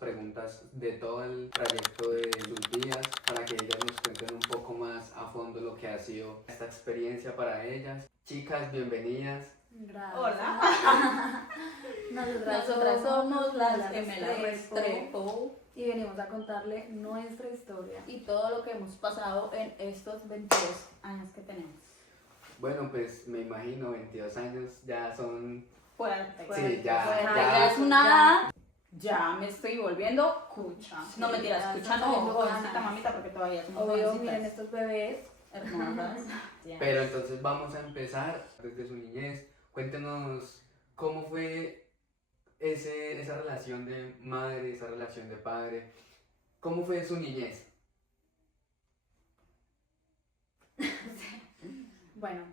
preguntas de todo el trayecto de sus vidas para que ellas nos cuenten un poco más a fondo lo que ha sido esta experiencia para ellas. Chicas, bienvenidas. Gracias. Hola. Nosotras somos las gemelas Restrepo y venimos a contarle nuestra historia. y todo lo que hemos pasado en estos 22 años que tenemos. Bueno, pues me imagino 22 años ya son... Fuerte. Sí, ya, Fuerte. ya. Ya es una edad. Ya me estoy volviendo cucha. Sí, No mentiras, ya cucha estás no, haciendo jovencita ganas. mamita, porque todavía somos Obvio, miren jovencitas. estos bebés. Hermosas. Pero entonces vamos a empezar desde su niñez. Cuéntenos cómo fue esa relación de madre, esa relación de padre. ¿Cómo fue su niñez? Bueno,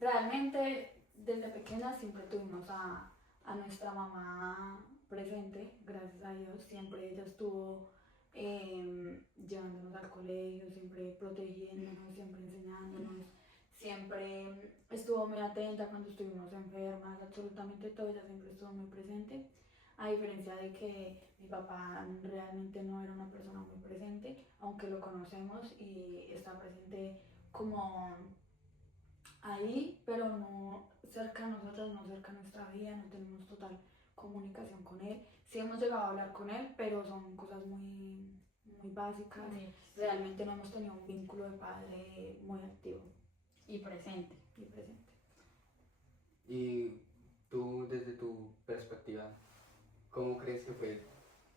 realmente desde pequeña siempre tuvimos a nuestra mamá presente, gracias a Dios. Siempre ella estuvo llevándonos al colegio, siempre protegiéndonos, siempre enseñándonos, siempre estuvo muy atenta cuando estuvimos enfermas, absolutamente todo, ella siempre estuvo muy presente. A diferencia de que mi papá realmente no era una persona muy presente, aunque lo conocemos y está presente como ahí, pero no cerca a nosotros, no cerca a nuestra vida, no tenemos total comunicación con él. Sí hemos llegado a hablar con él, pero son cosas muy básicas. Realmente no hemos tenido un vínculo de padre muy activo Y presente. y presente. Y tú, desde tu perspectiva, ¿cómo crees que fue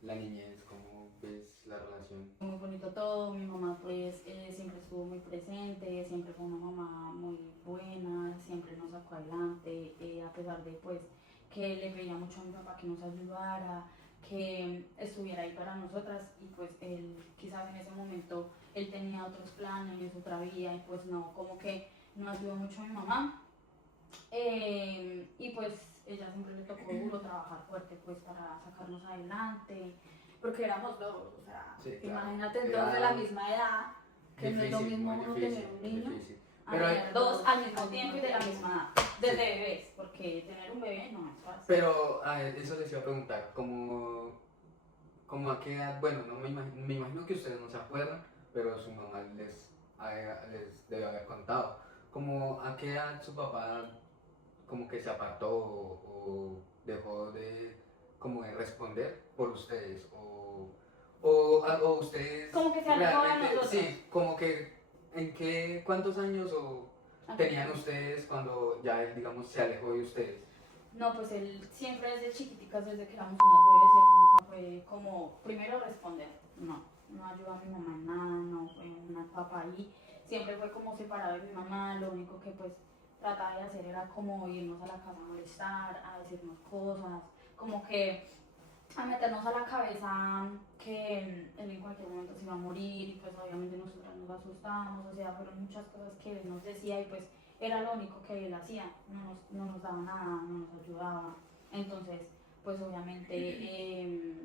la niñez? ¿Cómo ves la relación? Muy bonito todo, mi mamá pues siempre estuvo muy presente, siempre fue una mamá muy buena, siempre nos sacó adelante, a pesar de pues que le pedía mucho a mi papá que nos ayudara, que estuviera ahí para nosotras y pues él quizás en ese momento él tenía otros planes, otra vida y pues no, como que no ayudó mucho a mi mamá. Y pues ella siempre le tocó duro trabajar fuerte pues para sacarnos adelante. Porque éramos dos, o sea, Sí, claro. imagínate Era dos de la misma edad, que no es lo difícil, mismo muy uno difícil, tener un niño. difícil. A Pero hay- tener dos al mismo tiempo y de la misma edad, desde bebés, porque tener un bebé no es fácil. Pero eso les iba a preguntar, ¿cómo a qué edad? Bueno, no me imagino que ustedes no se acuerdan, pero su mamá les debe haber contado. ¿Cómo a qué edad su papá como que se apartó o dejó de como de responder por ustedes? ¿O ustedes Como que se alejó de realmente, nosotros. sí, como que cuántos años tenían ustedes cuando ya él, digamos, se alejó de ustedes? No, pues él siempre desde chiquiticas, desde que éramos unas bebés, él nunca fue como primero responder, no ayudó a mi mamá en nada, no fue una papá ahí, siempre fue como separado de mi mamá, lo único que pues trataba de hacer era como irnos a la casa a molestar, a decirnos cosas, como que a meternos a la cabeza que él en cualquier momento se iba a morir y pues obviamente nosotras nos asustábamos, o sea, fueron muchas cosas que él nos decía y pues era lo único que él hacía, no nos daba nada, no nos ayudaba, entonces pues obviamente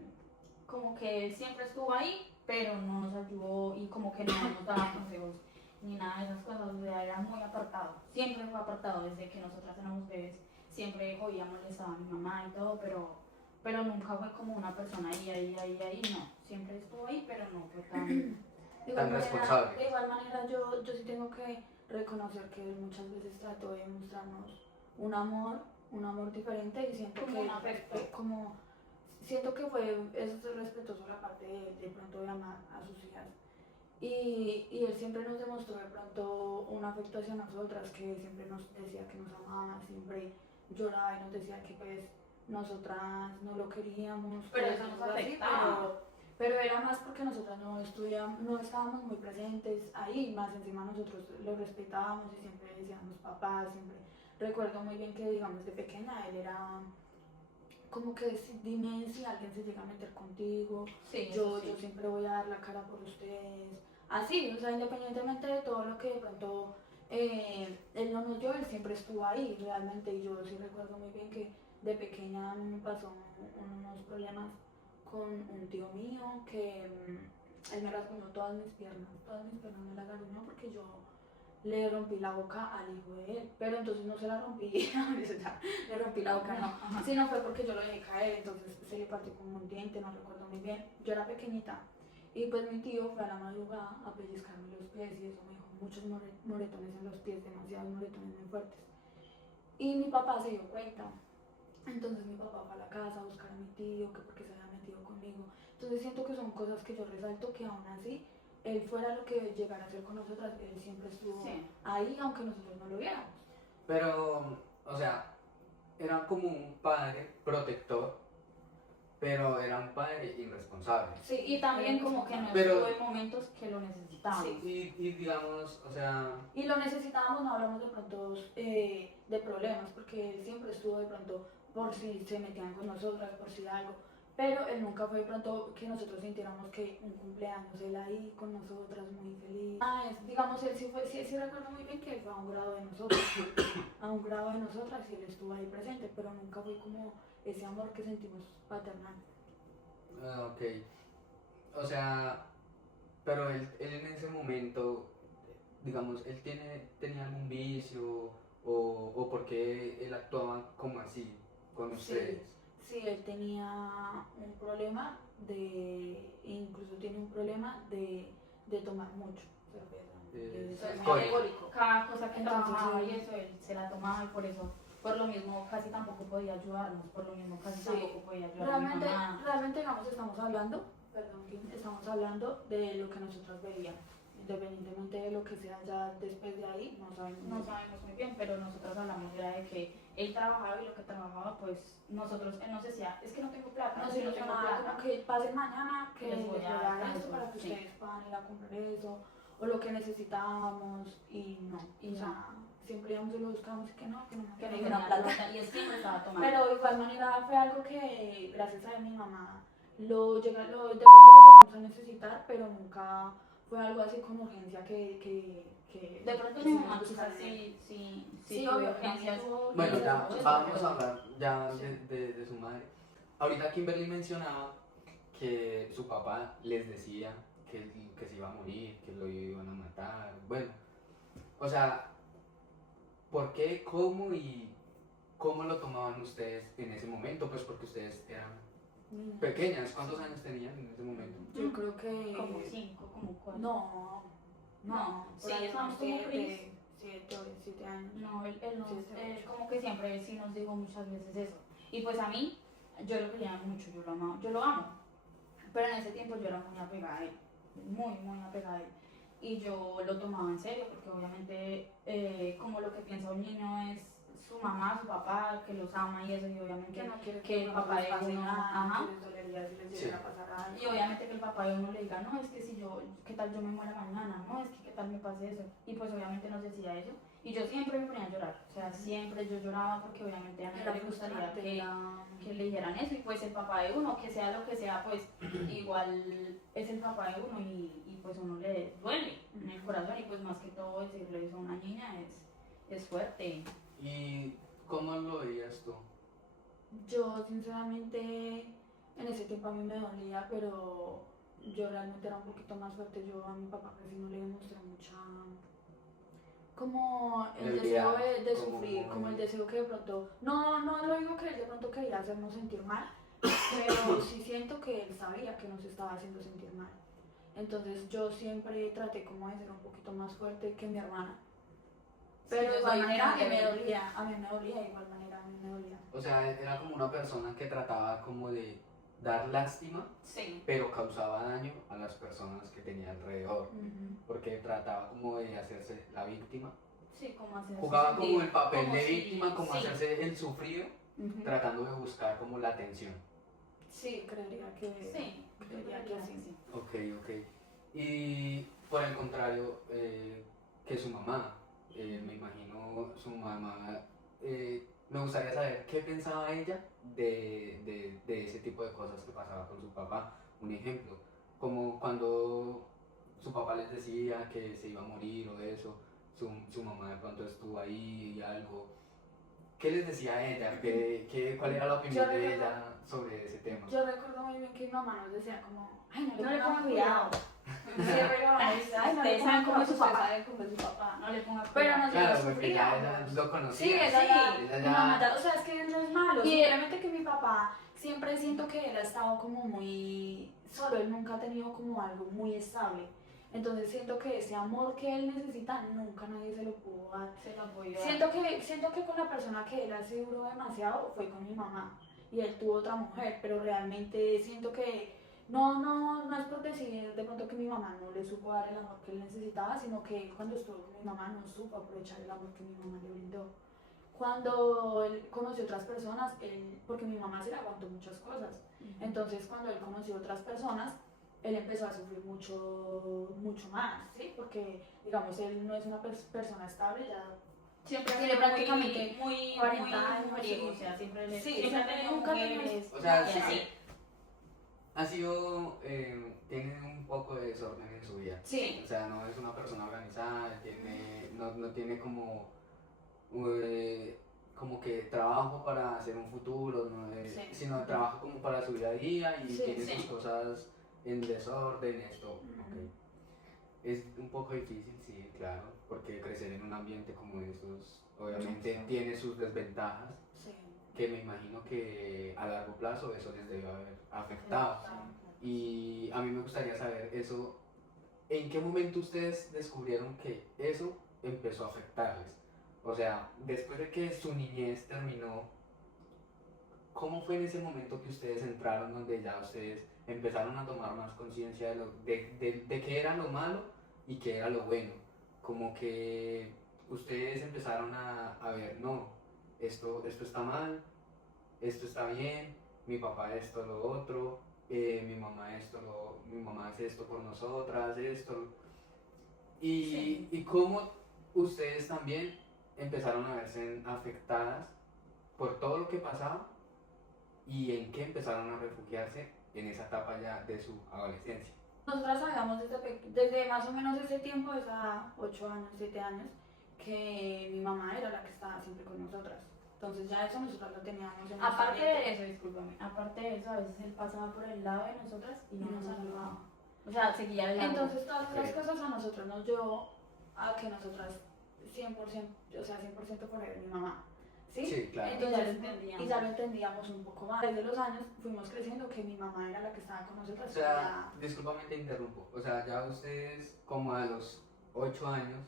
como que él siempre estuvo ahí, pero no nos ayudó y como que no nos daba consejos ni nada de esas cosas, o sea, era muy apartado, siempre fue apartado desde que nosotras éramos bebés, siempre oía molestaba a mi mamá y todo, pero nunca fue como una persona ahí, no. Siempre estuvo ahí, pero no fue Tan responsable. De igual manera yo sí tengo que reconocer que él muchas veces trató de mostrarnos un amor diferente y siento Como que un afecto. siento que fue eso respetuoso la parte de pronto de amar a sus hijas. Y él siempre nos demostró de pronto un afecto hacia nosotras, que siempre nos decía que nos amaba, siempre lloraba y nos decía que pues nosotras no lo queríamos, Pero pues, eso nos cosas así, afectaba. pero era más porque nosotras no estudiábamos, no estábamos muy presentes ahí, más encima nosotros lo respetábamos y siempre decíamos papá, siempre. Recuerdo muy bien que digamos de pequeña él era como que dime si alguien se llega a meter contigo, Sí, yo sí. siempre voy a dar la cara por ustedes, así, o sea, independientemente de todo lo que de pronto él no nos dio, él siempre estuvo ahí realmente y yo sí recuerdo muy bien que de pequeña a mí me pasó unos problemas con un tío mío que él me rasguñó todas mis piernas me las rasguñó porque yo le rompí la boca al hijo de él, pero entonces no se la rompí, le rompí la boca, no, sino fue porque yo lo dejé caer, entonces se le partió como un diente, no recuerdo muy bien, yo era pequeñita, y pues mi tío fue a la madrugada a pellizcarme los pies y eso me dejó muchos moretones en los pies, demasiados moretones muy fuertes, y mi papá se dio cuenta, entonces mi papá fue a la casa a buscar a mi tío, que porque se había metido conmigo, entonces siento que son cosas que yo resalto que aún así, él fuera lo que llegara a hacer con nosotras, él siempre estuvo Sí. ahí, aunque nosotros no lo viéramos. Pero, o sea, era como un padre protector, pero era un padre irresponsable. Sí, y también como que no Pero- estuvo en momentos que lo necesitábamos. Sí. Y digamos, o sea, Y lo necesitábamos, no hablamos de pronto de problemas, porque él siempre estuvo de pronto por si se metían con nosotras, por si algo, pero él nunca fue de pronto que nosotros sintiéramos que un cumpleaños, él ahí con nosotras, muy feliz. Digamos, él sí recuerdo muy bien que él fue a un grado de nosotras, a un grado de nosotras y él estuvo ahí presente, pero nunca fue como ese amor que sentimos paternal. ok. O sea, pero él en ese momento, digamos, él tenía algún vicio o por qué él actuaba como así con ustedes. Sí, él tenía un problema incluso tiene un problema de tomar mucho cerveza, de Es ser muy alcohólico. alcohólico. Cada cosa que Entonces, trabajaba y sí. eso, él se la tomaba y por lo mismo casi tampoco podía ayudarnos, por lo mismo casi Sí. tampoco podía ayudar a mi Realmente, mamá. realmente, digamos, estamos hablando de lo que nosotros veíamos. Independientemente de lo que sea ya después de ahí, no sabemos. No sabemos muy bien, pero nosotros hablamos ya de que él trabajaba y lo que trabajaba, pues nosotros, él nos decía, es que no tengo plata, No es que no sirve tengo nada, plata. como que pasen mañana, que Les les voy voy a a dar dar esto eso, para que sí. ustedes puedan ir a comprar eso, o lo que necesitábamos, y no. Y O sea, siempre íbamos y lo buscábamos y que no Que no tenía tenía plata y él siempre estaba tomando. Pero de igual manera fue algo que, gracias a mi mamá, de pronto lo llegamos a necesitar, pero nunca fue algo así con urgencia que De pronto que mi sí mamá nos quizás gustara. sí obvio, tuvo urgencias. Bueno, ya Pues, vamos pero- a hablar ya Sí. de su madre. Ahorita Kimberly mencionaba que su papá les decía que se iba a morir, que lo iban a matar. Bueno, o sea, ¿por qué, cómo y cómo lo tomaban ustedes en ese momento? Pues porque ustedes eran pequeñas. ¿Cuántos años tenían en ese momento? Yo creo que... Como 5, como 4. No, Sí, por ahí estábamos unos como gris. 7 años. No, él nos, Sí, sí. como que siempre él sí nos dijo muchas veces eso. Y pues a mí, yo lo quería mucho, yo lo amaba, yo lo amo. Pero en ese tiempo yo era muy apegada a él, muy apegada a él. Y yo lo tomaba en serio, porque obviamente como lo que piensa un niño es su mamá, su papá, que los ama y eso, y obviamente Que no quiere que el papá de pase uno, nada, ajá. que les dolería si les Sí. llegara a pasar algo. Y obviamente que el papá de uno le diga, no, es que si yo, ¿qué tal yo me muera mañana? No, es que qué tal me pase eso. Y pues obviamente nos decía eso. Y yo siempre me ponía a llorar, o sea, siempre yo lloraba porque obviamente a mí Era me gustaría frustrante, que le dijeran eso. Y pues el papá de uno, que sea lo que sea, pues igual es el papá de uno y pues uno le duele en el corazón. Y pues más que todo decirle eso a una niña es fuerte. ¿Y cómo lo veías tú? Yo sinceramente en ese tiempo a mí me dolía, pero yo realmente era un poquito más fuerte. Yo a mi papá casi no le demostré mucha, como el deseo Debilidad, de como- sufrir, como el deseo que de pronto, no lo digo que él de pronto quería hacernos sentir mal, pero sí siento que él sabía que nos estaba haciendo sentir mal. Entonces yo siempre traté como de ser un poquito más fuerte que mi hermana. Pero yo de igual soy manera a mí muy me débil. dolía, de igual manera a mí me dolía. O sea, era como una persona que trataba como de dar lástima, Sí. pero causaba daño a las personas que tenía alrededor. Porque trataba como de hacerse la víctima. Sí, como hacerse Jugaba como sentir, el papel como de si- víctima, como sí. hacerse el sufrido, Ujú. tratando de buscar como la atención. Sí, creería que Sí, creería que sí. Ok. Y por el contrario, que su mamá, me imagino su mamá, me gustaría saber qué pensaba ella de ese tipo de cosas que pasaba con su papá. Un ejemplo, como cuando su papá les decía que se iba a morir o eso, su mamá de pronto estuvo ahí y algo. ¿Qué les decía a ella? ¿Cuál era la opinión Yo de recuerdo- ella sobre ese tema? Yo recuerdo muy bien que mi mamá nos decía como, ay, no No le le pongan pongan cuidado. cuidado. Sí, regaban Ay, no le ustedes saben cómo es su ponga papá. sabe cómo es su papá. No le ponga Pero no cuidado. Claro, yo porque ya ella lo conocía. Sí, ella ya, Ella mi ya- mamá ya, o sea, es que no es malo, Y- simplemente que mi papá siempre siento que él ha estado como muy solo, él nunca ha tenido como algo muy estable. Entonces siento que ese amor que él necesita nunca nadie se lo pudo dar. Se lo voy a Siento que con la persona que él aseguró demasiado fue con mi mamá y él tuvo otra mujer, pero realmente siento que no es por decir de pronto que mi mamá no le supo dar el amor que él necesitaba, sino que él cuando estuvo con mi mamá no supo aprovechar el amor que mi mamá le brindó. Cuando él conoció otras personas, porque mi mamá se le aguantó muchas cosas, entonces cuando él conoció otras personas, él empezó a sufrir mucho más, ¿sí? Porque, digamos, él no es una persona estable, ya siempre tiene tiene prácticamente muy 40 años, mujeriego, sí. o sea, siempre le Sí, siempre ha tenido nunca mujeres. O sea, y sí, así. ha sido, tiene un poco de desorden en su vida. Sí. O sea, no es una persona organizada, no tiene como que trabajo para hacer un futuro, Sí. sino trabajo como para su día a día y Sí, tiene sí. sus cosas en desorden, esto. Ujú. Ok. Es un poco difícil, sí, claro, porque crecer en un ambiente como estos obviamente tiene sus desventajas, Sí. que me imagino que a largo plazo eso les debe haber afectado. Y a mí me gustaría saber eso, ¿en qué momento ustedes descubrieron que eso empezó a afectarles? O sea, después de que su niñez terminó, ¿cómo fue en ese momento que ustedes entraron donde ya ustedes empezaron a tomar más conciencia de qué era lo malo y qué era lo bueno? Como que ustedes empezaron a ver, no, esto está mal, esto está bien, mi papá esto, lo otro, mi mamá hace esto por nosotras, esto. Y cómo ustedes también empezaron a verse afectadas por todo lo que pasaba y en qué empezaron a refugiarse en esa etapa ya de su adolescencia. Nosotras sabíamos desde más o menos ese tiempo, desde 8 años, 7 años, que mi mamá era la que estaba siempre con nosotras. Entonces ya eso nosotros lo teníamos en nuestra Aparte mente. de eso, discúlpame, aparte de eso, a veces él pasaba por el lado de nosotras y no Y no nos nos saludaba. O sea, seguía el largo. Entonces todas esas Ok. cosas a nosotros nos llevó a que nosotras 100%, o sea, 100% por mi mamá. ¿Sí? Sí, claro. Entonces, Ya lo entendíamos. y ya lo entendíamos un poco más. Desde los años fuimos creciendo que mi mamá era la que estaba con nosotras. O sea, discúlpame te interrumpo, o sea, ya ustedes como a los 8 años,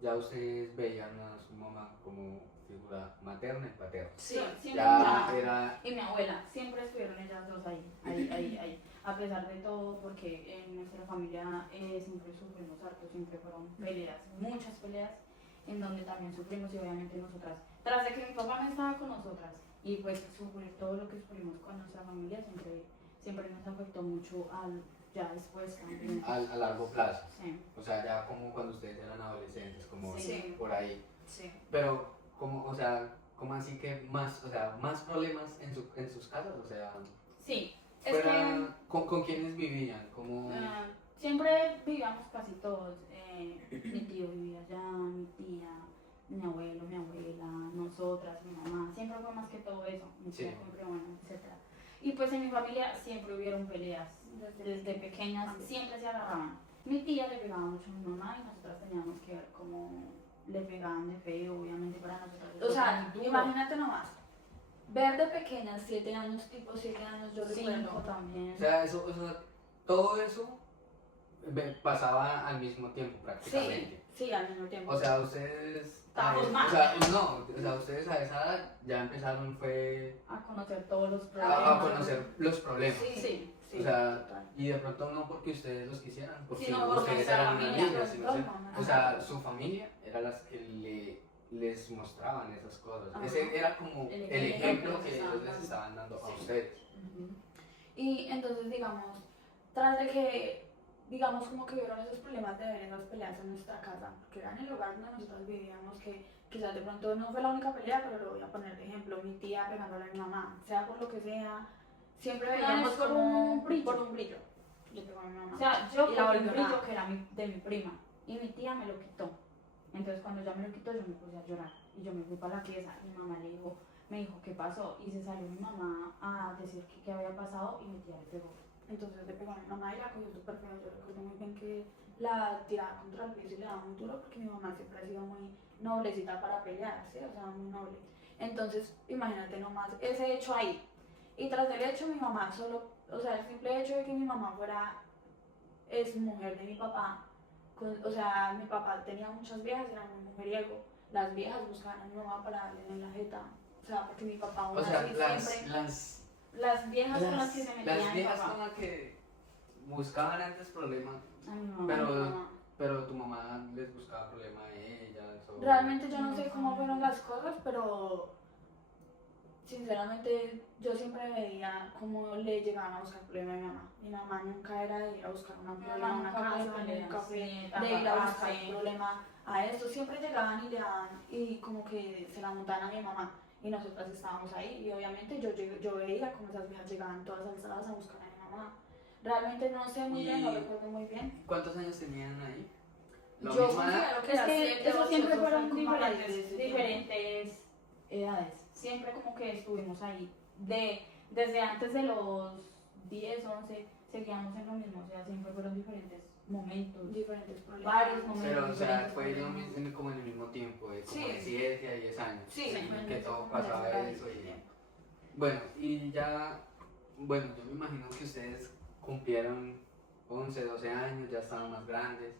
ya ustedes veían a su mamá como figura materna y paterna. Sí, siempre Ya mi mamá era, y mi abuela, siempre estuvieron ellas dos ahí. A pesar de todo, porque en nuestra familia siempre sufrimos harto, siempre fueron peleas, muchas peleas, en donde también sufrimos y obviamente nosotras, tras de que mi papá no estaba con nosotras y pues sufrir todo lo que sufrimos con nuestra familia, siempre nos afectó mucho ya después también. a largo plazo, Sí. o sea, ya como cuando ustedes eran adolescentes, como Sí. por ahí. Sí. Pero, como, o sea, ¿cómo así que más, o sea, más problemas en sus casas? O sea, Sí, es que fuera, ¿con quiénes vivían? Como, siempre vivíamos casi todos. Mi tío vivía allá, mi tía, mi abuelo, mi abuela, nosotras, mi mamá. Siempre fue más que todo eso. Mi tía Sí. siempre, bueno, etc. Y pues en mi familia siempre hubieron peleas. Desde pequeñas siempre se agarraban. Mi tía le pegaba mucho a mi mamá y nosotras teníamos que ver cómo le pegaban de feo, obviamente para nosotras. eso O sea, fue muy duro. imagínate nomás. Ver de pequeñas, 7 años, tipo 7 años, yo Cinco recuerdo. también. o sea, eso, o sea, todo eso pasaba al mismo tiempo prácticamente. Sí, al mismo tiempo. O sea, ustedes, Estábamos mal. o sea, no, o sea, ustedes a esa edad ya empezaron fue A conocer todos los problemas. a conocer los problemas. Sí. Sí, O sea, total. y de pronto no porque ustedes los quisieran, porque Sino por ustedes nuestra eran una familia. niña, sino Ajá. o sea, su familia era las que les mostraban esas cosas. Ajá. Ese era como El el ejemplo que estaban ellos les dando. estaban dando a Sí. ustedes. Ujú. Y entonces, digamos, tras de que, digamos, como que hubieron esos problemas de ver esas peleas en nuestra casa, porque era en el lugar donde nosotros vivíamos, que quizás de pronto no fue la única pelea, pero lo voy a poner de ejemplo, mi tía pegándole a mi mamá, sea por lo que sea, siempre Una veíamos vez por como un brillo. por un brillo. Le pegó a mi mamá. O sea, yo Y la cogí un volvió brillo nada. que era de mi prima y mi tía me lo quitó. Entonces cuando ya me lo quitó yo me puse a llorar y yo me fui para la pieza y mi mamá me dijo, ¿qué pasó? Y se salió mi mamá a decir que qué había pasado y mi tía le pegó. entonces le pegó a mi mamá y la cogió súper feo. Yo recuerdo muy bien que la tiraba contra el piso y le daba muy duro porque mi mamá siempre ha sido muy noblecita para pelear, ¿sí? O sea, muy noble. Entonces, imagínate nomás ese hecho ahí. Y tras el hecho, mi mamá solo, o sea, el simple hecho de que mi mamá es mujer de mi papá, o sea, mi papá tenía muchas viejas, era muy mujeriego. Las viejas buscaban a mi mamá para darle en la jeta. O sea, porque mi papá aún O sea, así siempre... Las viejas con las que se metían las mi viejas papá. con las que buscaban antes problemas, A mi mamá. pero, mi mamá. pero tu mamá les buscaba problema a ellas o... Realmente yo no sé cómo fueron las cosas, pero sinceramente yo siempre veía cómo le llegaban a buscar problema a mi mamá. Mi mamá nunca era de ir a buscar un problema a una nunca fue casa, de nunca fue peleas, de ir a buscar sí. un problema a esto. Siempre llegaban y le daban y como que se la montaban a mi mamá y nosotras estábamos ahí y obviamente yo veía cómo esas viejas llegaban todas alzadas a buscar a mi mamá. Realmente no sé muy bien, no recuerdo muy bien. ¿Cuántos años tenían ahí? ¿La Yo misma edad? considero que Es era que 7, eso 8, siempre eso fue fueron como a raíz de ese tiempo. diferentes edades. Siempre como que estuvimos ahí. Desde antes de los 10, 11, seguíamos en lo mismo. O sea, siempre fueron diferentes momentos. Diferentes problemas. Varios momentos. Pero, o sea, diferentes fue lo problemas. mismo, como en el mismo tiempo, de como Sí. de 7 a 10 años. Sí, que todo como pasaba en ese eso. Y... tiempo. Bueno, y ya, bueno, yo me imagino que ustedes cumplieron 11, 12 años, ya estaban más grandes,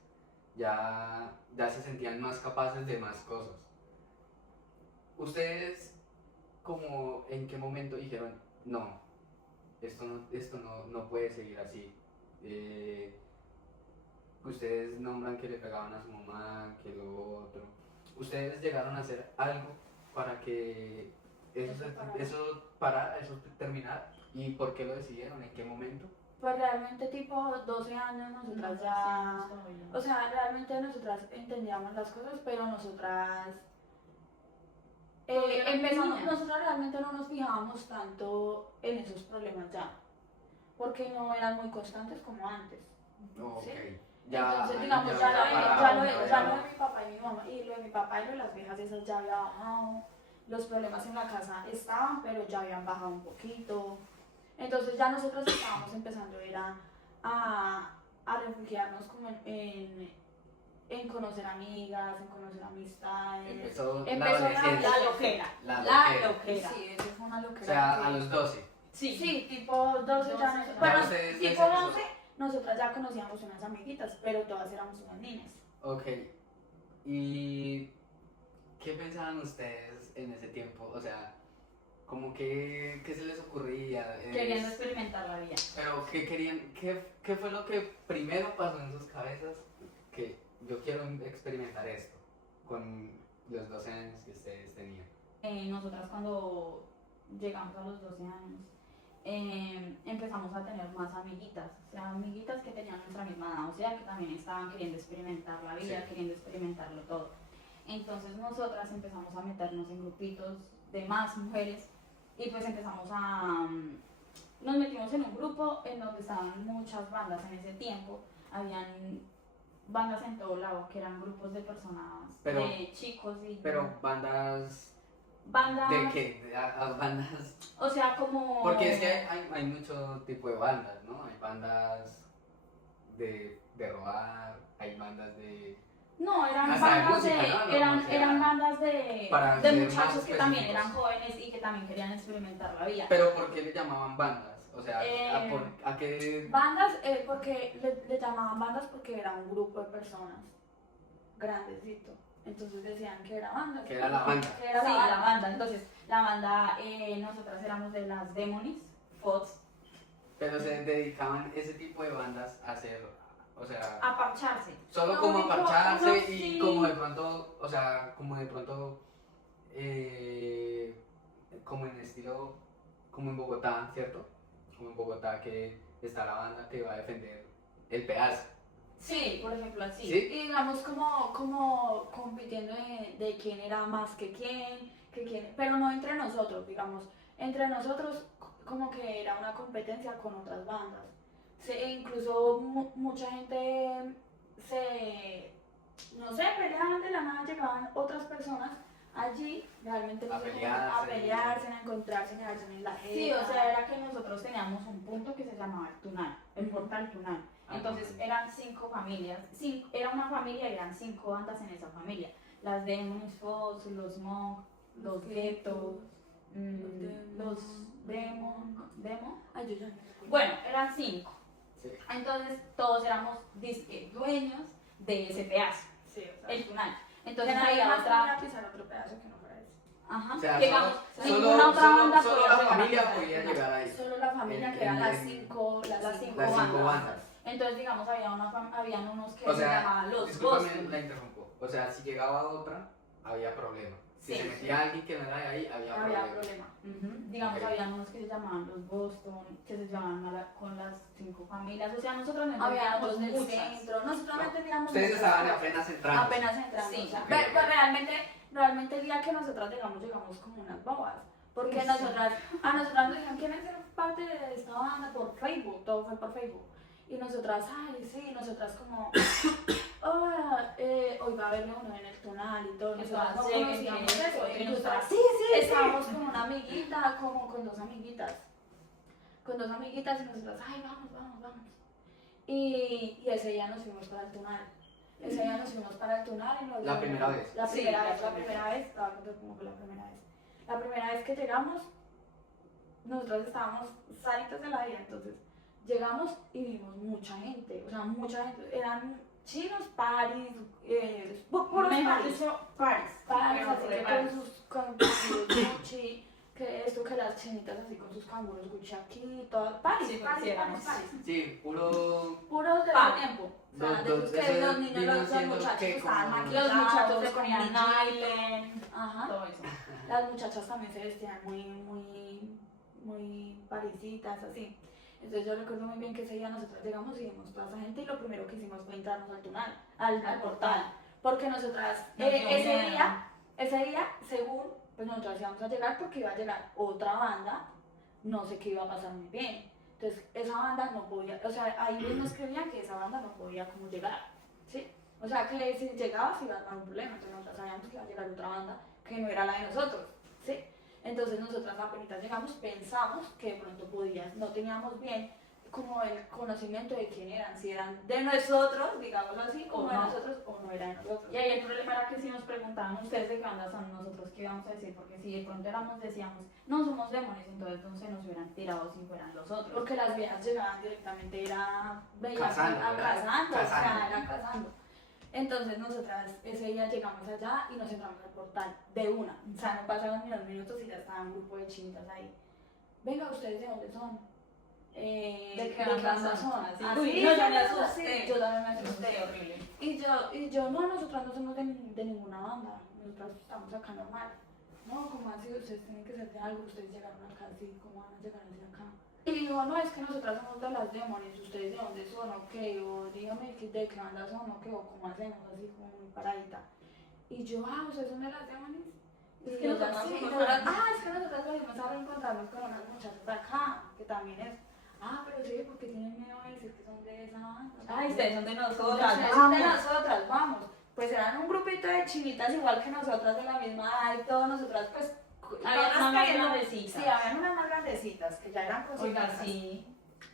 ya se sentían más capaces de más cosas. ¿Ustedes como en qué momento dijeron, no, esto no puede seguir así? Ustedes nombran que le pegaban a su mamá, que lo otro. ¿Ustedes llegaron a hacer algo para que eso terminara? ¿Y por qué lo decidieron? ¿En qué momento? Pues realmente tipo 12 años nosotras ya... O sea, realmente nosotras entendíamos las cosas, pero nosotras... nosotras realmente no nos fijábamos tanto en esos problemas ya, porque no eran muy constantes como antes. Ok. ¿Sí? Ya, Entonces, digamos, ya ya había lo parado, de ya ya había- lo de mi papá y mi mamá, y lo de mi papá y lo de las viejas esas ya había bajado, los problemas en la casa estaban, pero ya habían bajado un poquito. Entonces ya nosotros estábamos empezando a refugiarnos como en conocer amigas, en conocer amistades. Empezó la Empezó adolescencia. La loquera. La La loquera. loquera. Sí, eso fue una locura. O sea, que- a los 12. Sí, tipo 12 ya 12 nos- ya. bueno, ustedes les tipo empezó- 11 nosotras ya conocíamos unas amiguitas, pero todas éramos unas niñas. Ok. ¿Y qué pensaban ustedes en ese tiempo? O sea, como que, ¿qué se les ocurría? Queriendo experimentar la vida. Pero, ¿qué querían? ¿Qué fue lo que primero pasó en sus cabezas? Que yo quiero experimentar esto con los 12 años que ustedes tenían. Nosotras cuando llegamos a los 12 años empezamos a tener más amiguitas, o sea, amiguitas que tenían nuestra misma edad, o sea, que también estaban queriendo experimentar la vida, Sí. queriendo experimentarlo todo. Entonces nosotras empezamos a meternos en grupitos de más mujeres y pues nos metimos en un grupo en donde estaban muchas bandas en ese tiempo, habían bandas en todo lado, que eran grupos de personas, Pero- de chicos y Pero bandas... bandas, ¿De qué? A bandas... o sea, como... Porque es que hay mucho tipo de bandas, ¿no? Hay bandas de robar, hay bandas de... No, eran Hasta de bandas música, ¿no? No, eran, o sea, eran bandas de para de ser muchachos más que también específicos. eran jóvenes y que también querían experimentar la vida. Pero ¿por qué le llamaban bandas? O sea, Eh, ¿a qué...? Bandas, porque le llamaban bandas porque era un grupo de personas grandecito. Entonces decían que era banda. Que era la banda. Que era Sí, la la banda. banda. Entonces, la banda, nosotras éramos de las Demonis, FOTS, Pero se dedicaban ese tipo de bandas a hacer, o sea, a parcharse. solo Lo como a único- parcharse no, y sí. como de pronto, o sea, como en estilo, como en Bogotá, ¿cierto? Como en Bogotá que está la banda que va a defender el pedazo. Sí, por ejemplo, así. ¿Sí? Y digamos como compitiendo de quién era más que quién, pero no entre nosotros, digamos, entre nosotros como que era una competencia con otras bandas. Incluso mucha gente no sé, peleaban de la nada, llegaban otras personas allí, realmente A no sé cómo- pelearse. a pelearse, a encontrarse, a dejarse en la jeta. Sí, o sea, era que nosotros teníamos un punto que se llamaba el Tunal, el Ujú. portal Tunal. Ah, Entonces no. eran 5 familias, era una familia y eran 5 bandas en esa familia. Las Demons Fox, los Monk, los Ghettos, los Demon. Ay, yo ya no recuerdo. Bueno, eran 5. Sí. Entonces todos éramos disque dueños de ese pedazo, Sí, o sea, el Tunal. que Entonces nadie había más otra. podía pisar otro pedazo que no fuera ese. Ajá. O sea, que digamos, solo ninguna otra banda solo podía la llegar a familia pisar el podía Tunal. llegar ahí. Solo la familia que eran En- las en- 5 las cinco Las 5 bandas. bandas. Entonces, digamos, habían unos que O se sea, llamaban los discúlpame, Boston. la interrumpo. O sea, si llegaba otra, había problema. Si Sí. se metía alguien que no era de ahí, había había problema. problema. Digamos, Ok. habían unos que se llamaban los Boston, que se llamaban con las 5 familias. O sea, nosotros no Había entendíamos otros del muchas. centro. Nosotros no entendíamos Ustedes muchas estaban cosas. apenas entrando. Apenas entrando. Sí, o sea, ok, pero ok. realmente el día que nosotras llegamos como unas bobas. Porque Sí. a nosotras nos dijeron, ¿quieren ser parte de esta banda? Por Facebook, todo fue por Facebook. Y nosotras, ay, sí, nosotras como, hola, hoy va a haber uno en el Tunal y todo. Nosotras no Entonces, conocíamos sí, eso. sí, Y nosotras, sí, estábamos con una amiguita, como con 2 amiguitas. Con 2 amiguitas y nosotras, ay, vamos. Y ese día nos fuimos para el Tunal. Ese día nos fuimos para el Tunal y nos La primera vez. La Sí, primera la vez, la primera primera vez, estaba contando cómo fue la primera vez. La primera vez que llegamos, nosotros estábamos salitos de la vida, entonces llegamos y vimos mucha gente, o sea, mucha gente, eran chinos, paris, puros Mejor paris. dicho, paris. Paris, Pero así fue que paris. con sus canguros Gucci, que esto, que las chinitas así con sus canguros Gucci aquí, todo, Paris, Sí, Paris, sí, Paris, éramos- Paris. Sí, puro. Puros de Paris. ese tiempo. O sea, Dos- de dos- esos de que esos los niños, vienen los siendo muchachos que estaban como- maquillados, Los muchachos se con ponían niñitos. Island, Ajá. todo eso. Las muchachas también se vestían muy parisitas, así. Entonces yo recuerdo muy bien que ese día nosotros llegamos y vimos toda esa gente y lo primero que hicimos fue entrarnos al túnel, al portal. Porque nosotras, Nos dio ese miedo. día, según, pues nosotras íbamos a llegar porque iba a llegar otra banda, no sé qué iba a pasar muy bien. Entonces esa banda no podía, o sea, ahí mismo escribían que esa banda no podía como llegar, ¿sí? O sea, que si llegaba se iba a dar un problema, entonces nosotras sabíamos que iba a llegar otra banda que no era la de nosotros, ¿sí? Entonces nosotras apenas llegamos, pensamos que de pronto podías, no teníamos bien como el conocimiento de quién eran, si eran de nosotros, digámoslo así, como O de no. nosotros o no eran de nosotros. Y ahí el problema era que si nos preguntaban ustedes de qué banda son, nosotros qué íbamos a decir, porque si de pronto decíamos, no somos demonios, entonces no se nos hubieran tirado si fueran los otros. Porque las viejas llegaban directamente, era Cazando, ¿verdad? cazando, o sea, Cazando. era cazando. Entonces nosotras ese día llegamos allá y nos entramos al portal de una. O sea, no pasaron ni 2 minutos y ya estaba un grupo de chinitas ahí. Venga, ¿ustedes de dónde son? ¿De qué banda son? Así. Así, Uy, yo ya me sí, asusté. yo también me Eso sí, asusté. horrible. Y yo, no, nosotras no somos de ninguna banda, nosotras estamos acá normal. No, como así, ustedes tienen que ser de algo, ustedes llegaron acá así, ¿cómo van a llegar hacia acá? Y dijo, no, es que nosotras somos de las demonios, ustedes de dónde son, o qué, o dígame de qué banda son, o qué, o cómo hacemos, así como muy paradita. Y yo, ustedes son de las demonios. Y Es que nosotras, nosotras sí, y somos nosotras, de- es que nosotras volvimos a reencontrarnos con unas muchachas de acá, que también es, pero sí, porque tienen miedo de decir que son de esa banda. Ay, ustedes son de nosotras. Ustedes son de nosotras, vamos. Pues eran un grupito de chinitas igual que nosotras de la misma edad y todas nosotras, pues. Había todas unas más queriendo- grandecitas. Sí, habían unas más grandecitas que ya eran Oiga, cositas. sí.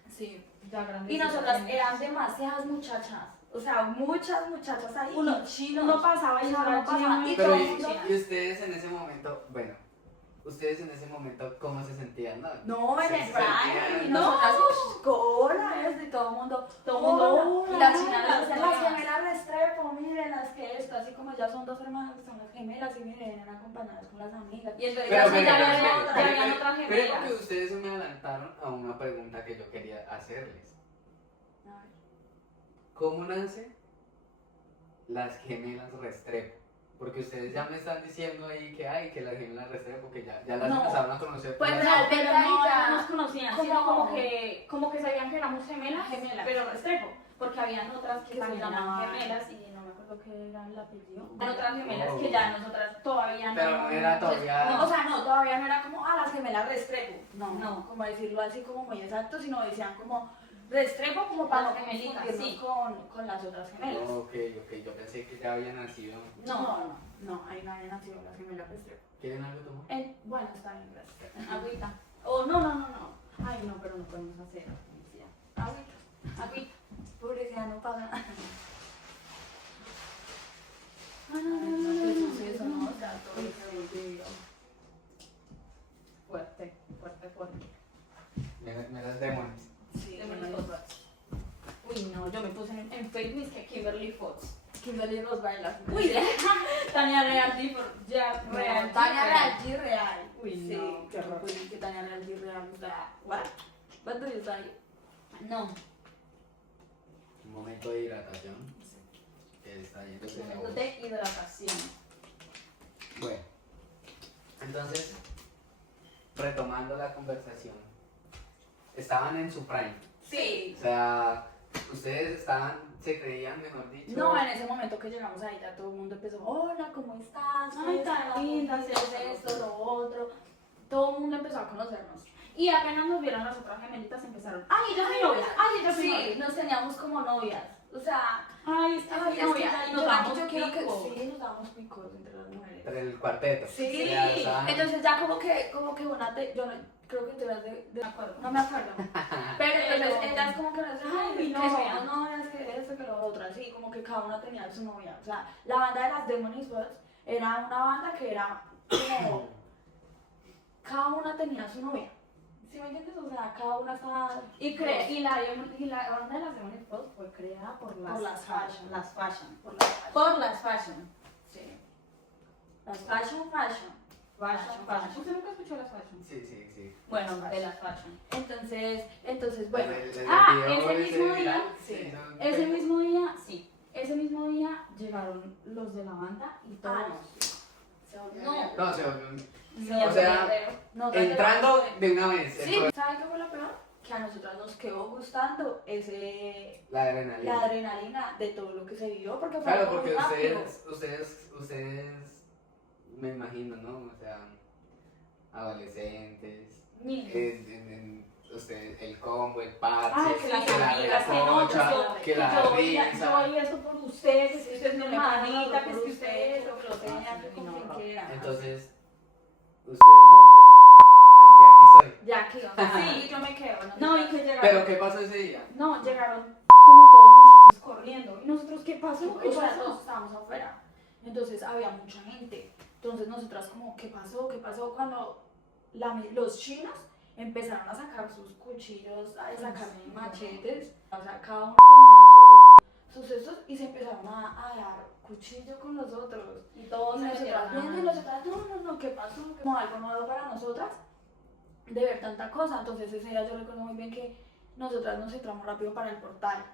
Sí. Ya Y grandecitas. nosotras eran demasiadas muchachas. O sea, muchas muchachas ahí. Uno- y chinos. uno pasaba y O sea, estaba uno pasaba lleno y de Pero todo el y, mundo. y ustedes en ese momento, bueno, ustedes en ese momento, ¿cómo se sentían? No, en Se el Prime, sentían- y nosotras, cola, y todo el mundo, Hola, y las hola, chinas hola. las gemelas Restrepo, miren las que esto, así como ya son 2 hermanas que son las gemelas, y miren, eran acompañadas con las amigas. Y entonces Pero, ya pero, ya pero, había pero, otra- pero, ya habían pero, otras pero gemelas. porque ustedes me adelantaron a una pregunta que yo quería hacerles. A ver. ¿Cómo nacen las gemelas Restrepo? Porque ustedes ya me están diciendo ahí que hay, que las gemelas Restrepo, que ya las No. empezaron a conocer. Pues por no, ahí. Pero ahí no ya- nos conocían, como- sino como que sabían que éramos gemelas, Gemelas. pero Restrepo, porque habían otras que Que se también eran llamaban- gemelas y no me acuerdo qué era el apellido. Ah, Otras gemelas oh. que ya nosotras todavía no. Pero no era todavía- O sea, no, todavía no era como, las gemelas Restrepo. No, No. como decirlo así como muy exacto, sino decían como Restrepo como para Las no gemelitas, confundirnos sí. con las otras gemelas. Ok, yo pensé que ya había nacido. No, ahí no había nacido la gemela Restrepo. ¿Quieren algo tomar? Bueno, está bien, gracias. Agüita. Oh, no. Ay, no, pero no podemos hacer publicidad. Agüita. Publicidad no paga. Eso no, o sea, todo eso. Fuerte. Me las demonios. Sí, Kimberly Fox. Uy, no, yo me puse en Facebook es que Kimberly Fox. Kimberly nos baila. Uy, Tania Real, tipo, ya, real. Tania Real, G Real. Uy, Sí, no, qué horror. pues, que Tania Real, G Real. O sea, what do you say? No, Un momento de hidratación. Que está yéndose la momento voz. de hidratación. Bueno, entonces, retomando la conversación, estaban en su prime. Sí. O sea, ustedes se creían, mejor dicho. No, en ese momento que llegamos ahí ya todo el mundo empezó, hola, ¿cómo estás? Ay, tan linda, haces haces esto, lo otro. Todo el mundo empezó a conocernos. Y apenas nos vieron las otras gemelitas empezaron. ¡Ay, ella es mi novia! ¡Ay, ella es mi novia! Sí, nos teníamos como novias. O sea, ¡Ay, esta es mi es que novia! ya- Y nos yo- damos yo quiero que pico. sí, nos damos picos entre las mujeres. Entre el cuarteto. Sí, O sea, estaban- entonces ya como que yo no, creo que tú eras Me acuerdo. no me acuerdo. Pero entonces Pero- ellas como que nos decían, Ay, mi que novia. somos novias, que esto, que lo otro, así, como que cada una tenía su novia. O sea, la banda de las Demonic Buds era una banda que era como, cada una tenía su novia. ¿Sí me entiendes? O sea, cada una estaba... Y la banda de las Demonic Fox fue creada por las fashion. Las fashion. Por las Por las fashion. sí. Las fashion. Fashion. ¿Usted nunca escuchó las fashion? Sí. Bueno, de las fashion. Entonces, bueno. Les ese envió mismo día, sí. sí. Ese mismo día llegaron los de la banda y todos. No. No, No, o sea, entrando de una vez. Sí, ¿sabes qué fue lo peor? Que a nosotras nos quedó gustando La adrenalina. la adrenalina de todo lo que se vivió, porque fue Claro, como porque rápido. ustedes, me imagino, ¿no? O sea, adolescentes, Niños. ustedes, el combo, el parche, Ay, que las que la amigas, que no, recocha, que la yo risa. haría esto por ustedes, que ustedes no me manita, que es que ustedes eso, que lo tenían sí, con no, quien no. quiera. Entonces, ustedes no, pues, de aquí soy. Ya que, o sea, sí, yo me quedo. No, y que llegaron. Pero, ¿qué pasó ese día? No, llegaron como todos muchachos corriendo. ¿Y nosotros qué pasó? ¿Qué O sea, pasó? todos estábamos afuera. Entonces había mucha gente. Entonces nosotras como, ¿qué pasó? ¿Qué pasó? Cuando los chinos empezaron a sacar sus cuchillos, a sacar Sí. machetes. O sea, cada uno tenía sus estos y se empezaron a dar cuchillo con los otros. Y todos Y se nosotras metieron viendo y nosotras, no, ¿qué pasó? Como algo nuevo para nosotras de ver tanta cosa. Entonces ese día yo recuerdo muy bien que nosotras nos entramos rápido para el portal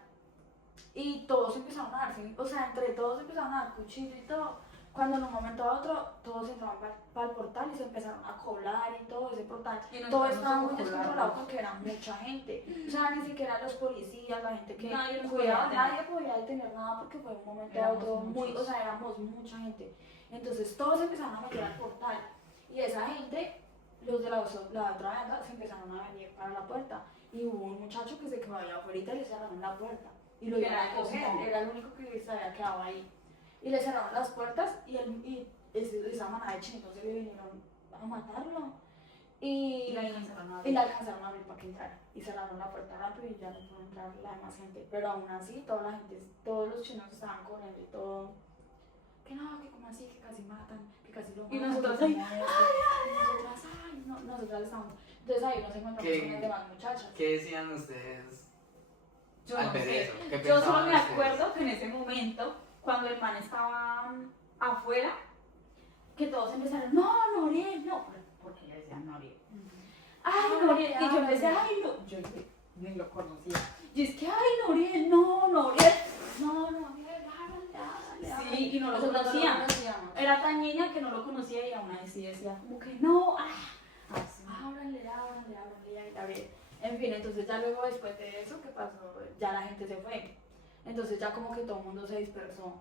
y todos empezaron a darse, o sea, entre todos empezaron a dar cuchillo y todo. Cuando en un momento a otro todos entraban para el portal y se empezaron a colar y todo ese portal. Y nosotros Todo nos estaba muy tocó descontrolado colarnos. porque era mucha gente. O sea, ni siquiera los policías, la gente que Nadie nos cuidaba, podía detener. nadie podía detener nada porque fue un momento a Éramos otro muy, muchos. o sea, éramos mucha gente. Entonces todos empezaron a meter al portal y esa gente, los de la otra banda, se empezaron a venir para la puerta y hubo un muchacho que se quedó allá afuera y le cerraron la puerta y lo Que iban a era coger, como- era el único que se había quedado ahí. Y le cerraron las puertas y esa manada de chinitos se le vinieron a matarlo. Y la alcanzaron a y abrir. la alcanzaron a abrir para que entrara. Y cerraron la puerta rápido y ya no pudo entrar la demás gente. Pero aún así, toda la gente, todos los chinos estaban corriendo y todo. Que no, que como así, que casi matan, que casi lo matan. Y nosotras, que ay, como esto. Y nosotras, ay, no, nosotras estábamos. Entonces ahí nos encontramos ¿Qué? con las demás muchachas. ¿Qué decían ustedes Yo al no ver sé. eso? ¿Qué Yo solo pensaban me ustedes? acuerdo que en ese momento, cuando el man estaba afuera, que todos empezaron, no, Noriel, no. Porque le decían Noriel. Ay, Noriel. Y yo empecé, ay, no. Yo ni lo conocía. Y es que, ay, Noriel, no, Noriel. No, Noriel, háblale. Sí, y no lo Nosotros no conocía. lo conocíamos. Era tan niña que no lo conocía y aún así decía, como que no, así. Háblale, a ver. En fin, entonces ya luego después de eso, ¿qué pasó? Ya la gente se fue. Entonces ya como que todo el mundo se dispersó.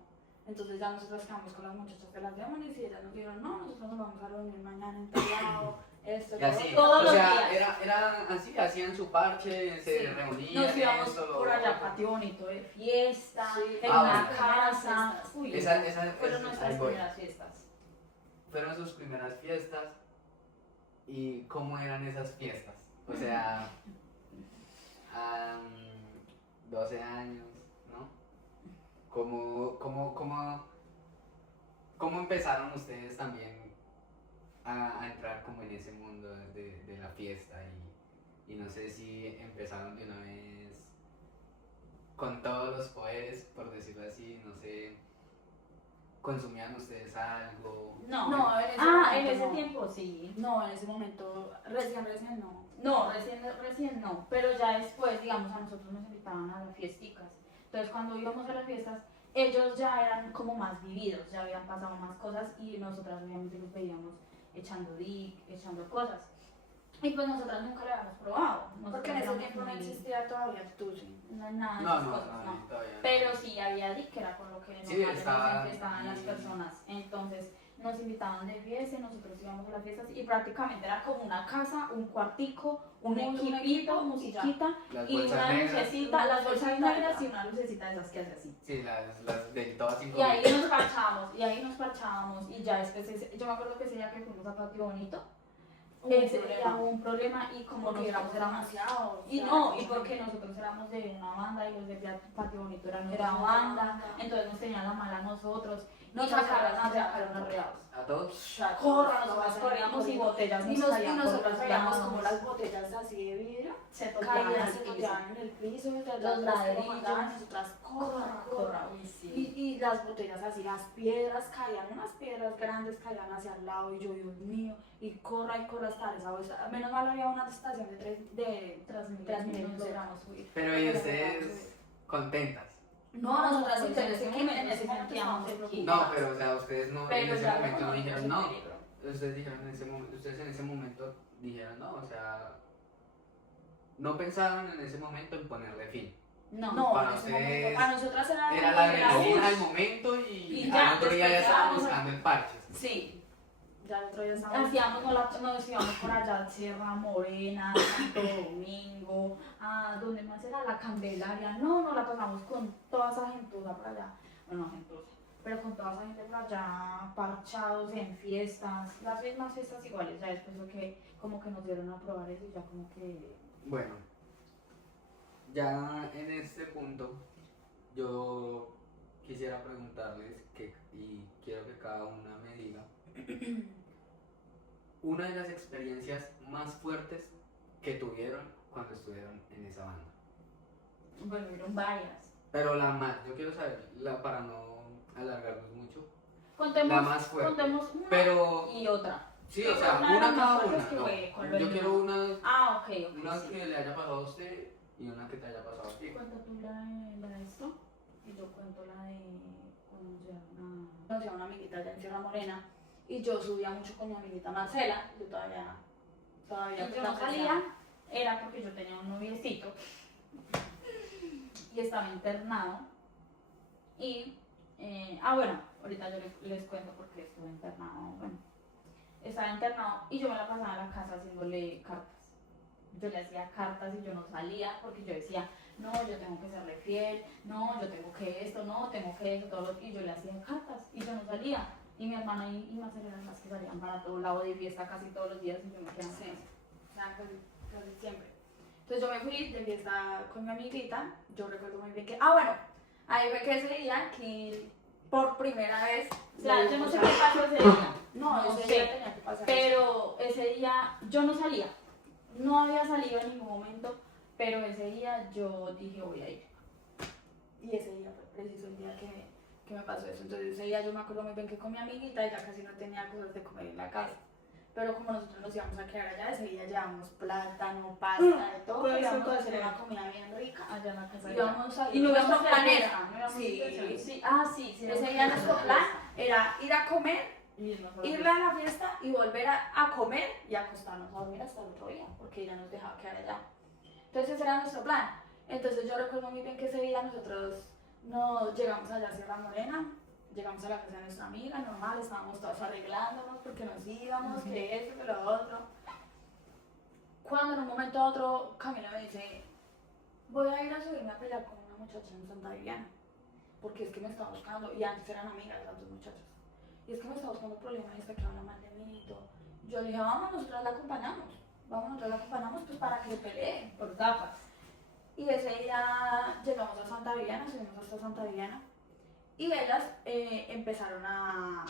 Entonces ya nosotros quedamos con las muchachas de las Demonic y ellas nos dijeron, no, nosotros nos vamos a reunir mañana en tal lado, esto, Y así, Todos o los sea, días. era así, hacían su parche, se Sí. reunían. Nos íbamos eso, lo por allá, otro. patio bonito de fiesta, Sí. en Ah, una bueno. casa. Fiestas. Uy, fueron ahí nuestras voy. primeras fiestas. Fueron sus primeras fiestas y cómo eran esas fiestas. O sea, 12 años, ¿no? ¿Cómo empezaron ustedes también a entrar como en ese mundo de la fiesta? Y no sé si empezaron de una vez con todos los poderes, por decirlo así, no sé, ¿consumían ustedes algo? No, en ese en momento ese no. tiempo sí. No, en ese momento, recién no. No, recién no, pero ya después, digamos, a nosotros nos invitaban a las fiesticas. Entonces, cuando íbamos a las fiestas, ellos ya eran como más vividos, ya habían pasado más cosas y nosotras obviamente los veíamos echando dick, echando cosas. Y pues nosotras nunca lo habíamos probado. Porque en ese Nosotras tiempo no éramos muy- existía todavía el tusi. nada de No, esas no, cosas, no, no. todavía no. Pero sí había dick, que era con lo que Sí, normalmente estaba- se estaban las personas. Entonces nos invitaban de fiesta, nosotros íbamos a las fiestas y prácticamente era como una casa, un cuartico, un equipito, equipo, musiquita Las y bolsas una negras. lucecita, las bolsas Lucecita, negras ya. y una lucecita de esas que hace así. Sí, las de todas 5 Y ahí nos parchábamos y ya después, yo me acuerdo que ese día que fuimos a Patio Bonito, Hubo un ese día problema. hubo un problema y como Porque nosotros éramos demasiado. y no, y porque nosotros éramos de una banda y los de Patio Bonito eran Era otra una banda, banda. entonces nos tenían la mala a nosotros, Nos nos sacaron sacaron arreados. ¿A todos? Corra, nosotros corríamos y botellas Y nos caían por nosotros los veíamos lados. como las botellas así de vidrio Se tocaban caían, al se piso. toteaban en el piso, Los ladrillos. nosotras corra. Uy, sí. Y las botellas así, las piedras caían, unas piedras grandes caían hacia el lado y yo, Dios mío, y corra hasta esa bolsa. Menos mal había una estación de Transmilenio nos logramos subir. Pero y ustedes contentas. No, nosotras pues, en ese momento sentíamos estábamos aquí. No, pero o sea, ustedes no, en Pero ese ya momento no no dijeron es no. peligro. Ustedes dijeron en ese momento, ustedes en ese momento dijeron no, o sea, no pensaron en ese momento en ponerle fin. No, Para en ese ustedes momento, para nosotras era Era la la adrenalina uy. del momento y Y ya, al otro día ya después estaban estábamos- buscando el parche. Sí, Ya el otro día estábamos. hacíamos, nos íbamos por allá a Sierra Morena, Santo Domingo, a donde más era la Candelaria. No, nos la pasamos con toda esa gentuza por allá. Bueno, no gentuza, pero con toda esa gente por allá, parchados en fiestas, las mismas fiestas iguales. Ya después fue que como que nos dieron a probar eso y ya como que... Bueno, ya en este punto yo quisiera preguntarles y quiero que cada una me diga una de las experiencias más fuertes que tuvieron cuando estuvieron en esa banda. Bueno, hubieron varias. Pero la más, yo quiero saber, para no alargarnos mucho, Contemos, la más fuerte. contemos una Pero, y otra. sí, Sí, o sea, una de una las cada más una. fuertes que No. fue con lo Yo del quiero una, Ah, ok, una sí. que le haya pasado a usted y una que te haya pasado a ti. Cuenta tú la de esto y yo cuento la de cuando llegaron Conocí a una amiguita allá en Sierra Morena y yo subía mucho con mi amiguita Marcela. Yo todavía y pues, yo la no salía, era porque yo tenía un noviecito y estaba internado y, bueno, ahorita yo les cuento porque estuve internado, bueno, estaba internado y yo me la pasaba en la casa haciéndole cartas. Yo le hacía cartas y yo no salía porque yo decía, no, yo tengo que serle fiel, no, yo tengo que esto, no, tengo que eso, todo y yo le hacía cartas y yo no salía. Y mi hermana y Marcela eran las que salían para todo lado de fiesta casi todos los días y yo me quedaba Sí. en casa. O sea, casi siempre. Entonces yo me fui de fiesta con mi amiguita. Yo recuerdo muy bien que. Bueno, ahí fue que ese día que por primera vez. O sea, yo no sé qué pasó ese día, No, no ese sé, día tenía que pasar. pero ese día yo no salía, no había salido en ningún momento, pero ese día yo dije voy a ir. Y ese día fue preciso el día que me pasó eso. Entonces ese día yo me acuerdo muy bien que con mi amiguita ella casi no tenía cosas de comer en la casa. Pero como nosotros nos íbamos a quedar allá, ese día llevamos plátano, pasta, de todo. Pues, Íbamos a hacer entonces, una comida bien rica. Allá en la casa de Íbamos a y no nuestro íbamos plan de era. fiesta, no íbamos de Sí. fiesta, sí, ah, sí, sí. Ese día nuestro plan era ir a comer, irnos irle a la fiesta y volver a comer y acostarnos a dormir hasta el otro día, porque ella nos dejaba quedar allá. Entonces ese era nuestro plan. Entonces yo recuerdo muy bien que ese día nosotros nos llegamos allá a Sierra Morena, llegamos a la casa de nuestra amiga, normal, estábamos todos arreglándonos porque nos íbamos, que esto, que lo otro. Cuando en un momento a otro Camila me dice, voy a ir a subirme a pelear con una muchacha en Santa Viviana, porque es que me está buscando, y antes eran amigas las dos muchachas, y es que me está buscando problemas, y está que habla mal de mí y todo. Yo le dije, vamos, nosotras la acompañamos, pues para que se pelee. Por capas. Y ese día llegamos a Santa Viviana, subimos hasta Santa Viviana, y ellas empezaron a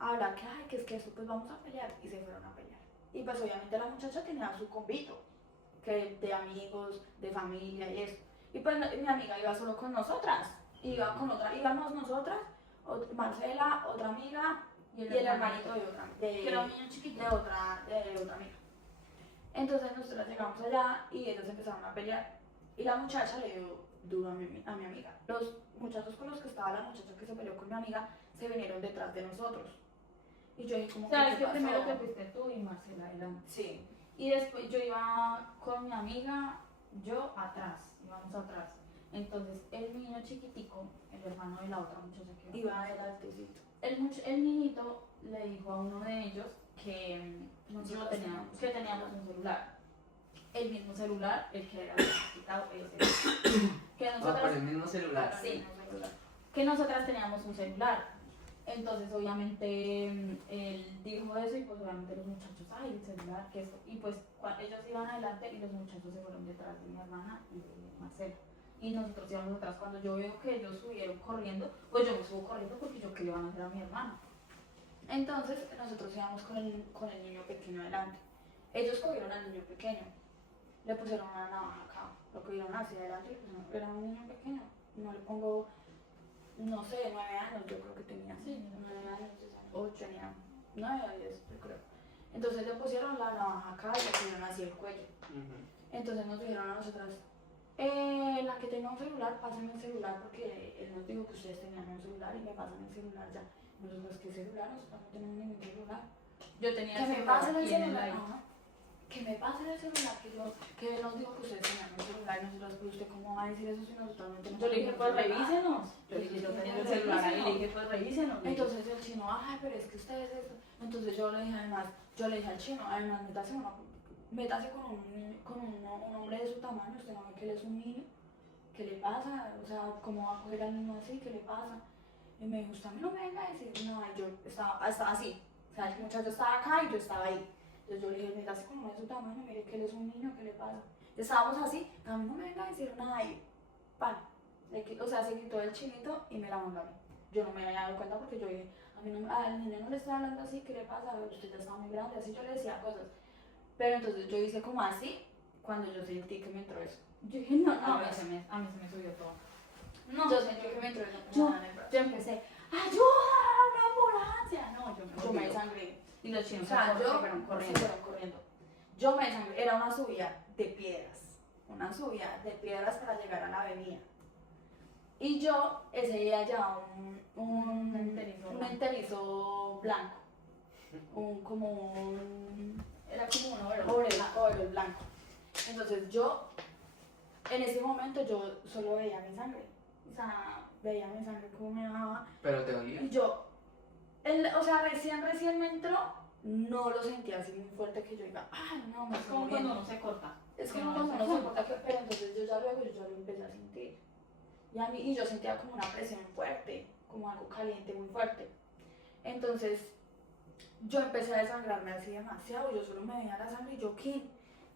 hablar que, ay, que es que eso, pues vamos a pelear, y se fueron a pelear. Y pues obviamente la muchacha tenía su convito, que de amigos, de familia y eso. Y pues mi amiga iba solo con nosotras, íbamos nosotras, Marcela, otra amiga, y el hermanito de otra, Que era un niño chiquito. de otra amiga. Entonces nosotras llegamos allá y ellos empezaron a pelear. Y la muchacha le dio duro a mi amiga. Los muchachos con los que estaba la muchacha que se peleó con mi amiga se vinieron detrás de nosotros. Y yo dije, como O sea, es ¿qué que pasó? primero te fuiste tú y Marcela adelante. Sí. Y después yo iba con mi amiga, yo atrás, íbamos atrás. Entonces el niño chiquitico, el hermano de la otra muchacha que Iba adelantecito. el niñito le dijo a uno de ellos que Nosotros que teníamos un celular. El mismo celular, el que era quitado, ese. Que Ah, por nosotras, el mismo celular. Sí. que nosotras teníamos un celular. Entonces, obviamente, él dijo eso y pues obviamente los muchachos, ay, el celular, que esto. Y pues ellos iban adelante y los muchachos se fueron detrás de mi hermana y de Marcela. Y nosotros íbamos atrás. Cuando yo veo que ellos subieron corriendo, pues yo me subo corriendo porque yo quería van a hacer a mi hermana. Entonces nosotros íbamos con el niño pequeño adelante. Ellos cogieron al niño pequeño, le pusieron una navaja acá, lo cogieron hacia adelante, pues, era un niño pequeño. No le pongo, no sé, 9 años, yo creo que tenía. Sí. 9 años, 10 años. 8 tenía 9 o 10, yo creo. Entonces le pusieron la navaja acá y le pusieron así el cuello. Entonces nos dijeron a nosotras, la que tenga un celular, pásenme el celular porque él nos dijo que ustedes tenían un celular y me pasan el celular ya. Nosotros, ¿qué celular? Nosotros no tenemos ningún celular. Yo tenía Que el me celular pasen el aquí en el celular. aire. Ajá. Que me pasen el celular, que él nos dijo que ustedes tenían un celular y nosotros, pero usted cómo va a decir eso si nosotros no tenemos Yo le dije, ningún pues celular? revísenos. Yo le dije, yo tenía el celular ahí, le dije, pues revísenos. Entonces el chino, ay, pero es que ustedes esto. Entonces yo le dije además, yo le dije al chino, además métase con un hombre de su tamaño, usted no ve que él es un niño, ¿qué le pasa? O sea, ¿cómo va a coger al niño así? ¿Qué le pasa? Y me dijo, usted a mí no me venga a decir nada, y yo estaba así, o sea, el muchacho estaba acá y yo estaba ahí. Entonces yo le dije, métase con un hombre de su tamaño, mire que él es un niño, ¿qué le pasa? Estábamos así, a mí no me venga a decir nada, y pan, o sea, se quitó el chinito y me la mandó a mí. Yo no me había dado cuenta porque yo dije, al niño no le estaba hablando así, ¿qué le pasa? Usted ya está muy grande, así yo le decía cosas. Pero entonces yo hice como así cuando yo sentí que me entró eso. Yo dije, no, a mí se me subió todo. No, Yo sentí que me entró eso yo, en el brazo. yo empecé, ¡ayuda! ¡Una ambulancia! No, Yo me desangré. Y los chinos O sea, se yo fueron corriendo. se fueron corriendo. Yo me desangré. Era una subida de piedras. Una subida de piedras para llegar a la avenida. Y yo ese día llevaba un enterizo blanco. Era como un overol blanco. Entonces yo, en ese momento yo solo veía mi sangre. O sea, veía mi sangre como me bajaba. Pero te dolía. Y yo, o sea, recién me entró, no lo sentía así muy fuerte que yo iba, ay, no, me Es estoy como cuando muriendo. uno se corta. Es como cuando uno se corta, pero entonces yo ya lo empecé a sentir. Y yo sentía como una presión fuerte, como algo caliente muy fuerte. Entonces, yo empecé a desangrarme así demasiado, yo solo me veía la sangre y yo, ¿qué?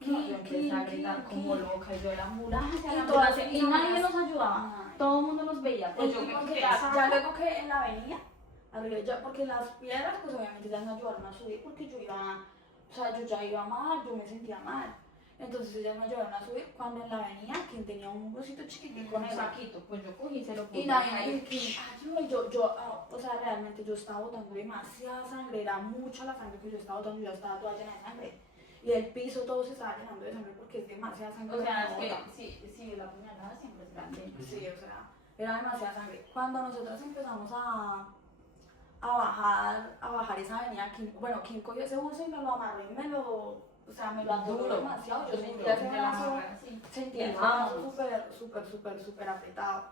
No, yo empecé a gritar como loca y yo era ambulancia, Y la todas ambulancia, mis y nadie amigas- nos ayudaba. Ay. Todo el mundo nos veía. Pues yo me Porque quedé ya luego que en la avenida, porque las piedras, pues obviamente ya me ayudaron a subir porque yo ya iba mal, yo me sentía mal. Entonces ellas me ayudaron a subir cuando en la avenida, quien tenía un bolsito chiquitico con en el el saquito, pues yo cogí y se lo puse. y nadie me dijo que ayuda, o sea, realmente yo estaba botando demasiada sangre, era mucha la sangre que yo estaba botando, yo estaba toda llena de sangre. Y el piso todo se estaba llenando de sangre porque es demasiada sangre. O sea, es que que uno bota. sí, la puñalada siempre es grande. Sí, o sea, era demasiada sangre. Cuando nosotros empezamos a bajar esa avenida, Kim cogió ese buzo y me lo amarró y me lo atoró demasiado. Yo sentía ese brazo, sentía el brazo súper apretado.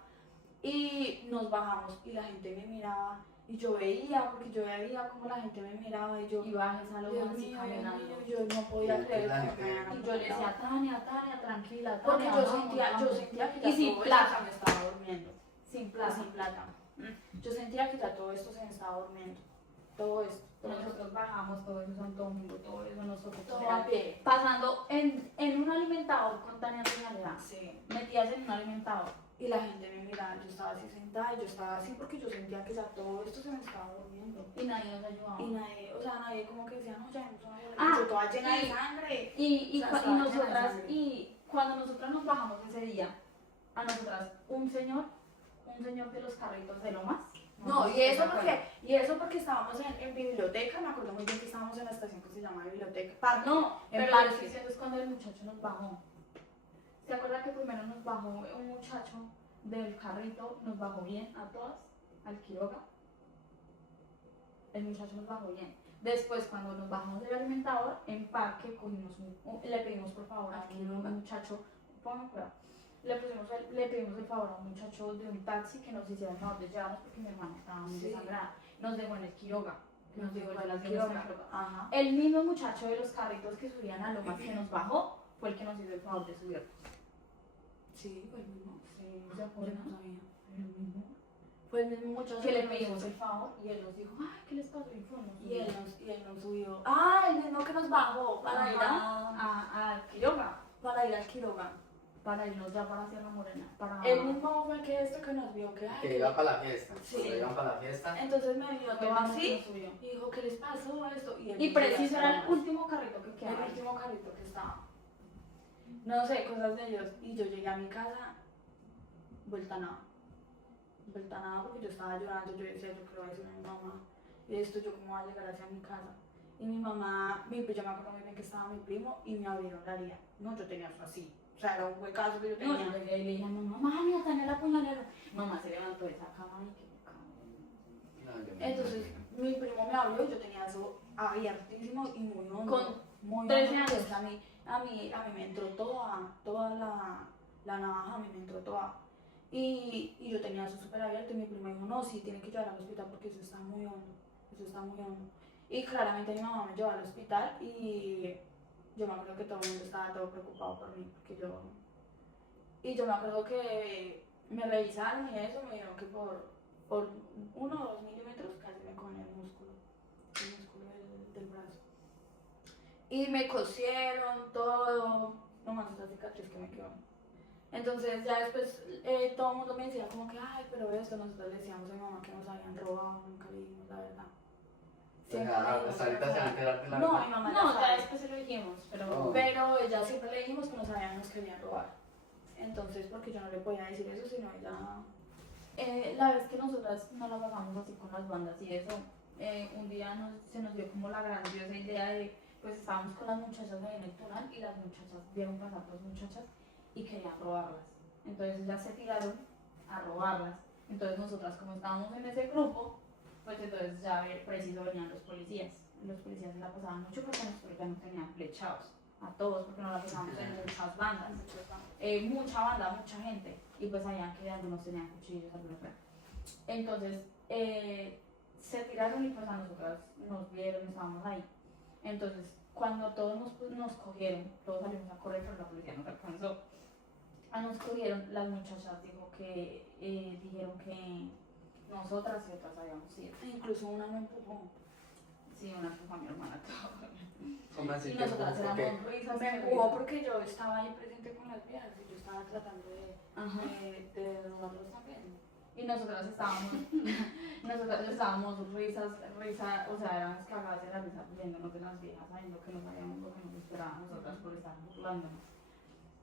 Y nos bajamos y la gente me miraba Y yo veía, porque yo veía como la gente me miraba y yo, Y bajes a lo Dios más y mío, caminando. yo no podía Y creer la que gente- me habían Y yo le decía, apuntado. Tania, tranquila, Porque Tania, yo vamos, sentía, vamos". que Y ya sin todo plata. esto se me estaba durmiendo. Sin Sin plata. plata. Yo sentía que ya todo esto se me estaba durmiendo. Todo esto. Nosotros bajamos todo eso Santo Domingo, todo eso nosotros. Todo a pie. Pasando en un alimentador con Tania Señalidad. Sí. Metías en un alimentador. Y la gente me miraba, yo estaba así sentada y yo estaba así porque yo sentía que ya todo esto se me estaba durmiendo. Y nadie nos ayudaba. Y nadie, o sea, nadie como que decía, no, ya no soy Ah, yo toda llena de y- sangre. Y, O sea, cua- y estaba llena de nosotras, sangre. y cuando nosotras nos bajamos ese día, a nosotras, un señor de los carritos de Lomas. No, sé y si eso se acuerdan. porque estábamos en biblioteca, me acuerdo muy bien que estábamos en la estación que se llama biblioteca. Parque. No, en pero lo parque. que estoy diciendo es cuando el muchacho nos bajó. ¿Se acuerda que primero nos bajó un muchacho del carrito, nos bajó bien a todas, al Quiroga? El muchacho nos bajó bien. Después, cuando nos bajamos del alimentador, en parque le pedimos por favor a Al Quiroga. un muchacho, ponme cuidado, le pedimos el favor a un muchacho de un taxi que nos hiciera el favor de llevarnos porque mi hermana estaba muy Sí. desangrada. Nos dejó en el Quiroga. Nos dejó en las Quiroga. Quiroga. Ajá. El mismo muchacho de los carritos que subían a Lomas que nos bajó fue el que nos hizo el favor de subirnos. Sí, fue el mismo. Sí, ¿se Yo acuerdan? no sabía. El mismo. Fue el mismo muchacho Que le nos pedimos hizo- el favor y él nos dijo, ay, ¿qué les pasó? Y fuimos. y él nos subió. Ah, el mismo que nos bajó para ir a Quiroga, para ir al Quiroga. para irnos ya para Sierra Morena. Para... El mismo fue que esto que nos vio que, ay, Que iba para la fiesta. Sí. Cuando iban para la fiesta. entonces me vio Fue el todo mismo que así nos subió. y dijo, ¿qué les pasó esto? él Y nos subió preciso hasta era el Lomas. último carrito que El quedaba. último carrito que estaba. No sé, cosas de ellos. Y yo llegué a mi casa, vuelta a nada. Vuelta a nada porque yo estaba llorando. Yo decía, yo qué le voy a decir a mi mamá. Y esto, yo cómo voy a llegar hacia mi casa. Y mi mamá, yo me acuerdo muy bien que estaba mi primo y me abrieron la herida. No, yo tenía eso así. O sea, era un huecazo que yo No, tenía. yo llegué y le dije a mi mamá, mami, a Tania la puñalera. Mamá se levantó de esa cama y que me cago. No, yo me Entonces, imagino. mi primo me abrió y yo tenía eso abiertísimo y muy hondo. Con muy 13 hondo, años. pues, a mí me entró toda la navaja, a mí me entró toda. Y yo tenía eso súper abierto y mi primo dijo, no, sí, tiene que llevar al hospital porque eso está muy hondo. Eso está muy hondo. Y claramente mi mamá me llevó al hospital y yo me acuerdo que todo el mundo estaba todo preocupado por mí porque y yo me acuerdo que me revisaron y eso, me dijeron que por 1 o 2 milímetros casi me cogen el músculo del brazo. Y me cosieron todo, nomás esta cicatriz que me quedó. Entonces ya después todo el mundo me decía como que, ay, pero esto, nosotros le decíamos a mi mamá que nos habían robado, nunca le dijimos la verdad. O sea, le dijimos hasta que ahorita nos se va a habían- enterar de la No, verdad. mi mamá No, ya ya sabe. después se lo dijimos, pero... Oh. Pero ella siempre le dijimos que nos querían robar. Entonces, porque yo no le podía decir eso, sino ella... La vez que nosotras no la pasamos así con las bandas y eso, un día se nos dio como la grandiosa idea de, pues estábamos con las muchachas ahí en el Tunal y las muchachas vieron pasar 2 muchachas y querían robarlas. Entonces ellas se tiraron a robarlas. Entonces nosotras como estábamos en ese grupo, pues entonces ya preciso venían los policías. Los policías se la pasaban mucho porque nosotros ya nos tenían flechados a todos porque nos la pasábamos en muchas bandas. Mucha banda, mucha gente, y pues sabían que algunos tenían cuchillos, algunos no. Entonces se tiraron y pues a nosotras nos vieron, estábamos ahí. Entonces cuando todos nos cogieron, todos salimos a correr, pero la policía nos alcanzó. Nos cogieron, las muchachas dijeron que nosotras y otras habíamos sido. Incluso una me empujó. Sí, una empujó a mi hermana. ¿Cómo así? Y nosotras ¿Por qué? éramos risas. Me empujó porque yo estaba ahí presente con las viejas y yo estaba tratando Ajá. de robarlos también. Y nosotras estábamos risas, o sea, éramos cagadas de la risa riéndonos de las viejas, sabiendo que no sabíamos lo que nos esperaba a nosotras por estar burlándonos.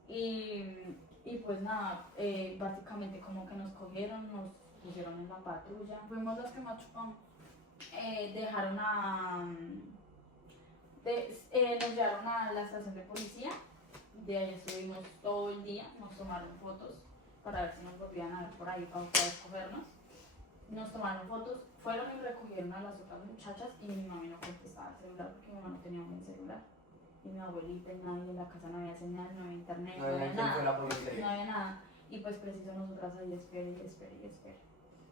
Y pues nada, básicamente como que nos cogieron, nos pusieron en la patrulla, Fuimos las que más chupamos. dejaron nos llevaron a la estación de policía, de ahí estuvimos todo el día, nos tomaron fotos para ver si nos volvían a ver por ahí para escogernos. Nos tomaron fotos, fueron y recogieron a las otras muchachas y mi mamá no contestaba el celular porque mi mamá no tenía un buen celular. Y mi abuelita y nadie en la casa, no había señal, no había internet, No no había había quién fue nada. la No policía. había nada. Y pues preciso nosotras ahí espere.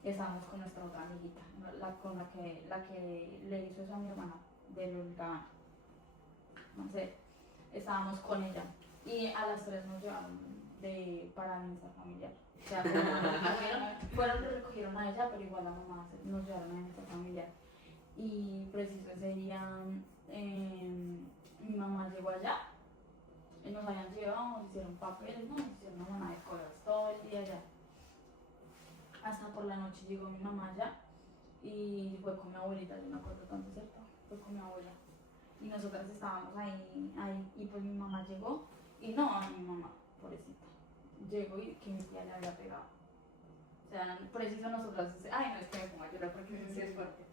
Estábamos con nuestra otra amiguita, la la que le hizo eso a mi hermana, de Lulga, no sé, estábamos con ella y a las 3 nos llevaron para bienestar familiar. O sea, como fueron, recogieron a ella, pero igual la mamá nos llevaron a bienestar familiar. Y preciso ese día mi mamá llegó allá y nos habían llevado, nos hicieron papeles, no, nos hicieron una mano de cosas todo el día allá. Hasta por la noche llegó mi mamá allá y fue con mi abuelita, yo me acuerdo tanto, ¿cierto? Fue con mi abuela. Y nosotras estábamos ahí, y pues mi mamá llegó, y no, a mi mamá, pobrecita, llegó y que mi tía le había pegado. O sea, preciso nosotras, ay, no es que me ponga a llorar porque sí es fuerte.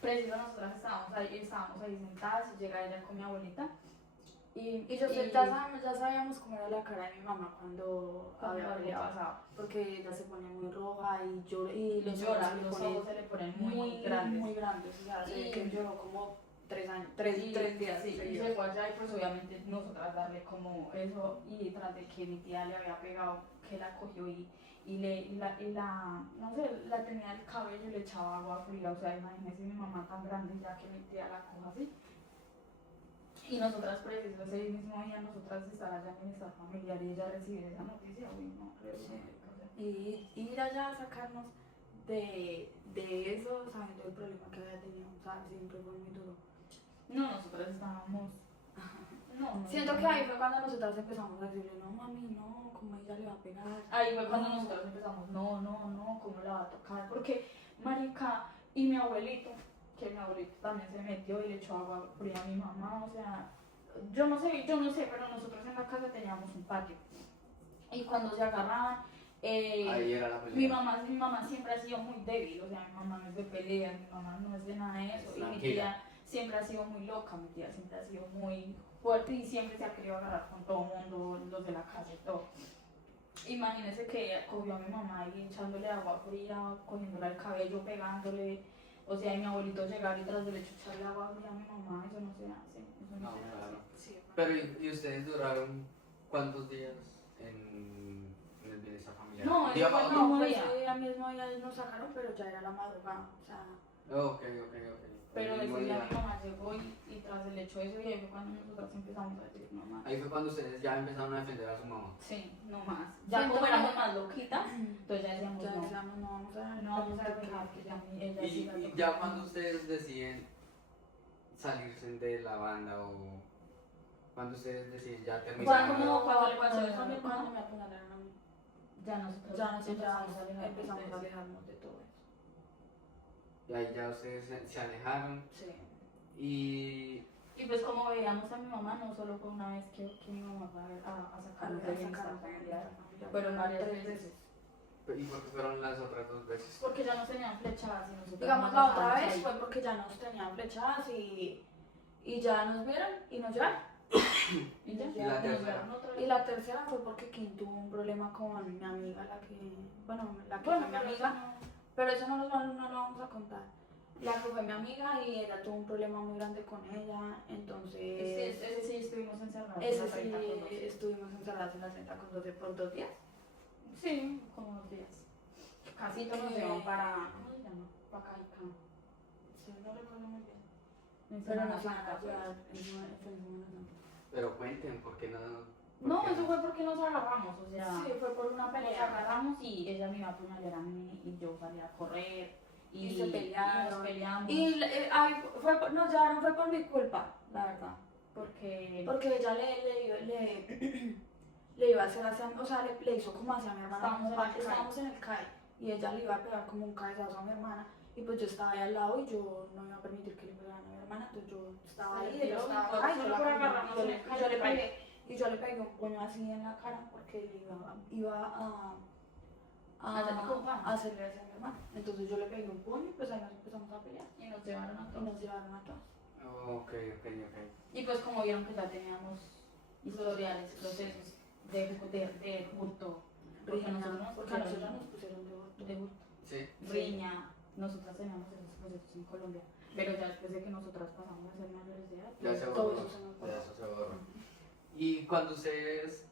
Preciso nosotras estábamos ahí sentadas y llega ella con mi abuelita. Ya sabíamos cómo era la cara de mi mamá cuando había algo peleado, pasado. porque ella se pone muy roja y llora, y Los ojos se le ponen muy grandes. Muy grandes, o sea, se ve Y- que lloró como 3 años, Sí, 3 días. sí, y seguidos. llegó allá y pues obviamente nosotras darle como eso y tras de que mi tía le había pegado, que la cogió no sé, la tenía el cabello y le echaba agua fría, o sea, imagínese mi mamá tan grande ya que mi tía la coja así. Y nosotras preciso ese mismo día nosotras estar allá en bienestar familiar y ella recibir esa noticia, uy no, creo que Y ir allá a sacarnos de eso, sabiendo el problema que había tenido, o sea, siempre fue muy duro. no, nosotras estábamos. No, Siento que ahí fue cuando nosotras empezamos a decirle, no mami, no, como ella le va a pegar. Ahí fue cuando No. nosotros empezamos, no, ¿cómo la va a tocar? Porque, marica, y mi abuelito, que mi abuelito también se metió y le echó agua fría a mi mamá, o sea, yo no sé, pero nosotros en la casa teníamos un patio. Y cuando se agarraban, Ahí era la pelea. mi mamá siempre ha sido muy débil, o sea, mi mamá no es de pelea, mi mamá no es de nada de eso. Y mi Tranquila. tía siempre ha sido muy loca, mi tía siempre ha sido muy fuerte y siempre se ha querido agarrar con todo el mundo, los de la casa y todo. Imagínese que ella cogió a mi mamá y echándole agua fría, cogiéndole el cabello, pegándole. O sea, y mi abuelito llegar y tras del hecho echarle agua fría a mi mamá, eso no se hace. Eso no No, se claro. hace. Sí, Pero, ¿y ustedes duraron cuántos días en el bienestar familiar? No, ¿Día eso fue para no. otro? ese día mismo ya nos sacaron, pero ya era la madrugada, o sea, Ok. Pero El ese mismo día día. mi mamá llegó y tras del hecho de ese día fue cuando nosotros empezamos a decir, no más. Ahí fue cuando ustedes ya empezaron a defender a su mamá. Sí, no más. Ya Siento como que- éramos más loquitas, entonces ya decíamos, ya no, decíamos, no vamos a no vamos a dejar que ella Y siga ya tocando. cuando ustedes deciden salirse de la banda o cuando ustedes deciden ya terminar. Cuando le pasó eso a mi hermano, cuando me apuñalaron a mí, ya nosotros ya nosotros empezamos a alejarnos empezamos de a eso. alejarnos de todo eso. Y ahí ya ustedes se alejaron Sí. y Y pues como veíamos a mi mamá, no solo fue una vez que mi mamá fue a sacarnos de bienestar familiar, fueron varias veces. ¿Y por qué fueron las otras 2 veces? Porque ya nos tenían flechadas y nosotros Digamos, nos la otra dejábamos vez ahí. fue porque ya nos tenían flechadas y ya nos vieron y nos llevaron. Y ya, ¿Y la nos tercera? llevaron otra vez. Y la tercera fue porque Kim tuvo un problema con mi amiga, la que fue mi pero amiga, pero eso no lo vamos a contar. La que fue mi amiga y ella tuvo un problema muy grande con ella, entonces Ese sí estuvimos encerrados. en ese la sí 30 con 12. estuvimos encerradas en la 30 con 12 por 2 días. Sí, como 2 días. Casi todos nos llevan para. ¿Cómo se llama? Para Caicán. Sí, no recuerdo muy bien. En Pero Semana nos iban Santa, a pues. llevar en Semana Santa. Pero cuenten, ¿por qué no? No, eso fue porque nos agarramos, o sea. Sí, fue por una Nos pelea. agarramos y ella me iba a apuñalar a mí y yo salí a correr. Y se pelearon. Y nos peleamos. Y nos llevaron fue por mi culpa, la verdad. Porque. Porque ella le iba a hacer hacia, o sea, le hizo como hacia mi hermana. Estábamos en el CAI. Estábamos en el CAI y ella le iba a pegar como un cabezazo a mi hermana. Y pues yo estaba ahí al lado y yo no iba a permitir que le pegaran a mi hermana. Entonces yo estaba ahí, ella estaba acá y yo solo la por pegué, agarrarnos y yo en le- el y CAI, yo le por ahí. pegué. Y yo le pegué un puño así en la cara porque le iba Hacerle compa. a hacerle hacia mi hermana. Entonces yo le pegué un puño y pues ahí nos empezamos a pelear. Y nos llevaron a Y todos. nos llevaron a todos. Ok. Y pues como vieron que ya teníamos historiales, procesos de hurto, porque a nosotros nos Porque a nosotros pusieron nos pusieron de voto. de hurto, Sí. riña, nosotras teníamos esos procesos en Colombia, pero ya después de que nosotras pasamos a ser mayores de edad, Ya se Todo borró. eso se nos Ya borró. eso se borró. Y cuando ustedes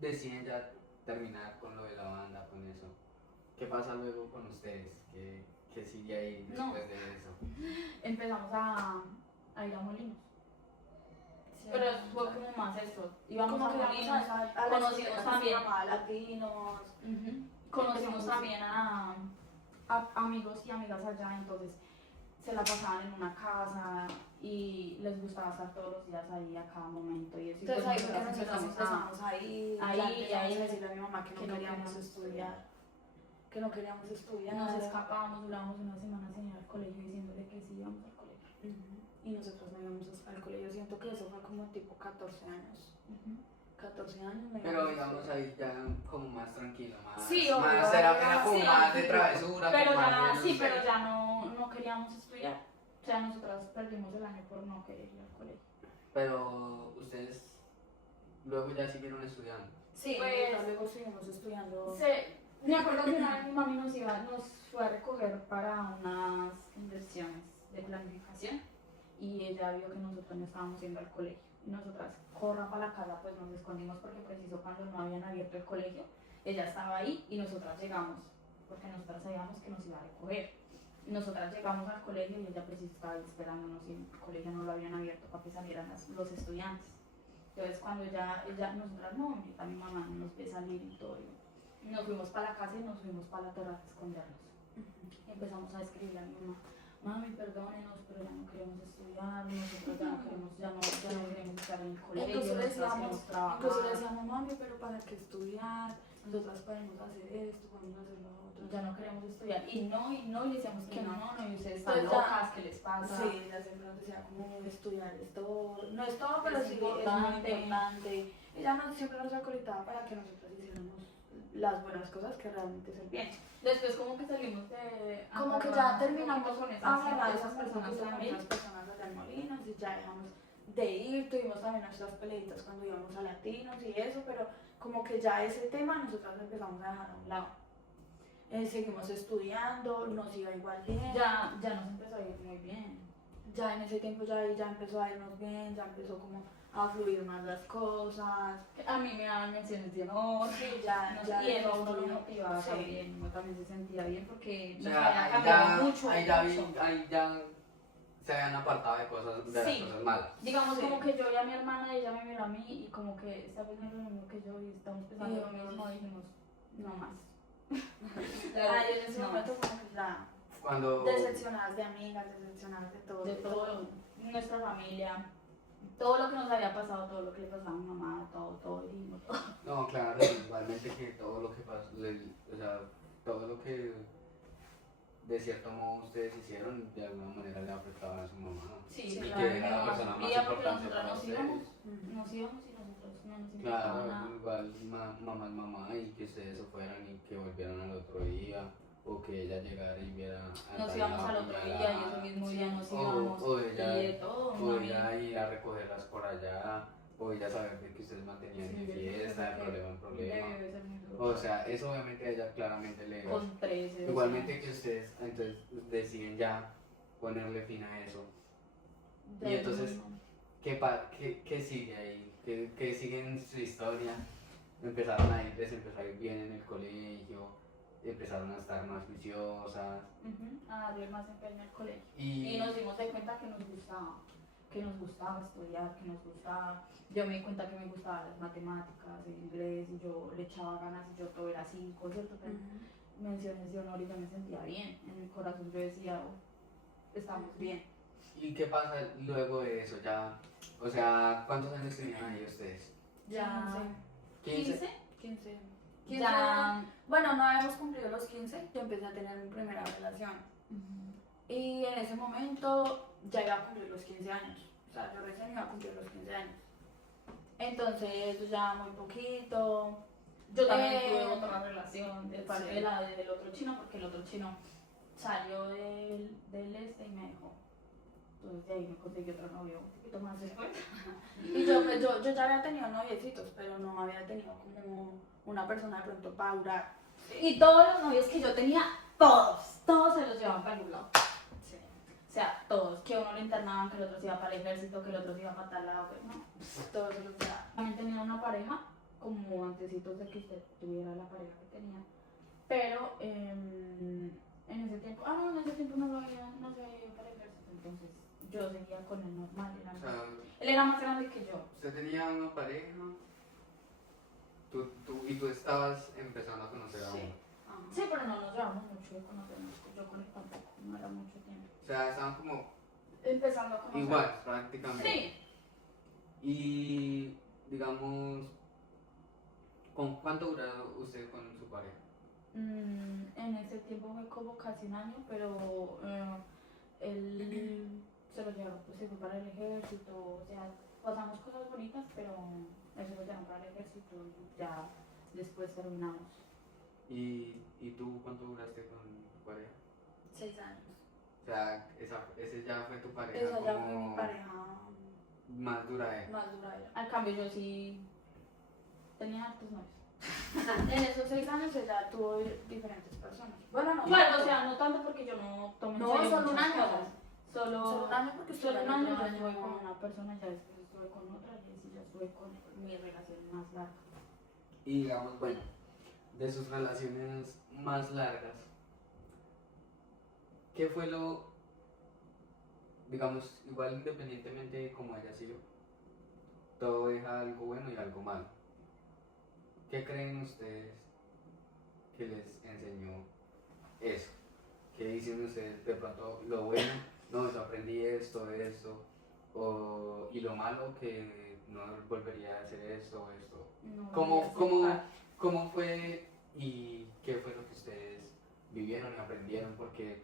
deciden ya terminar con lo de la banda, con eso, ¿qué pasa luego con ustedes? qué sigue ahí No. después de eso? Empezamos a ir a Molinos. Sí, Pero vamos fue a- como más esto. Íbamos como a que vamos Molinos. a las conocimos discotecas también. que se llamaban latinos. Conocimos Empezamos también a amigos y amigas allá, entonces se la pasaban en una casa y les gustaba estar todos los días ahí a cada momento y eso. Y Entonces pues ahí fue que nosotras nosotros empezamos ahí, ahí, ya empezamos ahí, a decirle a mi mamá que que no no queríamos queríamos estudiar, que no queríamos estudiar. nos escapábamos, durábamos una semana sin ir al colegio diciéndole que sí íbamos al colegio. Y nosotros no íbamos al colegio. Siento que eso fue como tipo 14 años. 14 años. no Pero íbamos digamos a estudiar. ahí ya como más tranquilo, más, Sí, obvio, más era como sí, más de sí. travesura, Pero como más ya, de, no sí, sé. pero ya no queríamos estudiar. O sea, nosotras perdimos el año por no querer ir al colegio. Pero ustedes luego ya siguieron estudiando. Sí, Pues- nosotros luego seguimos estudiando. Me acuerdo que una vez mi mami nos fue a recoger para unas inversiones de planificación y ella vio que nosotros no estábamos yendo al colegio. Y nosotras, corra para la casa, pues nos escondimos porque preciso cuando no habían abierto el colegio, ella estaba ahí y nosotras llegamos, porque nosotras sabíamos que nos iba a recoger. Y nosotras llegamos al colegio y ella preciso estaba ahí esperándonos y el colegio no lo habían abierto para que salieran los estudiantes. Entonces cuando nosotras no, ahorita mi mamá no nos ve salir y todo. Y nos fuimos para la casa y nos fuimos para la terraza a escondernos. Y empezamos a escribir a mi mamá, mami, perdónenos, pero ya no queremos estudiar, nosotros ya no queremos estar en el colegio, Incluso le nosotras queremos decíamos, trabajar, mami, pero ¿para qué estudiar? Nosotras podemos hacer esto, podemos hacer lo otro. ya no queremos estudiar. Y le decíamos que no, y ustedes están Pues ya- locas, ¿qué les pasa? Sí, ella siempre nos decía como estudiar es todo, no es todo, pero Es sí importante. es muy importante. Ella siempre nos acolitaba para que nosotros hiciéramos las buenas cosas que realmente es el bien. Después como que salimos de... Como que agarrar ya terminamos con esas agarrar esas personas personas con esas personas allá en Molinos y ya dejamos de ir, tuvimos también nuestras peleitas cuando íbamos a latinos y eso, pero como que ya ese tema nosotros empezamos a dejar a un lado. Seguimos estudiando, nos iba igual bien. Ya nos empezó a ir muy bien. Ya en ese tiempo ya empezó a irnos bien, ya empezó como a fluir más las cosas. A mí me daban menciones de honor. Sí, ya, Y eso a después uno lo tuvimos- motivaba sí. también, uno también se sentía bien porque O nos sea, había ahí cambiado ya, mucho. ahí ya se habían apartado de cosas, de Sí. las cosas malas. Digamos Sí. como que yo vi a mi hermana y ella me miró a mí y como que está pensando lo mismo que yo y estamos pensando Y lo mismo y dijimos, no más. Ay, en ese No momento más. como que ya Cuando decepcionadas de amigas, decepcionadas de todo. De todo, nuestra familia, todo lo que nos había pasado, todo lo que le pasaba a mi mamá, todo, dijimos todo. no, claro, igualmente que todo lo que pasó, o sea, todo lo que de cierto modo ustedes hicieron de alguna manera le afectaba a su mamá. Sí, Sí, Y claro, que era la mi mamá persona más sufría porque importante nosotras para nos íbamos, ustedes. nos íbamos y nosotros no nos importaba Claro, nada. igual mamá es mamá y que ustedes se fueran y que volvieran al otro día o que ella llegara y viera a Nos tal íbamos al lado, otro viera- día y ese mismo día nos íbamos o ella, y de todo, o mami. ella ir a recogerlas por allá o ella saber de que ustedes mantenían Sí, de fiesta, de problema en problema. Debe ser muy duro. O sea, eso obviamente a ella claramente le... Con 13. Igualmente que ustedes entonces deciden ya ponerle fin a eso. Y entonces, ¿qué sigue ahí? ¿Qué sigue en su historia? Les empezó a ir bien en el colegio, empezaron a estar más juiciosas a darle más empeño al colegio. y Y nos dimos de cuenta que nos gustaba estudiar, que nos gustaba. Yo me di cuenta que me gustaban las matemáticas, el inglés, y yo le echaba ganas y yo todo era 5, ¿cierto? Pero menciones de honor y yo me sentía bien. En mi corazón yo decía, "Oh, estamos bien". ¿Y qué pasa luego de eso? Ya, o sea, ¿cuántos años tenían ahí ustedes? Ya. 15. 15. Ya. Bueno, no habíamos cumplido los 15, yo empecé a tener mi primera relación. Y en ese momento ya iba a cumplir los 15 años. O sea, yo recién iba a cumplir los 15 años. Entonces, yo ya muy poquito. Yo también Eh, tuve otra relación de parte sí. de del otro chino, porque el otro chino salió del este y me dejó. Entonces de ahí me conseguí otro novio un poquito más después. Y yo ya había tenido noviecitos, pero no había tenido como una persona de pronto para durar. Y todos los novios que yo tenía, todos se los llevaban para algún lado. Sí. O sea, todos, que uno lo internaban, que el otro se iba para el ejército, que el otro se iba para tal lado, pues no. Todo eso lo sea. También tenía una pareja, como antecitos de que usted tuviera la pareja que tenía. Pero en ese tiempo, en ese entonces yo seguía con él normal. O sea, Él era más grande que yo. usted tenía una pareja y tú estabas empezando a conocer a Sí. uno. Ajá. Sí, pero no nos llevamos mucho de conocernos. Yo con él tampoco, no era mucho tiempo. O sea, estaban como Empezando a conocer. igual prácticamente. Sí. Y digamos, ¿con cuánto duró usted con su pareja? En ese tiempo fue como casi un año, pero él se lo llevó, pues se fue para el ejército, o sea, pasamos cosas bonitas, pero él se lo llevó para el ejército y ya después terminamos. ¿Y tú cuánto duraste con tu pareja? 6 años. O sea, ese ya fue tu pareja Esa ya fue como mi pareja más duradera. más duradera. Al cambio yo sí tenía hartos novios. En esos 6 años ella tuvo diferentes personas. Bueno, no. Bueno, o sea, no tanto porque yo no tomé en No, serio solo un muchas año. cosas. Solo un año porque solo estuve un año otro yo año. estuve con una persona, ya después estuve con otra y así ya estuve con mi relación más larga. Y digamos, bueno, de sus relaciones más largas, ¿qué fue digamos, igual independientemente de cómo haya sido, todo deja algo bueno y algo malo? ¿Qué creen ustedes que les enseñó eso? ¿Qué dicen ustedes de pronto lo bueno? No, yo aprendí esto, y lo malo que no volvería a hacer esto, esto. No ¿Cómo, volví a cómo fue y qué fue lo que ustedes vivieron y aprendieron? Porque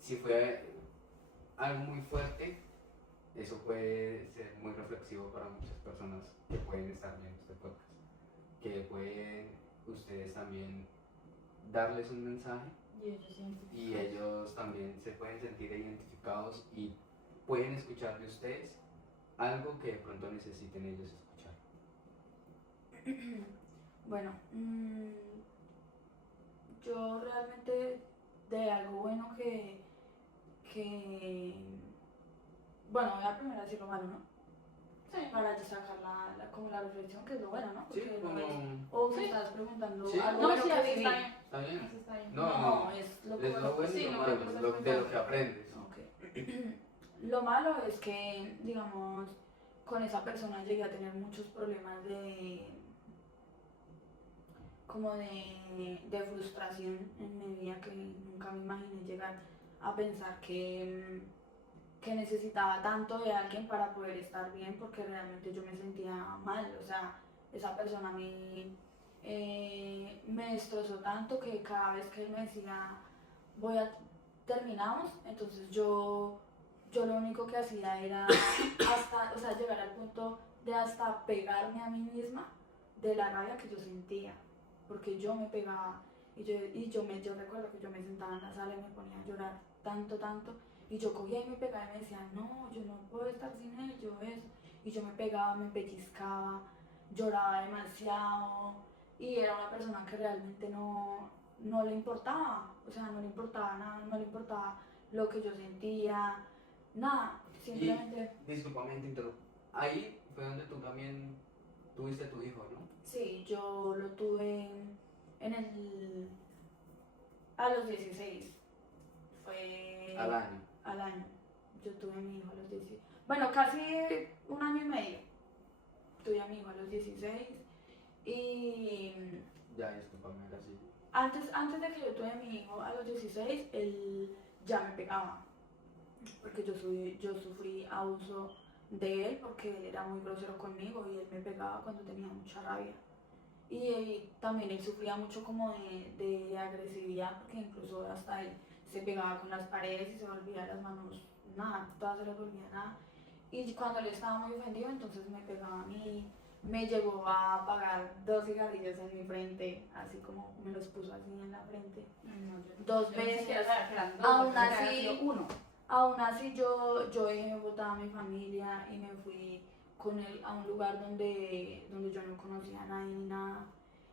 si fue algo muy fuerte, eso puede ser muy reflexivo para muchas personas que pueden estar viendo este podcast. Que pueden ustedes también darles un mensaje y ellos también se pueden sentir identificados y pueden escuchar de ustedes algo que de pronto necesiten ellos escuchar. Bueno, yo realmente de algo bueno bueno, voy a primero decir lo malo, ¿no? Sí. Para destacar como la reflexión, que es lo bueno, ¿no? Sí, Porque como... o me Sí. estás preguntando Sí. algo No, bueno sí, que así viví. está bien. ¿Está bien? Así está bien. No, Es lo es lo bueno y sí, lo lo malo, que tú estás de lo pensando. que aprendes. Ok. Lo malo es que, digamos, con esa persona llegué a tener muchos problemas de frustración en mi vida, que nunca me imaginé llegar a pensar que necesitaba tanto de alguien para poder estar bien, porque realmente yo me sentía mal. O sea, esa persona me destrozó tanto que cada vez que él me decía terminamos, entonces yo lo único que hacía era o sea, llegar al punto de hasta pegarme a mí misma de la rabia que yo sentía, porque yo me pegaba yo recuerdo que yo me sentaba en la sala y me ponía a llorar tanto, y yo cogía y me pegaba y me decía, no, yo no puedo estar sin él, yo eso, y yo me pegaba, me pellizcaba, lloraba demasiado, y era una persona que realmente no le importaba, o sea, no le importaba nada, no le importaba lo que yo sentía, nada, simplemente... Y, discúlpame, te interrumpo. Ahí fue donde tú también tuviste tu hijo, ¿no? Sí, yo lo tuve a los 16, fue... Al año. Yo tuve a mi hijo a los 16, bueno, casi un año y medio, tuve a mi hijo a los 16, y Ya, discúlpame, ahora sí. antes de que yo tuve a mi hijo a los 16, él ya me pegaba, porque yo sufrí abuso de él, porque él era muy grosero conmigo y él me pegaba cuando tenía mucha rabia. Y también él sufría mucho como de agresividad, porque incluso hasta él se pegaba con las paredes y se volvía las manos, nada, todas se le volvía nada. Y cuando él estaba muy ofendido, entonces me pegaba a mí, me llegó a apagar 2 cigarrillos en mi frente, así como me los puso así en la frente. Dos veces. Aún así, Aún así yo dejé botada a mi familia y me fui con él a un lugar donde yo no conocía a nadie ni nada.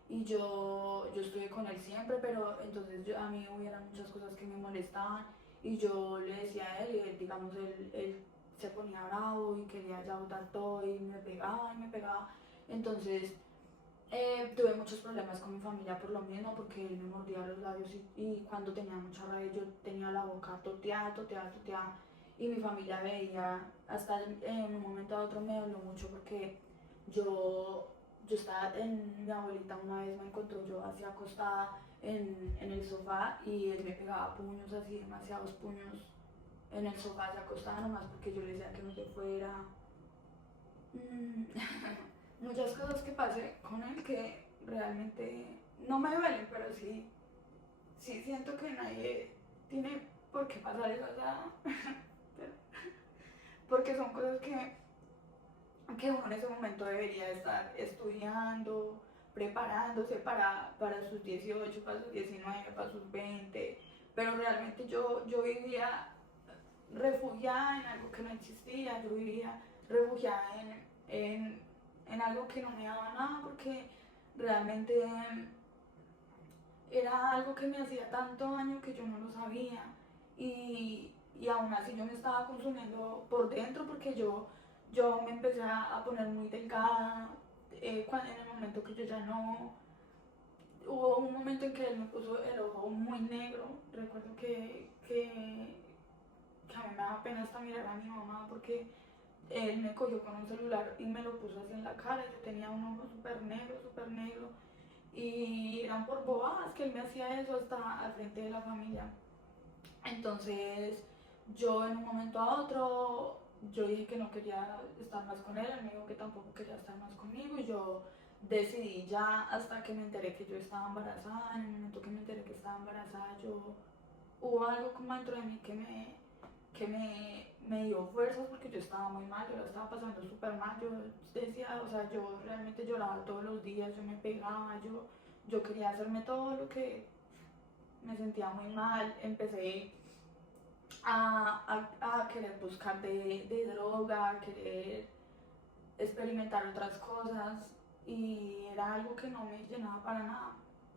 Y yo estuve con él siempre, pero entonces a mí hubieran muchas cosas que me molestaban y yo le decía a él, y él, digamos, él se ponía bravo y quería ya botar todo y me pegaba y me pegaba. Entonces Tuve muchos problemas con mi familia por lo mismo, porque él me mordía los labios y cuando tenía mucha rabia yo tenía la boca toteada, toteada, toteada. Y mi familia veía, hasta en un momento a otro me dolió mucho porque yo estaba mi abuelita una vez me encontró yo así acostada en el sofá y él me pegaba puños así, demasiados puños en el sofá, se acostaba nomás porque yo le decía que no se fuera. Mm, muchas cosas que pasé con él que realmente no me duelen, pero sí siento que nadie tiene por qué pasar eso, o sea, porque son cosas que uno en ese momento debería estar estudiando, preparándose para sus 18, para sus 19, para sus 20, pero realmente yo vivía refugiada en algo que no existía, yo vivía refugiada en algo que no me daba nada porque realmente era algo que me hacía tanto daño que yo no lo sabía y aún así yo me estaba consumiendo por dentro porque yo me empecé a poner muy delgada en el momento que yo ya no. Hubo un momento en que él me puso el ojo muy negro, recuerdo que a mí me daba pena hasta mirar a mi mamá porque él me cogió con un celular y me lo puso así en la cara. Yo tenía un ojo súper negro. Y eran por bobadas que él me hacía eso hasta al frente de la familia. Entonces, yo en un momento a otro, yo dije que no quería estar más con él. Él me dijo que tampoco quería estar más conmigo. Y yo decidí ya hasta que me enteré que yo estaba embarazada. En el momento que me enteré que estaba embarazada, hubo algo como dentro de mí que me dio fuerzas porque yo estaba muy mal, yo la estaba pasando súper mal, yo decía, o sea, yo realmente lloraba todos los días, yo me pegaba, yo quería hacerme todo lo que me sentía muy mal, empecé a querer buscar de droga, a querer experimentar otras cosas y era algo que no me llenaba para nada,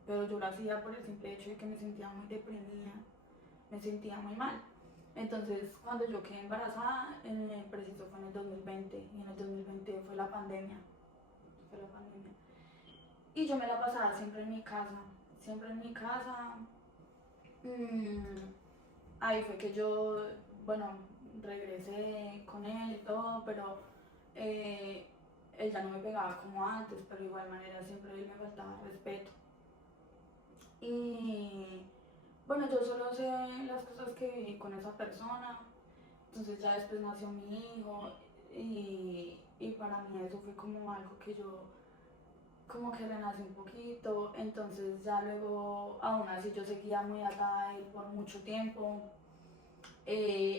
pero yo lo hacía por el simple hecho de que me sentía muy deprimida, me sentía muy mal. Entonces, cuando yo quedé embarazada, preciso fue en el 2020, y en el 2020 fue la pandemia, fue la pandemia. Y yo me la pasaba siempre en mi casa. Mm, ahí fue que yo, bueno, regresé con él y todo, pero eh, él ya no me pegaba como antes, pero de igual manera siempre él me faltaba respeto. Y bueno, yo solo sé las cosas que viví con esa persona. Entonces ya después nació mi hijo y para mí eso fue como algo que yo como que renací un poquito. Entonces ya luego, aún así yo seguía muy atada a él por mucho tiempo.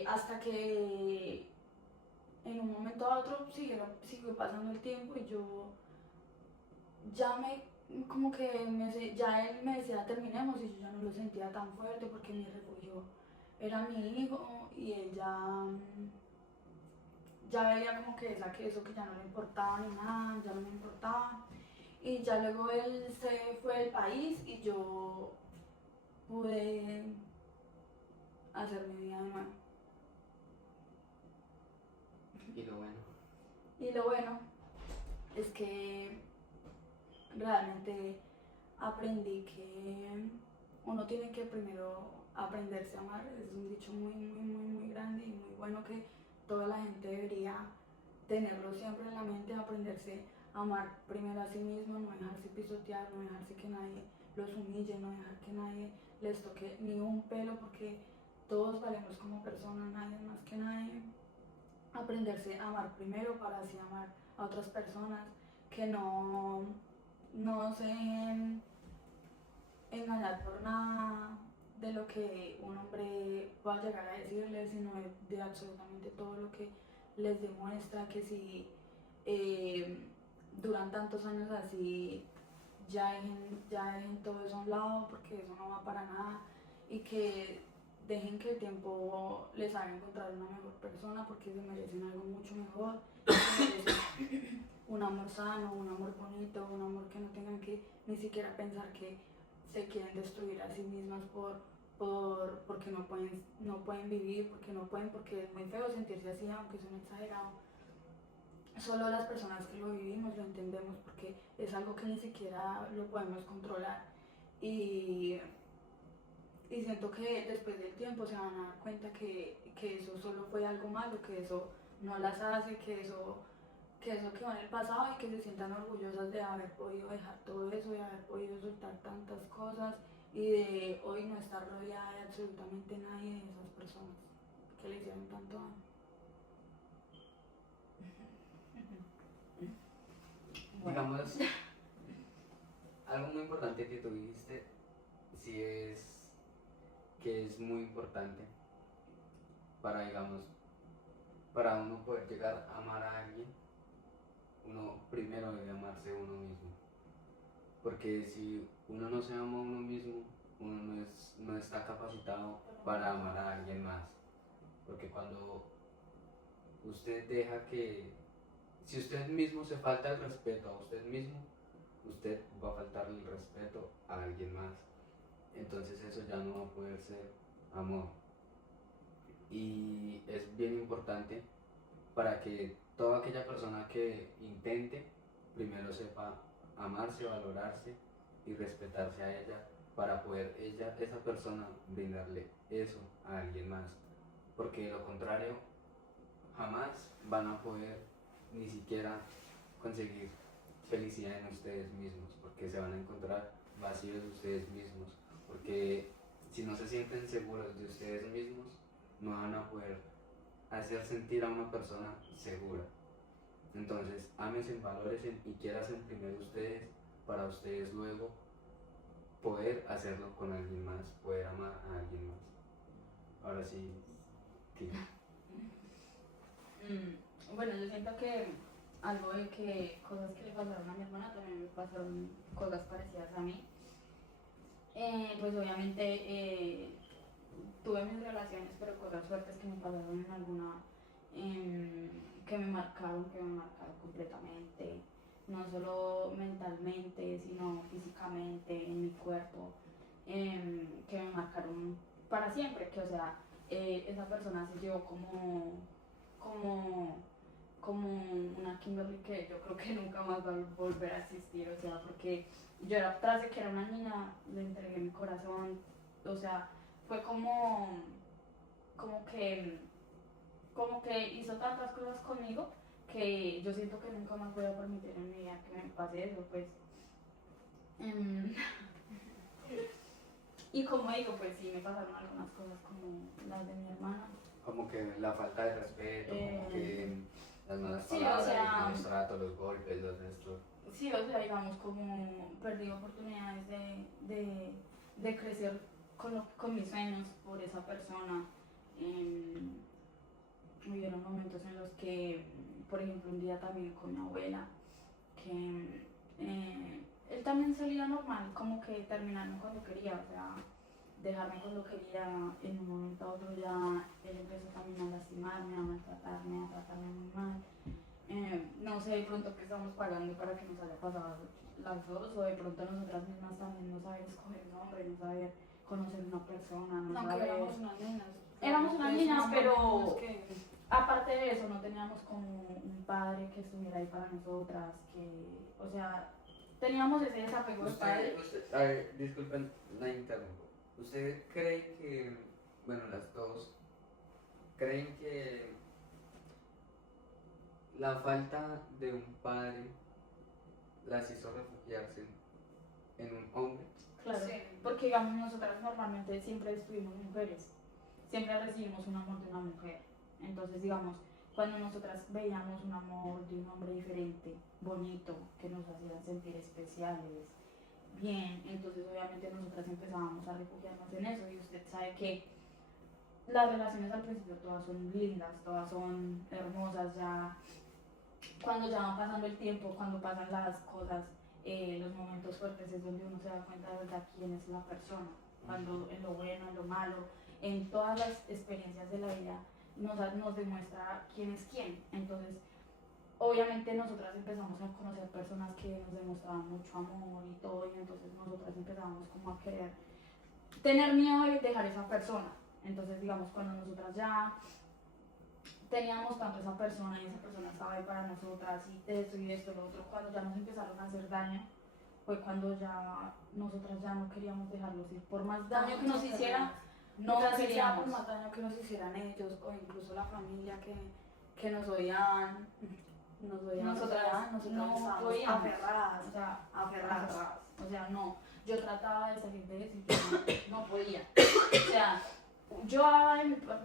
Hasta que en un momento a otro siguió pasando el tiempo y yo ya como que ya él me decía terminemos y yo ya no lo sentía tan fuerte porque mi refugio era mi hijo y él ya veía como que eso que ya no le importaba ni nada, ya no me importaba. Y ya luego él se fue del país y yo pude hacer mi vida de nuevo. Y lo bueno. Y lo bueno es que realmente aprendí que uno tiene que primero aprenderse a amar. Es un dicho muy grande y muy bueno que toda la gente debería tenerlo siempre en la mente, aprenderse a amar primero a sí mismo, no dejarse pisotear, no dejarse que nadie los humille, no dejar que nadie les toque ni un pelo porque todos valemos como personas, nadie más que nadie. Aprenderse a amar primero para así amar a otras personas, que no se dejen engañar por nada de lo que un hombre va a llegar a decirles, sino de absolutamente todo lo que les demuestra que si eh, duran tantos años así, ya dejen todo eso a un lado porque eso no va para nada y que dejen que el tiempo les haga encontrar una mejor persona porque se merecen algo mucho mejor, se merecen un amor sano, un amor bonito, un amor que no tengan que ni siquiera pensar que se quieren destruir a sí mismas porque no pueden vivir, porque no pueden, porque es muy feo sentirse así, aunque suene exagerado. solo las personas que lo vivimos lo entendemos porque es algo que ni siquiera lo podemos controlar. Y, y siento que después del tiempo se van a dar cuenta que eso solo fue algo malo, que eso no las hace, que eso quedó en el pasado y que se sientan orgullosas de haber podido dejar todo eso, de haber podido soltar tantas cosas y de hoy no estar rodeada de absolutamente nadie de esas personas que le hicieron tanto daño. Bueno, Digamos, algo muy importante que tú dijiste, sí es que es muy importante para, digamos, para uno poder llegar a amar a alguien, uno primero debe amarse a uno mismo. Porque si uno no se ama a uno mismo, uno no está capacitado para amar a alguien más. Porque cuando usted deja que, si usted mismo se falta el respeto a usted mismo, usted va a faltarle el respeto a alguien más. Entonces eso ya no va a poder ser amor. Y es bien importante para que toda aquella persona que intente primero sepa amarse, valorarse y respetarse a ella para poder esa persona brindarle eso a alguien más. Porque de lo contrario, jamás van a poder ni siquiera conseguir felicidad en ustedes mismos, porque se van a encontrar vacíos de ustedes mismos, porque si no se sienten seguros de ustedes mismos, no van a poder hacer sentir a una persona segura. Entonces, ámense, valórense y quiéranse primero ustedes para ustedes luego poder hacerlo con alguien más, poder amar a alguien más. Ahora sí, ¿qué? Bueno, yo siento que algo de que cosas que le pasaron a mi hermana también me pasaron cosas parecidas a mí. Pues obviamente tuve mis relaciones, pero cosas fuertes que me pasaron en alguna, que me marcaron completamente, no solo mentalmente, sino físicamente, en mi cuerpo, que me marcaron para siempre, que o sea, esa persona se llevó como, como una Kimberly que yo creo que nunca más va a volver a existir, o sea, porque yo era, tras de que era una niña, le entregué mi corazón, o sea, fue como que, como que hizo tantas cosas conmigo que yo siento que nunca más voy a permitir en mi vida que me pase eso, pues. Em, y como digo, pues sí, me pasaron algunas cosas como las de mi hermana. Como que la falta de respeto, como que las malas Sí, o palabras, sea, los tratos, los golpes, los estos. sí, o sea, digamos, como perdí oportunidades de crecer con mis sueños por esa persona. Hubieron momentos en los que, por ejemplo, un día también con mi abuela, que él también salía normal, como que terminarme cuando quería, o sea, dejarme cuando quería, en un momento a otro ya él empezó también a lastimarme, a maltratarme, a tratarme muy mal. No sé de pronto qué estamos pagando para que nos haya pasado las dos, o de pronto nosotras mismas también no saber escoger un hombre, no saber conocer una persona, no Aunque saber... éramos unas nenas. Éramos unas niñas, pero Que aparte de eso no teníamos como un padre que estuviera ahí para nosotras, que, o sea, teníamos ese desapego de padre. A ver, disculpen, la interrumpo. ¿Usted cree que, bueno, las dos, creen que la falta de un padre las hizo refugiarse en un hombre? Claro, sí. porque digamos nosotras normalmente siempre estuvimos mujeres, siempre recibimos un amor de una mujer. Entonces digamos, cuando nosotras veíamos un amor de un hombre diferente, bonito, que nos hacía sentir especiales, bien, entonces obviamente nosotras empezábamos a refugiarnos en eso y usted sabe que las relaciones al principio todas son lindas, todas son hermosas, ya cuando ya va pasando el tiempo, cuando pasan las cosas, los momentos fuertes es donde uno se da cuenta de verdad quién es la persona, cuando en lo bueno, en lo malo, en todas las experiencias de la vida nos demuestra quién es quién. Entonces, obviamente nosotras empezamos a conocer personas que nos demostraban mucho amor y todo, y entonces nosotras empezamos como a querer tener miedo de dejar esa persona. Entonces, digamos, cuando nosotras ya teníamos tanto esa persona y esa persona estaba ahí para nosotras y esto y esto y lo otro. Cuando ya nos empezaron a hacer daño, fue cuando ya nosotras ya no queríamos dejarlos ir. Por más daño que nos hiciera, no Mientras sea queríamos. por más daño que nos hicieran ellos o incluso la familia que nos odiaban, Nosotras no estábamos podíamos. aferradas, O sea, aferradas. O sea, no. Yo trataba de salir de eso y yo no podía. O sea, yo daba de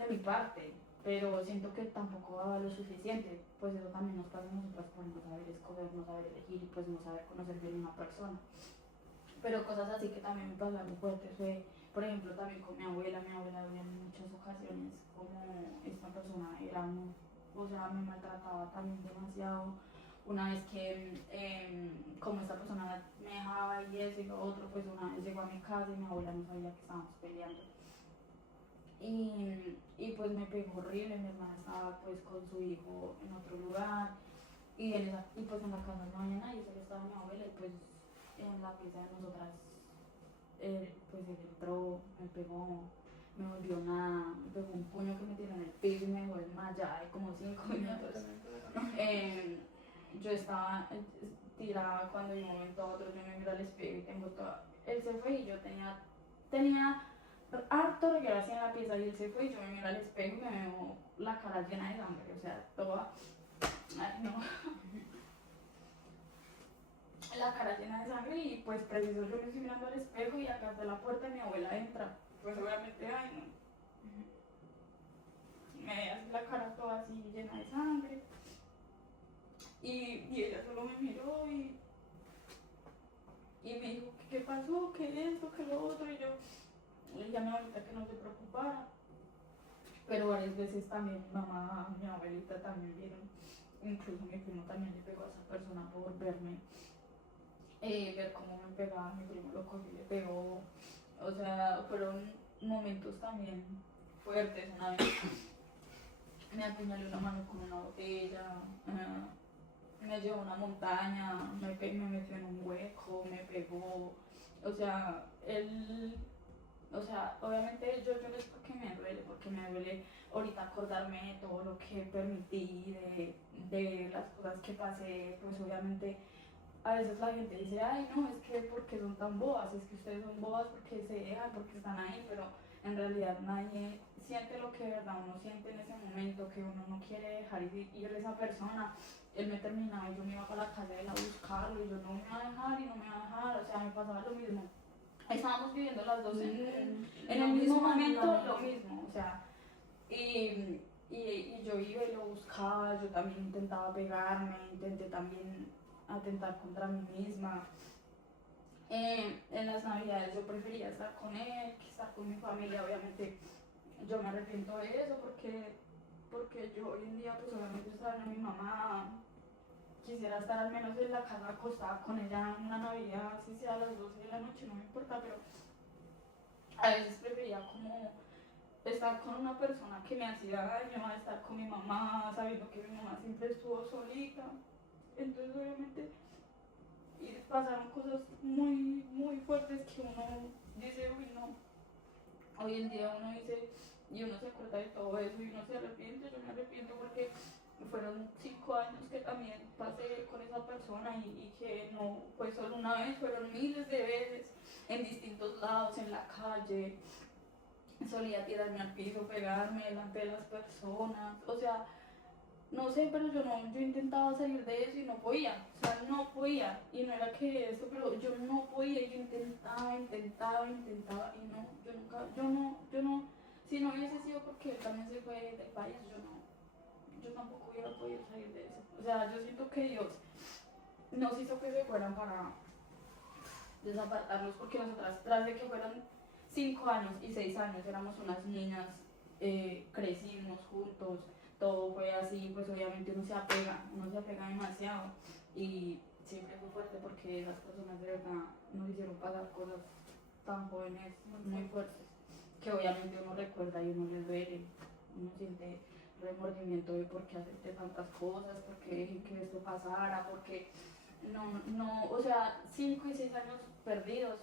mi parte, pero siento que tampoco daba lo suficiente. Pues eso también nos pasa a nosotras por no saber escoger, no saber elegir y pues no saber conocer bien a una persona. Pero cosas así que también me pasaron fuertes fue, por ejemplo, también con mi abuela en muchas ocasiones como esta persona era o sea, me maltrataba también demasiado. Una vez que, como esta persona me dejaba y eso y lo otro, pues una vez llegó a mi casa y mi abuela no sabía que estábamos peleando. Y pues me pegó horrible, mi hermana estaba pues con su hijo en otro lugar y pues en la casa no había nadie, solo estaba mi abuela y pues en la pieza de nosotras, pues él entró, me pegó, me volvió nada, me pegó un puño que me tiró en el piso y me dejó desmayada de como 5 minutos. Yo estaba tirada cuando de un momento a otro yo me miro al espejo y tengo toda... Él se fue y yo tenía harto reguero así en la pieza y él se fue y yo me miro al espejo y me veo la cara llena de sangre, o sea, toda... Ay, no. La cara llena de sangre y pues preciso yo me estoy mirando al espejo y acá de la puerta mi abuela entra. Pues obviamente, ay no. Me hace la cara toda así llena de sangre. Y ella solo me miró y me dijo, ¿qué pasó? ¿Qué esto? ¿Qué lo otro? Y yo le dije a mi abuelita que no se preocupara. Pero varias veces también mi mamá, mi abuelita también vieron, incluso mi primo también le pegó a esa persona por verme, ver cómo me pegaba, mi primo lo cogió y le pegó. O sea, fueron momentos también fuertes. Una vez me apuñalé una mano con una botella. Me llevó a una montaña, me metió en un hueco, me pegó, o sea, obviamente yo lloro es porque me duele ahorita acordarme de todo lo que permití, de las cosas que pasé, pues obviamente a veces la gente dice, ay no, es que porque son tan bobas, es que ustedes son bobas porque se dejan, porque están ahí, pero en realidad nadie siente lo que de verdad uno siente en ese momento, que uno no quiere dejar ir a esa persona. Él me terminaba y yo me iba para la casa de él a buscarlo y yo no me iba a dejar y no me iba a dejar, o sea, me pasaba lo mismo. Estábamos viviendo las dos en el mismo momento, lo mismo, o sea, y yo iba y lo buscaba, yo también intentaba pegarme, intenté también atentar contra mí misma. En las navidades yo prefería estar con él que estar con mi familia, obviamente yo me arrepiento de eso porque yo hoy en día pues obviamente estaba en mi mamá, quisiera estar al menos en la casa acostada con ella en una Navidad, si sea a las 12 de la noche, no me importa, pero a veces prefería como estar con una persona que me hacía daño, a estar con mi mamá, sabiendo que mi mamá siempre estuvo solita. Entonces obviamente pasaron cosas muy, muy fuertes que uno dice, uy no, hoy en día uno dice, y uno se acuerda de todo eso y uno se arrepiente, yo me arrepiento porque fueron 5 años que también pasé con esa persona y que no fue solo una vez, fueron miles de veces en distintos lados, en la calle, solía tirarme al piso, pegarme delante de las personas, o sea, no sé, pero yo intentaba salir de eso y no podía, o sea, no podía, y no era que esto, pero yo no podía, yo intentaba y no, yo no, si no hubiese sido porque él también se fue del país, yo tampoco hubiera podido salir de eso, o sea, yo siento que Dios nos hizo que se fueran para desapartarlos, porque nosotras, tras de que fueron 5 años y 6 años, éramos unas niñas, crecimos juntos, todo fue así, pues obviamente uno se apega demasiado y siempre fue fuerte porque las personas de verdad nos hicieron pasar cosas tan jóvenes, muy fuertes, que obviamente uno recuerda y uno les duele, uno siente remordimiento de por qué acepté tantas cosas, por qué dejé que esto pasara, porque no, o sea, 5 y 6 años perdidos.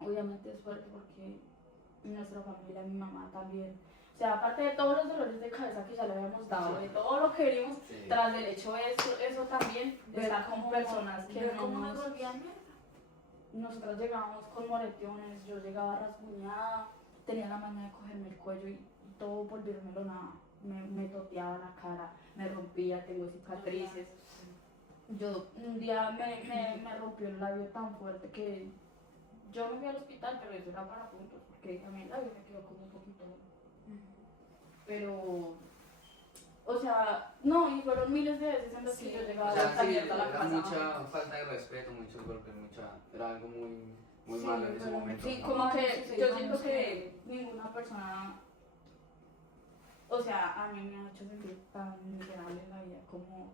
Obviamente es fuerte porque nuestra familia, mi mamá también, O sea, aparte de todos los dolores de cabeza que ya le habíamos dado, de todo lo que vimos, Sí. tras del hecho eso también, estar con personas que ver no cómo nos nos... volvían mierda. Nosotras llegábamos con moretones, yo llegaba rasguñada, tenía la maña de cogerme el cuello y todo volvérmelo nada. Me toteaba la cara, me rompía, tengo cicatrices. Yo un día me rompió el labio tan fuerte que yo me fui al hospital, pero eso era para puntos, porque también el labio me quedó como un poquito. Pero, o sea, no, y fueron miles de veces en las que Sí. yo O llegaba sea, a sí, mierda a la era casa. mucha falta de respeto, muchos golpes, era algo muy Sí, malo en ese pero momento. Sí, ¿no? como que Sí, yo vamos siento a que ver. ninguna persona, o sea, a mí me ha hecho sentir tan miserable en la vida,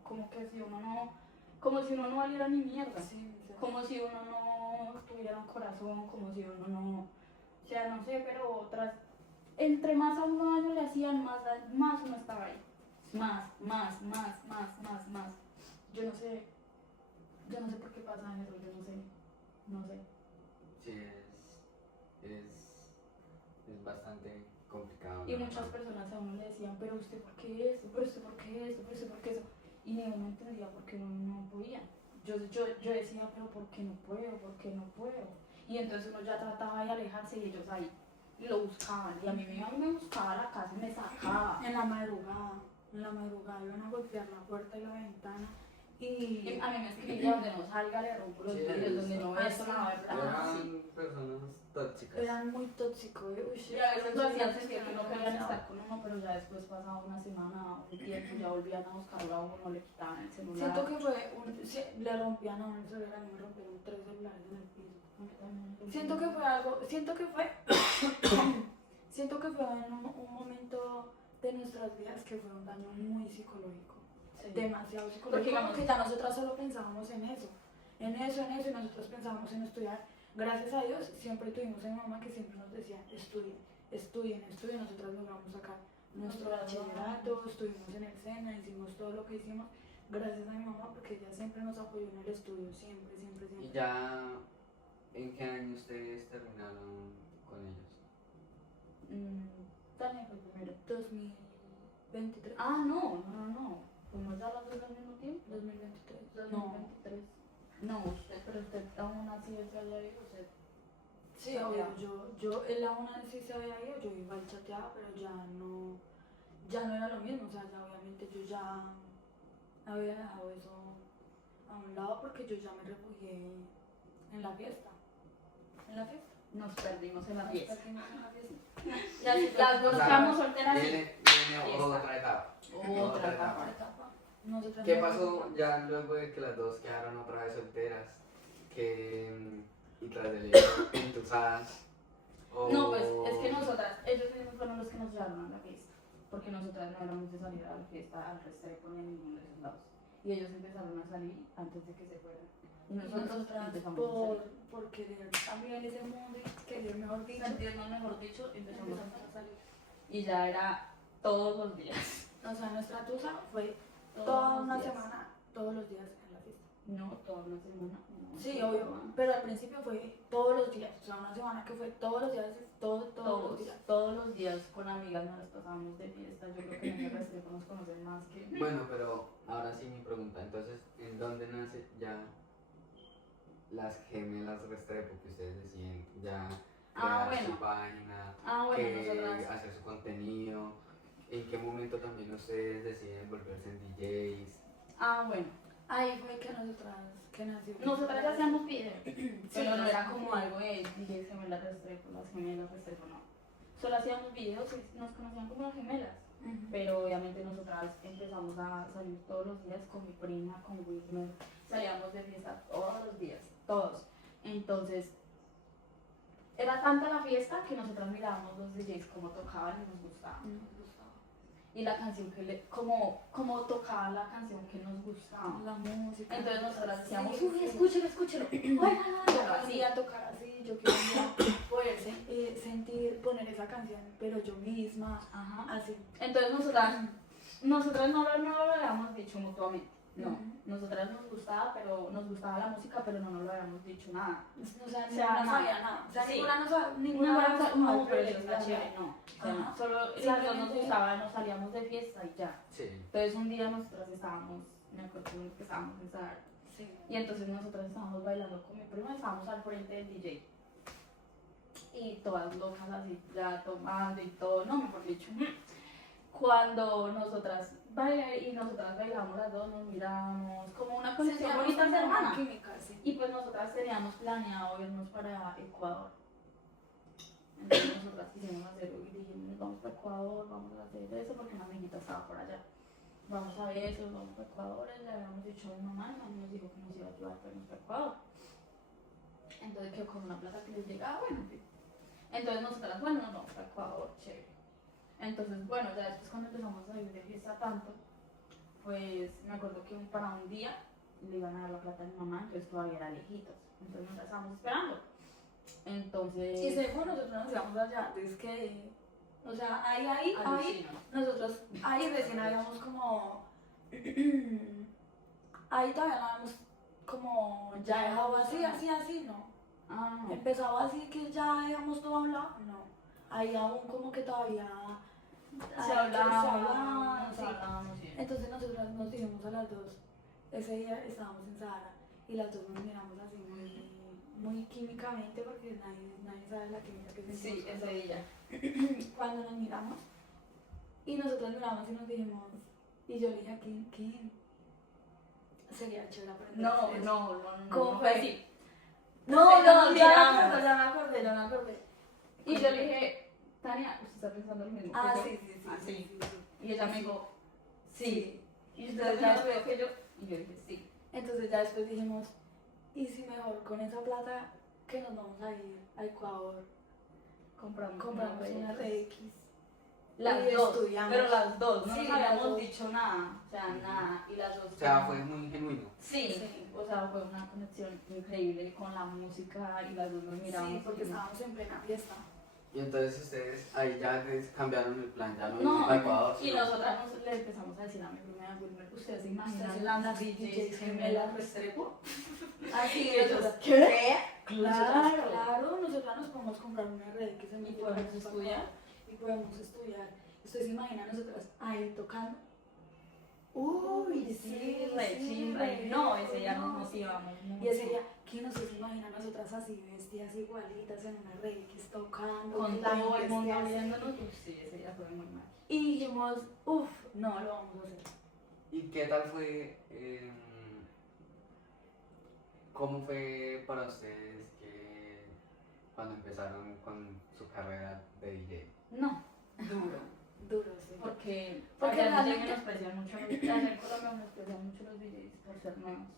como que si uno no, como si uno no valiera ni mierda, Sí, como si uno no tuviera un corazón, como si uno no, o sea, no sé, pero entre más a uno daño le hacían, más uno estaba ahí, más. Yo no sé por qué pasa eso, yo no sé. Sí, es bastante complicado. Y la muchas verdad. personas a uno le decían, pero usted por qué esto, pero usted por qué esto, pero usted por qué eso. Y ni uno entendía por qué uno no podía. Yo decía, pero ¿por qué no puedo? ¿Por qué no puedo? Y entonces uno ya trataba de alejarse y ellos ahí lo buscaban. Y a mí me buscaba la casa y me sacaba. en la madrugada iban a golpear la puerta y la ventana Y y a mí me escribía donde no salga, le rompo los Sí, vidrios, donde no ve esto, así. nada, ¿verdad? Sí. Eran personas tóxicas. eran muy tóxicos. Y a veces lo hacían sentir que no querían estar con uno, pero ya después pasaba una semana, un tiempo, ya volvían a buscarlo a uno, le quitaban el celular. Siento que le rompían a uno el celular, a mí me rompieron 3 celulares en el piso. Siento que fue en un momento de nuestras vidas que fue un daño muy psicológico. Sí. Demasiado Porque, psicológico, digamos, porque ya nosotras solo pensábamos en eso, y nosotros pensábamos en estudiar. Gracias a Dios siempre tuvimos a mi mamá que siempre nos decía, estudien, nosotras logramos sacar nuestro bachillerato, estuvimos en el SENA, hicimos todo lo que hicimos, gracias a mi mamá porque ella siempre nos apoyó en el estudio, siempre. ¿Y ya en qué año ustedes terminaron con ellos? Tania fue primero. 2023. No. ¿Fuimos ya las dos al mismo tiempo? 2023. 2023. No, pero usted aún así se había ido, usted. Sí, obvio, yo en la una sí se había ido, yo iba al chateado, pero ya no era lo mismo, o sea, ya obviamente yo ya había dejado eso a un lado porque yo ya me refugié en la fiesta. Nos perdimos en la Nos fiesta. perdimos en la fiesta. Ya si las dos O sea, quedamos solteras. Viene Fiesta. otra etapa. Otra etapa. Nosotras ¿Qué no- pasó ya luego de que las dos quedaron otra vez solteras? Y tras del hecho, entusadas. No, pues es que ellos mismos fueron los que nos llevaron a la fiesta, porque nosotras no éramos de salir a la fiesta al Restrepo ni a ninguno de esos lados. Y ellos empezaron a salir antes de que se fueran. Y Y nosotros nosotras empezamos a salir. por querer también ese mundo y querer, mejor dicho, Sentirnos, mejor dicho, empezamos empezamos a salir. y ya era todos los días. O sea, nuestra tusa fue Todos toda los una días. semana, todos los días en la fiesta. No, toda una semana. No, Sí, toda obvio, una- pero al principio fue todos los días, o sea, una semana que fue todos los días, todos los días. Todos los días con amigas nos las pasábamos de fiesta. Yo creo que en el Restrepo nos conocen más que. Bueno, pero ahora sí mi pregunta, entonces, ¿en dónde nace ya las gemelas Restrepo que ustedes decían? Ya crear bueno. su página, Bueno, nosotras. hacer su contenido. ¿En qué momento también ustedes deciden volverse DJs? Bueno. Ahí fue que nació. Nosotras ya hacíamos videos, pero no era hacíamos como videos. algo de dije gemelas Restrepo, las gemelas Restrepo, no. Solo hacíamos videos y nos conocían como las gemelas. Ujú. Pero obviamente nosotras empezamos a salir todos los días con mi prima, con Wilmer. Salíamos de fiesta todos los días, todos. Entonces, era tanta la fiesta que nosotras mirábamos los DJs como tocaban y nos gustaba. Nos gustaba. Y la canción como tocaban la canción que nos gustaba. La música. Entonces nosotras decíamos, Sí, uy, sí. escúchelo. Yo Así. quería tocar así, yo quería poder sentir, poner esa canción, pero yo misma, Ajá. así. Entonces nosotras no lo habíamos dicho mutuamente. No, Ujú. nosotras nos gustaba, la música, pero no nos lo habíamos dicho nada. O sea, O sea, no sabía nada. O sea, sí. ninguna como no, al pero eso privilegio, está chévere, no. O sea, Ajá. solo las dos nos Simplemente- gustaba, nos salíamos de fiesta y ya. Sí. Entonces un día nosotras estábamos, me acuerdo que estábamos en Sahara, Sí. y entonces nosotras estábamos bailando con mi prima, estábamos al frente del DJ. Y todas locas así, ya tomando y todo, no, mejor dicho. Cuando nosotras bailamos las dos, nos miramos, como una conexión Sentíamos bonita como de una hermana. química, sí. Y pues nosotras teníamos planeado irnos para Ecuador. Entonces nosotras quisimos hacerlo y dijimos, vamos para Ecuador, vamos a hacer eso, porque una amiguita estaba por allá. Vamos a eso, vamos para Ecuador, le habíamos dicho a mi mamá nos dijo que nos iba a ayudar para irnos para Ecuador. Entonces quedó con una plata que les llegaba, bueno, en fin. Entonces nosotras, bueno, nos vamos para Ecuador, chévere. Entonces, bueno, ya después cuando empezamos a ir de fiesta tanto, pues me acuerdo que para un día le iban a dar la plata a mi mamá, entonces todavía era lejitos. Entonces nos la estábamos esperando. Entonces. Y según nosotros nos íbamos allá, es que, o sea, ahí, alucino. nosotros, ahí recién habíamos como, ahí todavía no habíamos como ya dejado así, no. Ah, no. Empezaba así que ya dejamos todo hablado, no. Ahí aún como que todavía Se hablaba, hablábamos, sí. sí. Entonces nosotras nos dijimos a las dos, ese día estábamos en Sahara y las dos nos miramos así muy químicamente porque nadie sabe la química que sentimos. Sí, ese día. Cuando nos miramos y nosotros miramos y nos dijimos, y yo le dije a Kim, sería chévere aprender a hacer eso. No. ¿Cómo no fue? así. No, nos ya miramos. me acordé. Y yo le dije, Tania, ¿usted está pensando lo mismo Ah, que yo? sí. Así. Y ella me dijo, sí. Sí. Y usted está pensando lo mismo que yo. Y yo dije, sí. Entonces ya después dijimos, ¿y si mejor con esa plata que nos vamos a ir a Ecuador, Compramos compramos una RX? Las y dos, estudiamos? pero las dos, no Sí, nos las habíamos dos. dicho nada, o sea, nada, y las dos. O sea, fue muy genuino. Sí, Sí. o sea, fue una conexión increíble con la música y las dos nos miramos. Sí, porque estábamos en plena fiesta. Y entonces ustedes ahí ya cambiaron el plan, ya no No, iban para Ecuador. y sino- nosotras le empezamos a decir a mi primera Wilmer, ¿ustedes se imaginan Ustedes las las DJs gemelas Restrepo? Así, Y ellos, nosotras, ¿qué? Claro, nosotras nos podemos comprar una RX en ¿Y podemos estudiar? Y podemos estudiar. ¿Ustedes se imaginan nosotras ahí tocando? Uy, sí, re chimba, y no, ese día nos motivamos mucho. Y ese día, ¿quién nos imagina nosotras así vestidas igualitas en una RX tocando? Con que la todo el gente mundo esté así? viéndonos, sí, ese día fue muy mal. Y dijimos, uff, no lo vamos a hacer. ¿Y qué tal fue? ¿Cómo fue para ustedes que cuando empezaron con su carrera de DJ? No, Duro, sí. porque Porque allá realmente- menosprecian mucho, allá en Colombia menosprecian mucho los DJs por ser nuevos.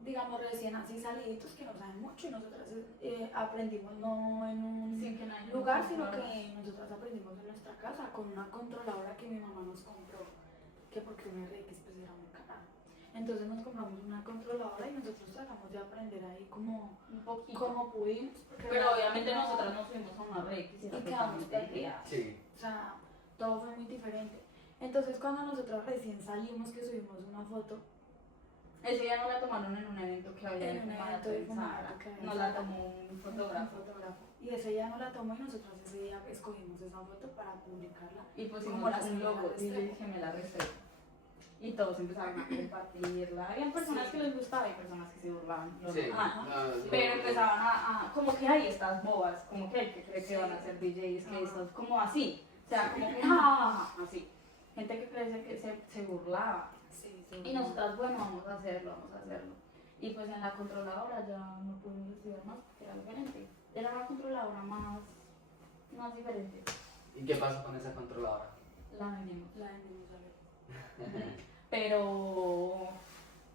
Digamos, recién así saliditos que no saben mucho y nosotras aprendimos no en un Sin que nadie lugar, nos sino controla. que nosotras aprendimos en nuestra casa con una controladora que mi mamá nos compró, que porque una RX pues era muy cara. Entonces nos compramos una controladora y nosotros tratamos de aprender ahí como Un poquito. pudimos. porque Pero realmente obviamente no- nosotras nos fuimos a una RX y Y era quedamos totalmente perdidas. Sí. O sea, todo fue muy diferente. Entonces cuando nosotros recién salimos, que subimos una foto, Ese día no la tomaron en un evento que había En en un evento Maratón de en Fumarato Sahara. que había en Nos la Sahara. tomó un un fotógrafo. fotógrafo. Y ese día no la tomó y nosotros ese día escogimos esa foto para publicarla. Y pusimos Como las un logo, gemelas DJ Restrepo. Gemela Restrepo. Y todos empezaron a compartirla. Habían personas Sí. que les gustaba y personas que se burlaban. lo Sí. normal. no, Pero empezaban como que hay estas bobas, como que hay que cree que van a ser DJs, que Ajá. estos, como así. O sea, como que así. Gente que cree que se burlaba. Sí, Y nosotras, bueno, vamos a hacerlo. Y pues en la controladora ya no pudimos estudiar más porque era diferente. Era una controladora más diferente. ¿Y qué pasó con esa controladora? La vendimos. La vendimos a ver. Pero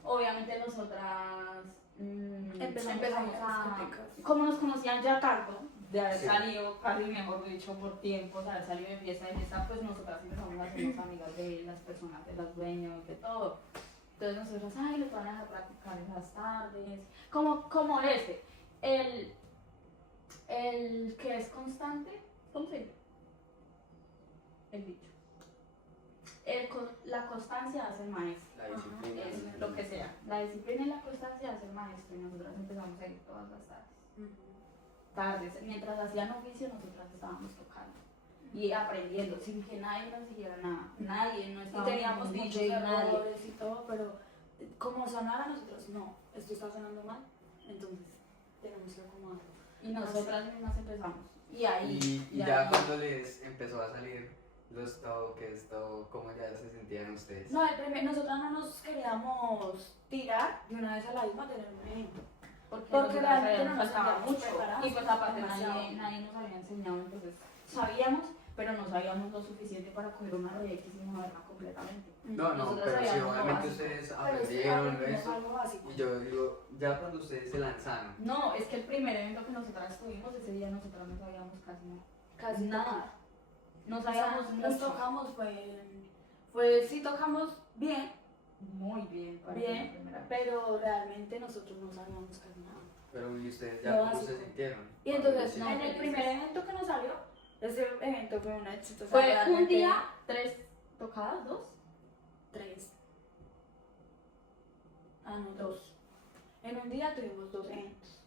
obviamente nosotras empezamos a... discotecas. Como nos conocían ya tanto, de haber Sí. salido casi mejor dicho por tiempos, de haber salido de fiesta, pues nosotras empezamos a hacernos amigas de las personas, de los dueños, de todo. Entonces nosotros, ay, los van a dejar practicar en las tardes, como el que es constante, ¿cómo se dice? El dicho. La constancia hace el maestro. La disciplina. Es lo que sea. La disciplina y la constancia hace el maestro y nosotros empezamos a ir todas las tardes. Ujú. tardes. Mientras hacían oficio, nosotras estábamos tocando y aprendiendo, sin que nadie nos dijera nada. Nadie, no Y estábamos teníamos ningún muchos DJ, nadie. errores y todo, pero como sonara nosotros, no, esto está sonando mal, entonces tenemos que acomodarlo. Y nosotras mismas empezamos. Y ahí. Y ya cuando les empezó a salir los toques, todo, ¿cómo ya se sentían ustedes? No, nosotras no nos queríamos tirar de una vez a la isla a tener un evento. Porque Porque realmente realmente no nos nos faltaba sentíamos mucho. preparadas, Y pues aparte demasiado. nadie nos había enseñado, entonces sabíamos, pero no sabíamos lo suficiente para coger una RX y moverla completamente. No, Nosotras pero sí, sabíamos lo obviamente básico. ustedes Pero sí aprendieron aprendimos eso. algo básico. Y yo digo, ya cuando ustedes se lanzaron, No, es que el primer evento que nosotras tuvimos, ese día nosotras no sabíamos casi nada. Casi Nada. No O sea, sabíamos nos mucho. tocamos, sí tocamos bien, Muy bien para bien, la primera vez. pero realmente nosotros no sabíamos casi nada. pero ¿y ustedes Lo ya cómo básico. se sintieron? Y Cuando entonces, les en el primer evento que nos salió, ese evento fue un éxito. o sea, Fue un realmente día, 3 tocadas, 2. 3. Ah, no, 2. En un día tuvimos 2 eventos.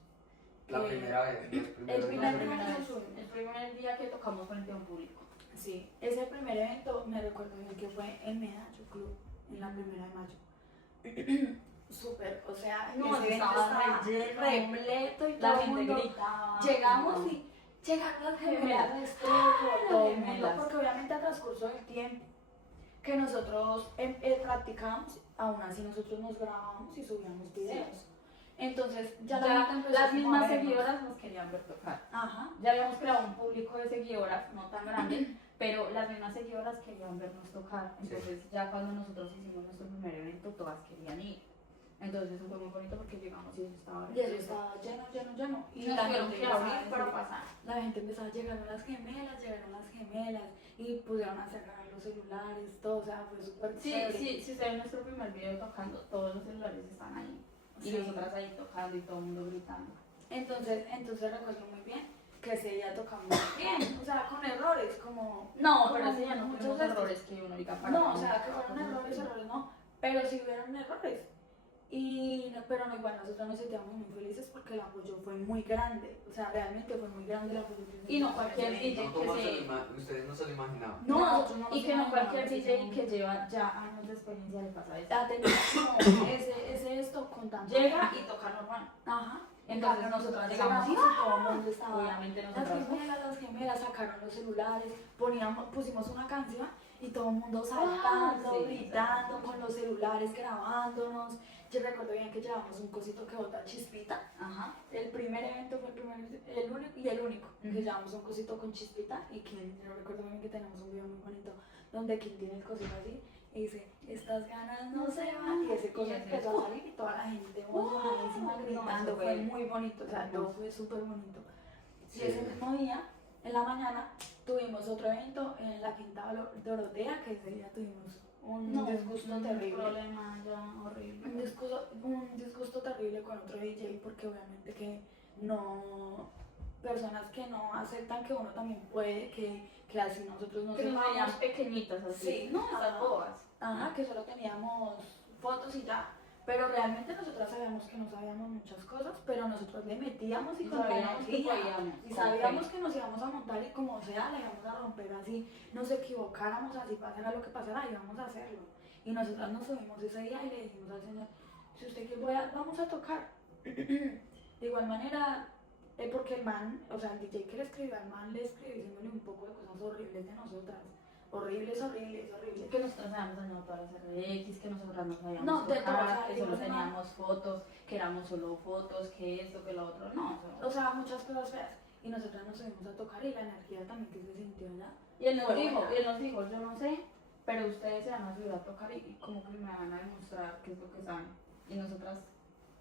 La que- primera vez, los primeros primer dos día eventos. que nos subimos. El primer día que tocamos frente a un público. Sí, ese primer evento me recuerdo bien que fue en Medallo Club, en la primera de mayo. Súper, o sea, No, ese evento estaba estaba lleno. repleto y La todo el gente mundo. gritaba. Llegamos y llegaron las gemelas de estudio, las todo el mundo, gemelas. porque obviamente a transcurso del tiempo que nosotros practicábamos, aún así nosotros nos grabábamos y subíamos videos. Entonces ya, la gente empezó las como a mismas vernos. seguidoras nos querían ver tocar. Ajá. Ya habíamos creado un público de seguidoras, no tan grande, pero las mismas seguidoras querían vernos tocar. Entonces ya cuando nosotros hicimos nuestro primer evento, todas querían ir. Entonces eso fue muy bonito porque llegamos y eso estaba Y eso estaba lleno, lleno, lleno. Y nos tuvieron que empezaba a abrir para decir- pasar. La gente empezaba a llegaron las gemelas y pudieron acercar los celulares, todo, o sea, fue súper Sí, chévere. sí, si ustedes ven nuestro primer video tocando, todos los celulares están ahí. Y Sí. nosotras ahí tocando y todo el mundo gritando. Entonces recuerdo muy bien que ese día tocamos bien, o sea, con errores, como... No, como pero ese ya no muchos tuvimos de estos. errores que uno diga para No, o sea, que fueron errores no, pero sí hubieron errores. Pero no, igual nosotros nos sentíamos muy felices porque el apoyo fue muy grande, o sea, realmente fue muy grande el apoyo. que Y no sentimos con cualquier ese evento. DJ No, ¿cómo que se se- lo ustedes no se lo imaginaban? No, No, nosotros no nos y que no imaginábamos cualquier ese DJ momento. que lleva ya años de experiencia le pasa eso. Ya teníamos como ese esto con tanta Llega gente. y toca normal. Ajá. Entonces Cambio, nosotros llegamos llegamos y y todo el mundo estaba. obviamente Las nosotros gemelas sacaron los celulares, pusimos una canción y todo el mundo saltando, sí, gritando, sí. con los celulares grabándonos. Yo recuerdo bien que llevamos un cosito que bota chispita. Ajá. El primer evento fue el único y el único que Ujú. llevamos un cosito con chispita y que yo recuerdo bien que tenemos un video muy bonito donde Kim tiene el cosito así y dice, estas ganas no se van y ese cosito ese empezó a salir y toda la gente emocionadísima no, gritando, eso fue fue muy bonito, o sea, todo hermoso. fue súper bonito. Sí. Y ese mismo día, en la mañana, tuvimos otro evento en la Quinta Dorotea, que ese día tuvimos un disgusto un terrible. problema ya horrible. Un disgusto terrible con otro DJ porque obviamente que no, personas que no aceptan que uno también puede, que así nosotros no Que nos veían sepamos, pequeñitas así. Sí, no, ajá. esas bobas. ajá, que solo teníamos fotos y ya, pero realmente nosotras sabíamos que no sabíamos muchas cosas, pero nosotros le metíamos y Y con la sabíamos que energía. podíamos. Y sabíamos que nos íbamos a montar y como sea, le íbamos a romper así, nos equivocáramos así, pasara lo que pasara, íbamos a hacerlo. Y nosotras nos subimos ese día y le dijimos al señor, si usted quiere, vamos a tocar. De igual manera, porque el man, o sea, el DJ que le escribió al man, le escribió diciéndole un poco de cosas horribles de nosotras. Horribles, horribles, horribles. Que nosotros habíamos dañado todas las RX, que nosotras no sabíamos No, de todo, o tocar, sea, que digo, solo no. teníamos fotos, que éramos solo fotos, que esto, que lo otro. No, eso- O sea, muchas cosas feas. Y nosotras nos subimos a tocar y la energía también que se sintió allá. Y él nos Fue dijo, buena. yo no sé, pero ustedes se van a subir a tocar y como que me van a demostrar qué es lo que saben. Y nosotras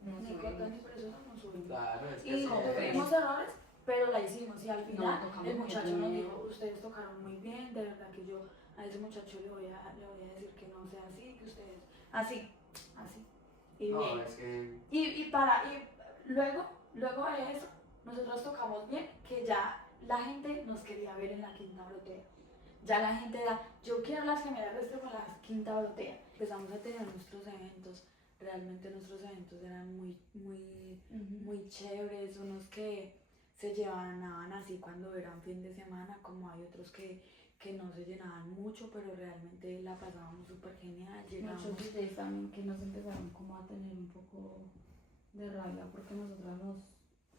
nos Ni corta subimos. ni preciosa nos subimos. Claro, es que Y sí, tuvimos errores, pero la hicimos. Y al final tocamos el muy muchacho nos bien. dijo, ustedes tocaron muy bien, de verdad que yo a ese muchacho le voy a decir que no sea así, que ustedes, así. Y no, bien. es que Y luego de eso, nosotros tocamos bien, que ya la gente nos quería ver en la Quinta Dorotea. Ya la gente era, yo quiero las gemelas Restrepo con la Quinta Dorotea. Empezamos a tener nuestros eventos, realmente nuestros eventos eran muy Ujú. muy chéveres, unos que se llenaban así cuando eran fin de semana, como hay otros que no se llenaban mucho, pero realmente la pasábamos súper genial. Llegamos, Muchos DJs también que nos empezaron como a tener un poco de rabia porque nosotras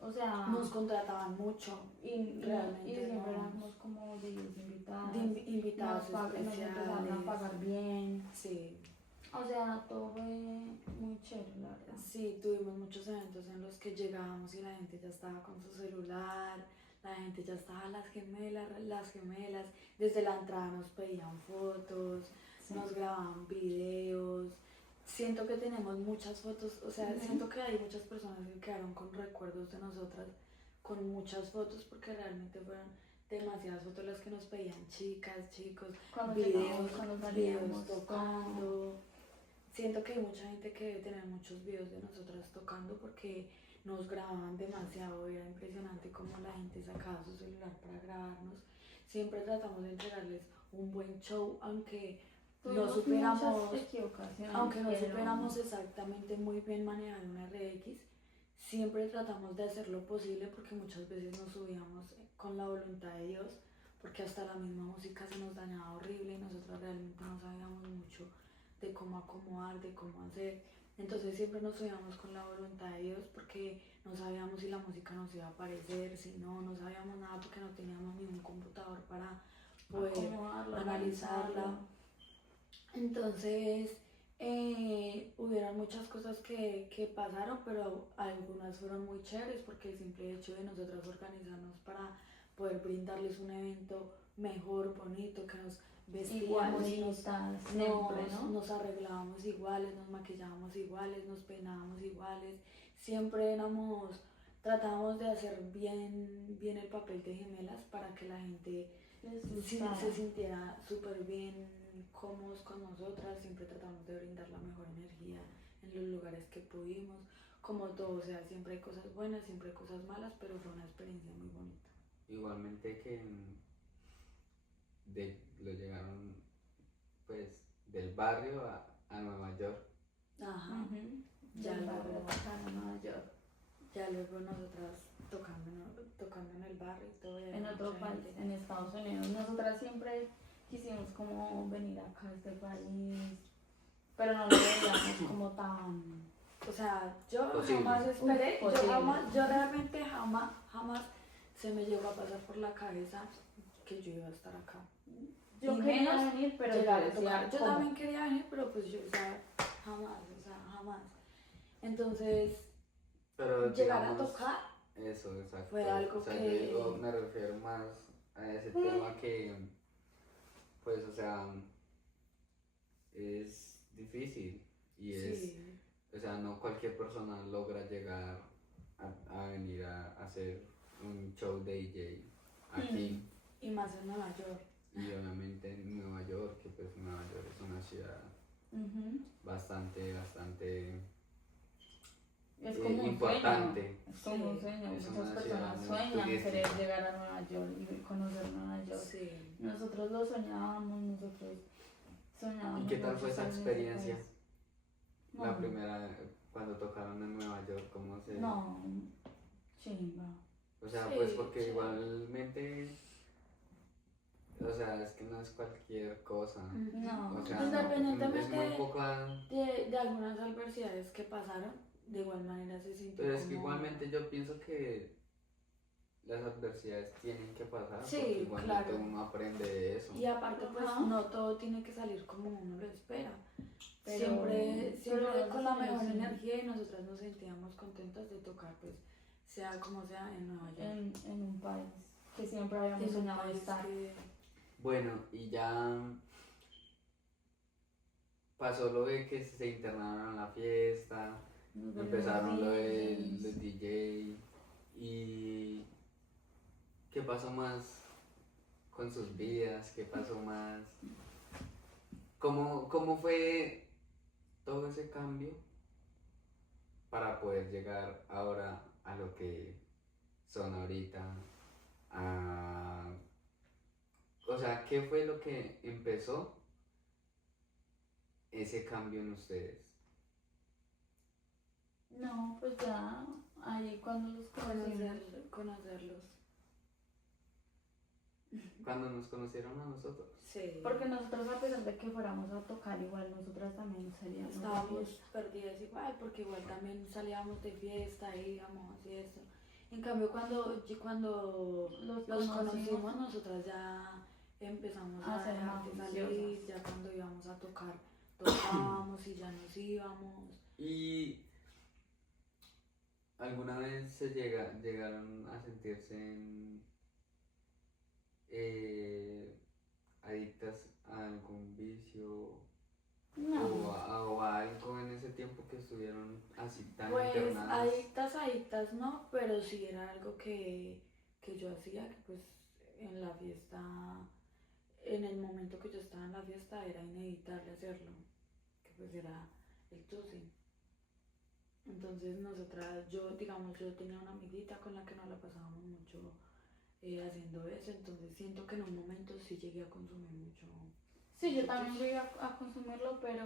o sea, nos contrataban mucho, y realmente siempre nos- éramos como DJs invitadas, invitados nos empezaron a especiales. pagar bien, Sí, o sea, todo fue muy chévere, la verdad. sí, tuvimos muchos eventos en los que llegábamos y la gente ya estaba con su celular, la gente ya estaba las gemelas, desde la entrada nos pedían fotos, Sí. nos grababan videos. Siento que tenemos muchas fotos, o sea, Ujú. siento que hay muchas personas que quedaron con recuerdos de nosotras, con muchas fotos, porque realmente fueron demasiadas fotos las que nos pedían chicas, chicos, Cuando videos, llegábamos, cuando videos salíamos, tocando. Siento que hay mucha gente que debe tener muchos videos de nosotras tocando porque nos grababan demasiado, era impresionante cómo la gente sacaba su celular para grabarnos. Siempre tratamos de entregarles un buen show, aunque no tuvimos superamos, muchas equivocaciones, aunque no pero superamos exactamente muy bien manejar una RX, siempre tratamos de hacer lo posible porque muchas veces nos subíamos con la voluntad de Dios, porque hasta la misma música se nos dañaba horrible y nosotros realmente no sabíamos mucho de cómo acomodar, de cómo hacer. Entonces siempre nos subíamos con la voluntad de Dios porque no sabíamos si la música nos iba a aparecer, si no, no sabíamos nada porque no teníamos ni un computador para poder acomodarlo, analizarla. organizarlo. Entonces, hubieron muchas cosas que pasaron, pero algunas fueron muy chéveres porque el simple hecho de nosotras organizarnos para poder brindarles un evento mejor, bonito, que nos vestíamos y nos, Igualitas, siempre, ¿no? nos arreglábamos iguales, nos maquillábamos iguales, nos peinábamos iguales, siempre tratábamos de hacer bien el papel de gemelas para que la gente se sintiera súper bien, cómodos con nosotras, siempre tratamos de brindar la mejor energía en los lugares que pudimos, como todo, o sea, siempre hay cosas buenas, siempre hay cosas malas, pero fue una experiencia muy bonita. Igualmente que lo llegaron pues del barrio a Nueva York. Ajá. Ya Ya luego luego- a Nueva York, Ya luego nosotras tocando en el barrio y todo. y en había otro mucha país, gente. en Estados Unidos. Nosotras siempre quisimos como venir acá a este país, pero no lo veíamos como tan... O sea, yo Posible. jamás esperé, Posible. yo realmente jamás se me llegó a pasar por la cabeza que yo iba a estar acá. Yo Y quería menos venir, pero llegar yo a tocar. decía, Yo ¿cómo? también quería venir, pero pues yo, o sea, jamás. Entonces, Pero llegar a digamos, tocar eso, exacto. fue algo o sea, que- yo me refiero más a ese tema que, pues, o sea, es difícil y es, sí, o sea, no cualquier persona logra llegar a venir a hacer un show de DJ aquí. y más en Nueva York. Y obviamente en Nueva York, que pues Nueva York es una ciudad Ujú. bastante Es como un importante. sueño. Es como un Sí, sueño. es Muchas una personas ciudad muy sueñan turística. querer llegar a Nueva York y conocer Nueva York. Sí. Nosotros lo soñábamos, nosotros soñábamos. ¿Y qué tal mucho fue esa estar en ese experiencia? país. La No, primera, cuando tocaron en Nueva York, ¿cómo se...? No, chimba. O sea, Sí, pues porque sí. igualmente, o sea, es que no es cualquier cosa. No, O sea, Pues no, es muy independientemente poca... de algunas adversidades que pasaron, de igual manera se sintió Pero es que como- igualmente yo pienso que las adversidades tienen que pasar, Sí, porque igualmente claro. uno aprende de eso. Y aparte, pues Ajá. no todo tiene que salir como uno lo espera. Pero- siempre pero con la sí, mejor sí. energía y nosotras nos sentíamos contentas de tocar, pues sea como sea en Nueva York. En un país que siempre habíamos Es un soñado país estar. que- Bueno, y ya pasó lo de que se internaron en la fiesta, Nos volvimos empezaron lo de DJs. los DJ, y ¿qué pasó más con sus vidas? ¿Qué pasó más? ¿Cómo fue todo ese cambio para poder llegar ahora a lo que son ahorita? O sea, ¿qué fue lo que empezó ese cambio en ustedes? No, pues ya, ahí cuando los conocimos. Conocerlos. Cuando nos conocieron a nosotros. Sí. Porque nosotros, a pesar de que fuéramos a tocar, igual nosotras también salíamos de Estábamos fiesta. perdidas igual, porque igual también salíamos de fiesta, íbamos y eso. En cambio, cuando Los los conocimos. conocimos, nosotras ya empezamos A a ser dejar más de salir, juiciosas. ya cuando íbamos a tocar, tocábamos y ya nos íbamos. ¿Y alguna vez llegaron a sentirse adictas a algún vicio No. o a algo en ese tiempo que estuvieron así tan Pues internadas? adictas no, pero sí era algo que yo hacía, que pues en la fiesta, en el momento que yo estaba en la fiesta era inevitable hacerlo, que pues era el tusi. Entonces nosotras, yo digamos, yo tenía una amiguita con la que nos la pasábamos mucho haciendo eso, entonces siento que en un momento sí llegué a consumir mucho. Sí, yo también llegué a consumirlo, pero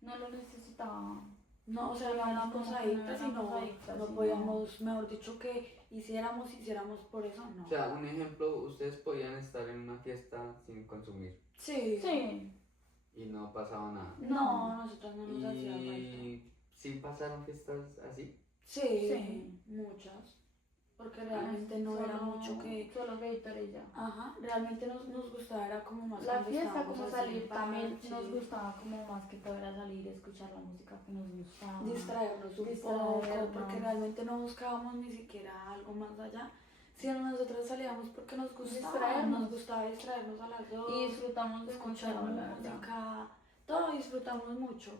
no lo necesitaba. No, o sea, no Digamos, éramos como que no adictas, éramos sino adictas, no sino- podíamos, mejor dicho, que hiciéramos por eso, no. O sea, un ejemplo, ustedes podían estar en una fiesta sin consumir Sí. Sí, y no pasaba nada. No, nosotros no nos hacía falta. ¿Y sí pasaron fiestas así? Sí, Sí. muchas. Porque realmente no era mucho que. Solo Gatorade y ya. Ajá, realmente nos gustaba, era como más La cuando fiesta, estábamos como así salir, en también parche, nos gustaba como más que todo era salir, escuchar la música que nos gustaba. distraernos un Distraernos. poco, porque realmente no buscábamos ni siquiera algo más allá. Sino nosotros salíamos porque nos gustaba, Distraernos. nos gustaba distraernos a las dos, Y disfrutamos de escuchar escuchar la verdad. música, todo disfrutamos mucho.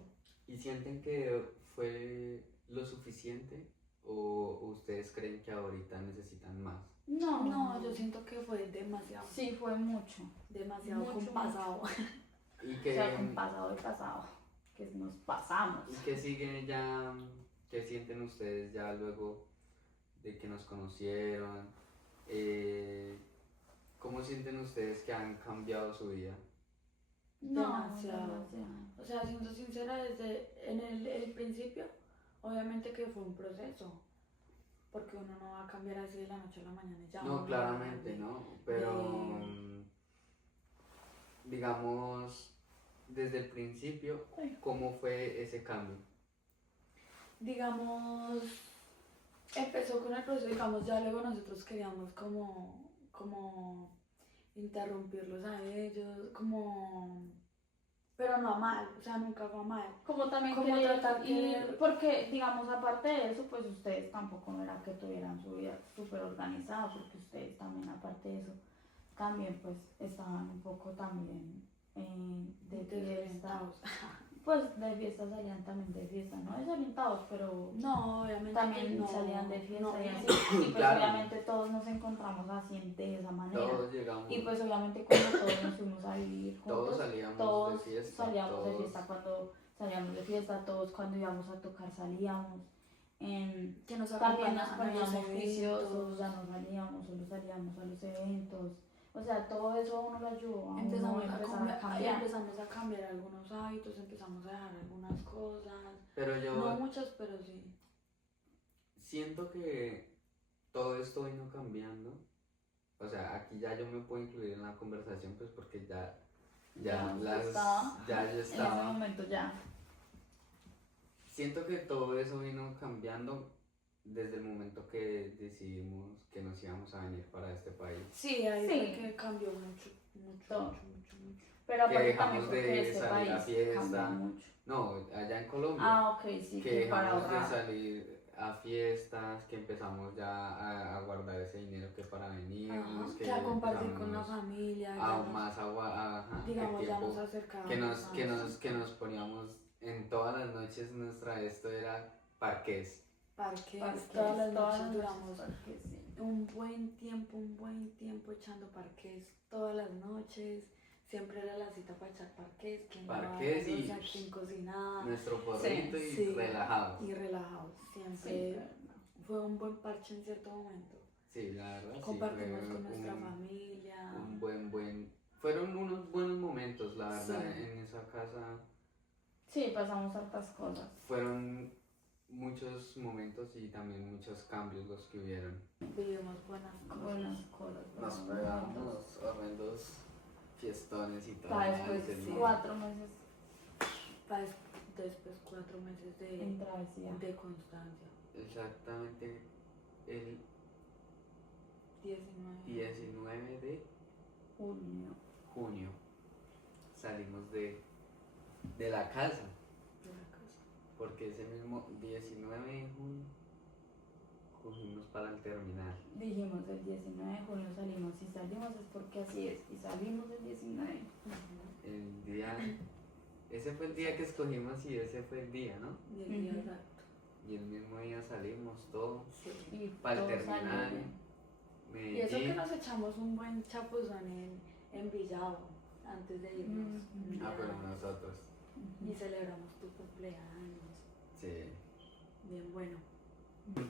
¿Y sienten que fue lo suficiente o ustedes creen que ahorita necesitan más? No, No, yo siento que fue demasiado, Sí, fue mucho. demasiado Mucho, compasado. ¿Y O que, sea, con pasado y pasado. Que nos pasamos. y que siguen ya, qué sienten ustedes ya luego de que nos conocieron? ¿Cómo sienten ustedes que han cambiado su vida? No, Demasiado. O sea, siendo sincera, desde en el principio, obviamente que fue un proceso, porque uno no va a cambiar así de la noche a la mañana y ya. No, uno claramente, va a- ¿no? Pero, Eh. digamos, desde el principio, ¿cómo fue ese cambio? Digamos, empezó con el proceso, digamos, ya luego nosotros queríamos como interrumpirlos a ellos, pero no a mal, o sea, nunca fue a mal. Como también Como querer, tratar y de- porque digamos aparte de eso, pues ustedes tampoco no era que tuvieran su vida súper organizada, porque ustedes también aparte de eso, también pues estaban un poco también de fiesta, Desorientados. pues de fiesta salían también de fiesta, no desorientados, pero No, obviamente también que no, salían de fiesta no, y así, y pues Claro. obviamente todos nos encontramos así de esa manera. Todos llegamos, Y pues obviamente cuando todos nos fuimos a vivir juntos, todos salíamos todos de fiesta. salíamos de todos- fiesta, cuando salíamos de fiesta, todos cuando íbamos a tocar salíamos. que nos También nos acompañaban a los poníamos juiciosos, eventos. ya no salíamos, solo salíamos a los eventos. O sea, todo eso a uno lo ayudó a uno Empezamos a a, empezar a cambiar. empezamos a cambiar algunos hábitos, empezamos a dejar algunas cosas. Pero yo No muchas, pero sí. siento que todo esto vino cambiando. O sea, aquí ya yo me puedo incluir en la conversación, pues porque ya estaba. ya yo En ese estaba. momento ya. Siento que todo eso vino cambiando desde el momento que decidimos que nos íbamos a venir para este país. Sí, ahí Sí. fue que cambió mucho, Todo. mucho. Pero aparte dejamos también porque de este salir a país fiesta. cambió mucho. No, allá en Colombia. Ah, ok, sí, Que que para dejamos de ahorrar. salir a fiestas, que empezamos ya a guardar ese dinero que para venirnos, Que a compartir con la empezamos familia, a ya nos- más agua, ajá, que digamos, ya tiempo nos acercábamos que más. nos poníamos en todas las noches. Esto era parques. Parques, Parques, todas las noches duramos parques, sí. un buen tiempo echando parques todas las noches. Siempre era la cita para echar parques, quién Parques y- lavaba, quién cocinaba Nuestro porrito y sí. relajados. y relajados. Sí, Siempre pero- fue un buen parche en cierto momento. Sí, la verdad, sí, Compartimos fue con nuestra un familia. fueron unos buenos momentos, la verdad, Sí. en esa casa. Sí, pasamos hartas cosas. Fueron muchos momentos y también muchos cambios los que hubieron. Vivimos buenas Buenas cosas. cosas. Nos buenos pegamos momentos. horrendos fiestones y todo. Para después el mundo. 4 meses Después 4 meses en travesía. de constancia. Exactamente el 19. 19 de Junio. junio salimos de la casa, De la casa. porque ese mismo 19 de junio cogimos para el terminal. Dijimos el 19 de junio salimos. Si salimos es porque así es. Y salimos el 19. El día, ese fue el día que escogimos y ese fue el día, ¿no? Y el día Ujú. exacto. Y el mismo día salimos todo Sí. Y para el todo salió terminal. bien. Y eso que Medellín. nos echamos un buen chapuzón en Villavo antes de irnos. Ujú. Un día Pero antes. nosotros, Y celebramos tu cumpleaños. sí. Bien bueno.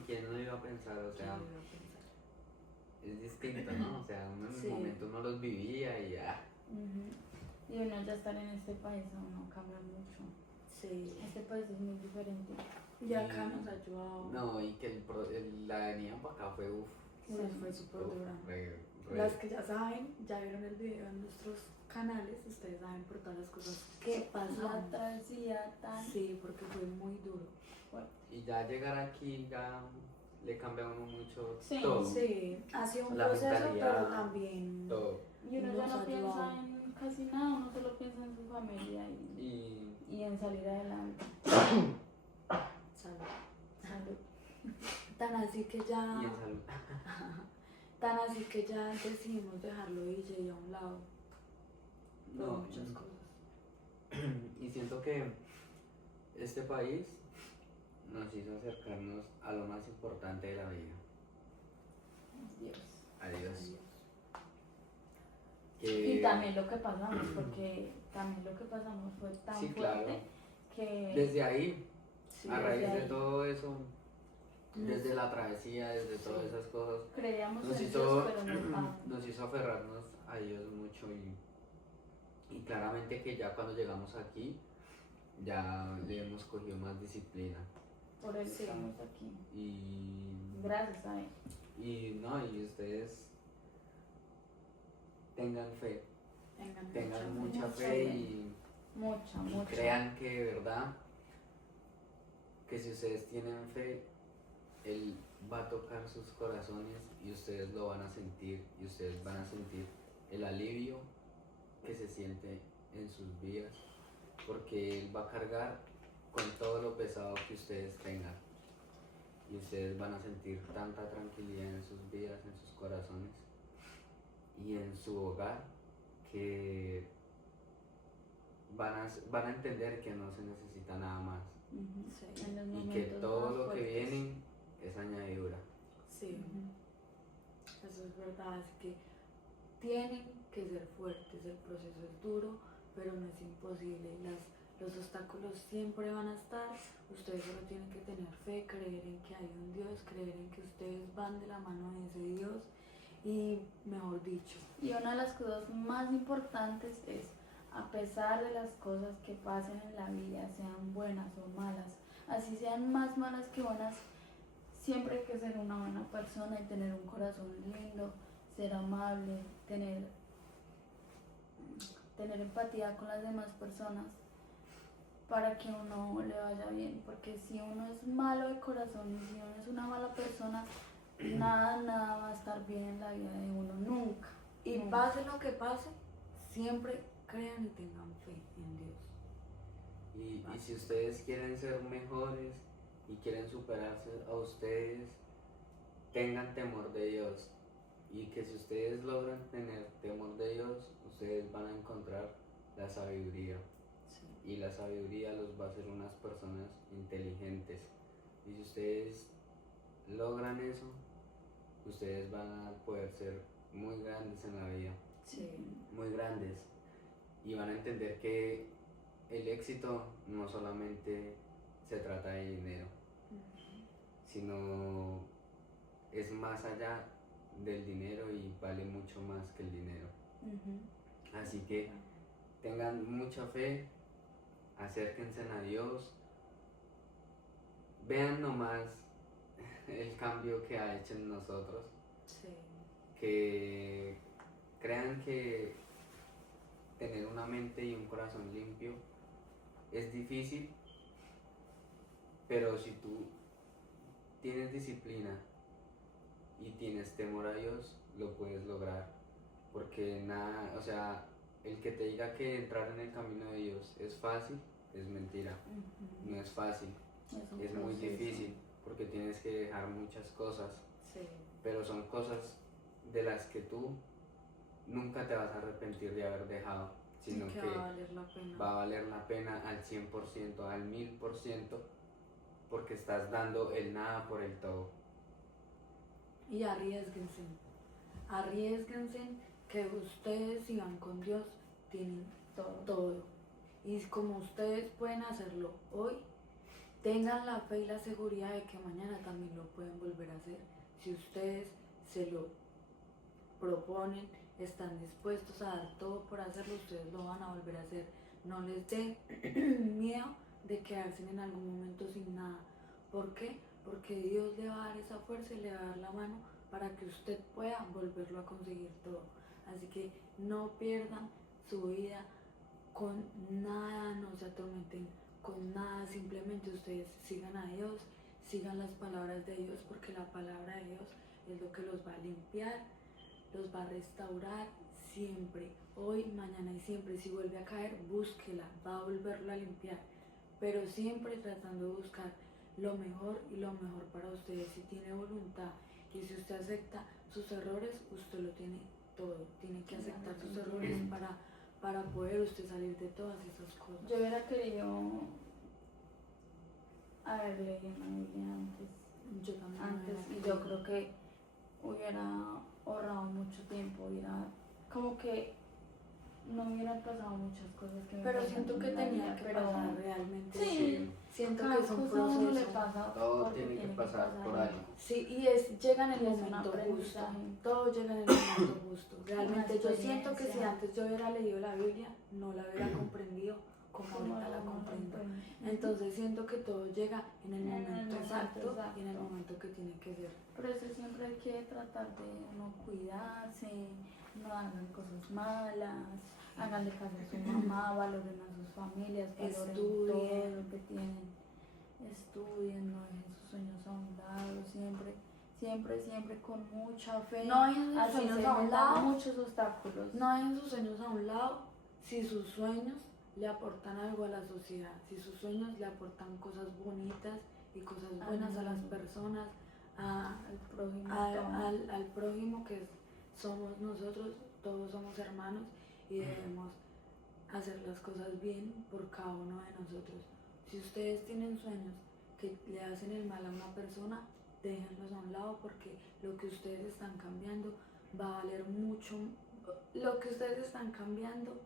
¿Quién no iba a pensar? O sea, ¿Quién iba a pensar? es distinto, ¿no? O sea, uno en Sí. el momento no los vivía y ya. Ujú. Y uno ya estar en este país a uno cambia mucho. Sí. Este país es muy diferente. Y acá nos ha ayudado. No, y que la venida para acá fue uff. Nos fue súper dura. Re. Las que ya saben, ya vieron el video en nuestros canales, ustedes saben por todas las cosas que La pasaron. travesía tan Sí, porque fue muy duro. fuerte. Y ya llegar aquí ya le cambia a uno mucho Sí, todo. Sí, ha sido un La proceso, mentalidad, pero también Todo. Y uno ya Nos no piensa ayudó. en casi nada, uno solo piensa en su familia y en salir adelante. salud. Salud. Tan así que ya, Y en salud. tan así que ya decidimos dejarlo y a un lado. Por No, muchas cosas. y siento que este país nos hizo acercarnos a lo más importante de la vida, Dios. a Dios. Adiós. Y también lo que pasamos, porque también lo que pasamos fue tan Sí, fuerte claro. que Desde ahí, Sí, a raíz desde de ahí. todo eso, desde la travesía, desde todas esas cosas, creíamos nos en hizo, Dios, pero no nos hizo aferrarnos a Dios mucho y claramente que ya cuando llegamos aquí ya le hemos cogido más disciplina por eso Sí. estamos aquí. y Gracias a él. y no, y ustedes tengan fe, tengan mucha mucha fe fe. y Mucha. crean que de verdad que si ustedes tienen fe Él va a tocar sus corazones y ustedes lo van a sentir y ustedes van a sentir el alivio que se siente en sus vidas porque Él va a cargar con todo lo pesado que ustedes tengan y ustedes van a sentir tanta tranquilidad en sus vidas, en sus corazones y en su hogar que van a entender que no se necesita nada más Ujú. Sí. En los y que momentos todo más lo que fuertes. viene es añadidura. Sí, Ujú. eso es verdad. Así que tienen que ser fuertes. El proceso es duro, pero no es imposible. Los obstáculos siempre van a estar. Ustedes solo tienen que tener fe, creer en que hay un Dios, creer en que ustedes van de la mano de ese Dios. Y mejor dicho, Y una de las cosas más importantes es, a pesar de las cosas que pasen en la vida, sean buenas o malas, así sean más malas que buenas, siempre hay que ser una buena persona y tener un corazón lindo, ser amable, tener empatía con las demás personas para que uno le vaya bien, porque si uno es malo de corazón y si uno es una mala persona, nada va a estar bien en la vida de uno, nunca. y nunca. pase lo que pase, siempre crean y tengan fe en Dios. Y si ustedes quieren ser mejores y quieren superarse a ustedes, tengan temor de Dios. Y que si ustedes logran tener temor de Dios, ustedes van a encontrar la sabiduría. Sí. Y la sabiduría los va a hacer unas personas inteligentes. Y si ustedes logran eso, ustedes van a poder ser muy grandes en la vida. Sí. Muy grandes y van a entender que el éxito no solamente se trata de dinero, sino es más allá del dinero y vale mucho más que el dinero. Ujú. Así que tengan mucha fe, acérquense a Dios, vean nomás el cambio que ha hecho en nosotros, Sí. que crean que tener una mente y un corazón limpio es difícil, pero si tú tienes disciplina y tienes temor a Dios, lo puedes lograr. Porque nada, o sea, el que te diga que entrar en el camino de Dios es fácil, es mentira. Ujú. No es fácil, Es un es muy proceso. difícil, porque tienes que dejar muchas cosas, Sí. pero son cosas de las que tú nunca te vas a arrepentir de haber dejado, sino Y que que va a valer la pena. va a valer la pena al 100%, al 1000%, porque estás dando el nada por el todo. Y arriésguense. Arriésguense, que ustedes si van con Dios tienen todo. Y como ustedes pueden hacerlo hoy, tengan la fe y la seguridad de que mañana también lo pueden volver a hacer. Si ustedes se lo proponen, están dispuestos a dar todo por hacerlo, ustedes lo van a volver a hacer. No les dé miedo de quedarse en algún momento sin nada. ¿Por qué? Porque Dios le va a dar esa fuerza y le va a dar la mano para que usted pueda volverlo a conseguir todo. Así que no pierdan su vida con nada, no se atormenten con nada, simplemente ustedes sigan a Dios, sigan las palabras de Dios, porque la palabra de Dios es lo que los va a limpiar, los va a restaurar siempre, hoy, mañana y siempre. Si vuelve a caer, búsquela, va a volverlo a limpiar, pero siempre tratando de buscar lo mejor y lo mejor para ustedes. Si tiene voluntad y si usted acepta sus errores, usted lo tiene todo, tiene que aceptar sus errores para poder usted salir de todas esas cosas. Yo hubiera querido haber leído la Biblia antes. Yo también Antes, y yo creo que hubiera ahorrado mucho tiempo, hubiera como que no hubieran pasado muchas cosas que me pero pasan siento que en la tenía vida, que pero pasar realmente. sí, Siento cada que es un cosa a uno le proceso. pasa Todo porque tiene que pasar por y- algo. Sí, y llega en el Y es un momento justo. aprendizaje. Todo llega en el momento justo. Realmente Una yo siento que si experiencia. antes yo hubiera leído la Biblia, no la hubiera comprendido como como ahorita la uno comprendo. aprende. Entonces siento que todo llega en el En el momento momento exacto y en el exacto. momento que tiene que ser. Por eso siempre hay que tratar de no cuidarse, no hagan cosas malas, háganle caso a su mamá, valoren a sus familias, valoren todo Estudien. lo que tienen, estudien, no dejen sus sueños a un lado, siempre con mucha fe, No dejen sus así sueños se a un metan lado. muchos obstáculos. No dejen sus sueños a un lado si sus sueños le aportan algo a la sociedad, si sus sueños le aportan cosas bonitas y cosas buenas a las personas, Al prójimo, al prójimo que somos nosotros, todos somos hermanos y debemos hacer las cosas bien por cada uno de nosotros. Si ustedes tienen sueños que le hacen el mal a una persona, déjenlos a un lado, porque lo que ustedes están cambiando va a valer mucho. Lo que ustedes están cambiando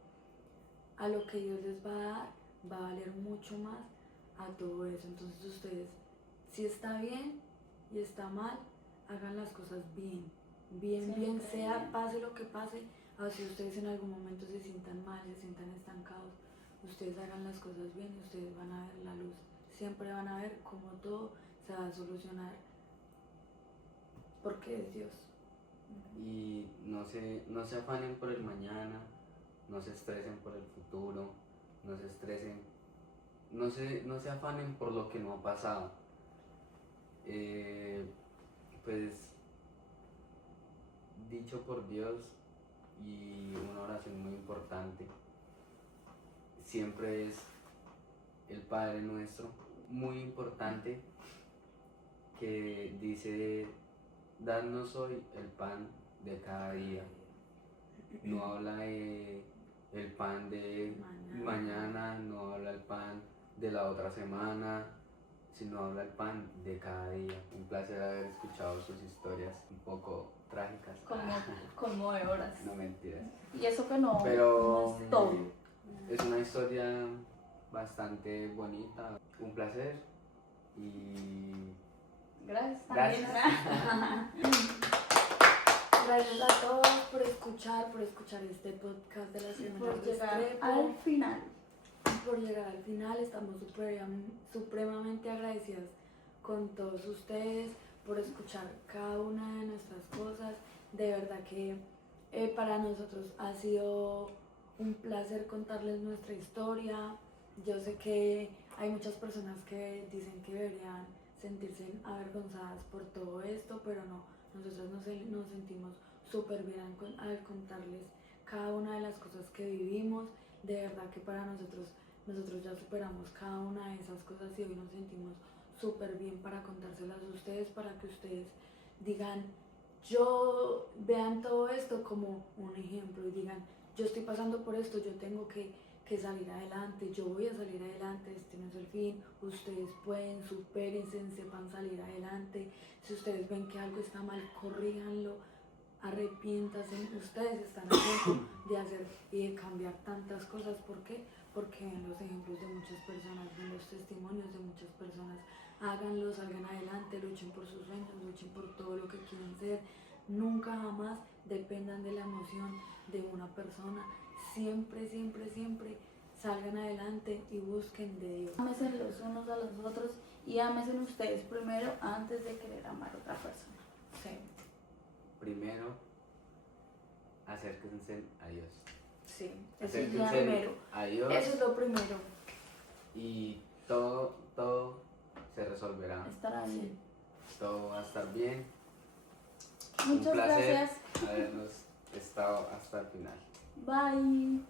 a lo que Dios les va a dar va a valer mucho más a todo eso. Entonces ustedes, si está bien y está mal, hagan las cosas bien, bien, Siempre sea, bien. pase lo que pase. Así ustedes en algún momento se sientan mal, se sientan estancados, ustedes hagan las cosas bien y ustedes van a ver la luz. Siempre van a ver cómo todo se va a solucionar, porque es Dios. Y no se afanen por el mañana, no se estresen por el futuro, no se estresen, no se afanen por lo que no ha pasado. Pues dicho por Dios, y una oración muy importante siempre es el Padre Nuestro, muy importante, que dice: danos hoy el pan de cada día. No habla de el pan de mañana, no habla el pan de la otra semana, sino habla el pan de cada día. Un placer haber escuchado sus historias un poco trágicas. Conmovedoras. No, mentiras. Y eso que no, Pero no es todo. es una historia bastante bonita. Un placer y Gracias. Gracias. Gracias a todos por escuchar este podcast de las Por Gemelas llegar Restrepo. al final. Por llegar al final. Estamos supremamente agradecidas con todos ustedes, por escuchar cada una de nuestras cosas. De verdad que para nosotros ha sido un placer contarles nuestra historia. Yo sé que hay muchas personas que dicen que deberían sentirse avergonzadas por todo esto, pero no, nosotros nos sentimos súper bien al contarles cada una de las cosas que vivimos. De verdad que para nosotros ya superamos cada una de esas cosas y hoy nos sentimos súper bien para contárselas a ustedes, para que ustedes digan, vean todo esto como un ejemplo y digan, yo estoy pasando por esto, yo tengo que salir adelante, yo voy a salir adelante, este no es el fin, ustedes pueden, supérense, sepan salir adelante. Si ustedes ven que algo está mal, corríjanlo, arrepiéntanse, ustedes están a tiempo de hacer y de cambiar tantas cosas. ¿Por qué? Porque ven los ejemplos de muchas personas, ven los testimonios de muchas personas. Háganlo, salgan adelante, luchen por sus sueños, luchen por todo lo que quieren ser. Nunca jamás dependan de la emoción de una persona. Siempre, siempre, siempre salgan adelante y busquen de Dios. Ámense los unos a los otros y ámense ustedes primero antes de querer amar a otra persona. Sí. Primero, acérquense a Dios. Sí, eso es lo Acérquense primero. a Dios Eso es lo primero. y todo se resolverá. Estará bien. Todo va a estar bien. Muchas Un placer gracias. habernos estado hasta el final. Bye.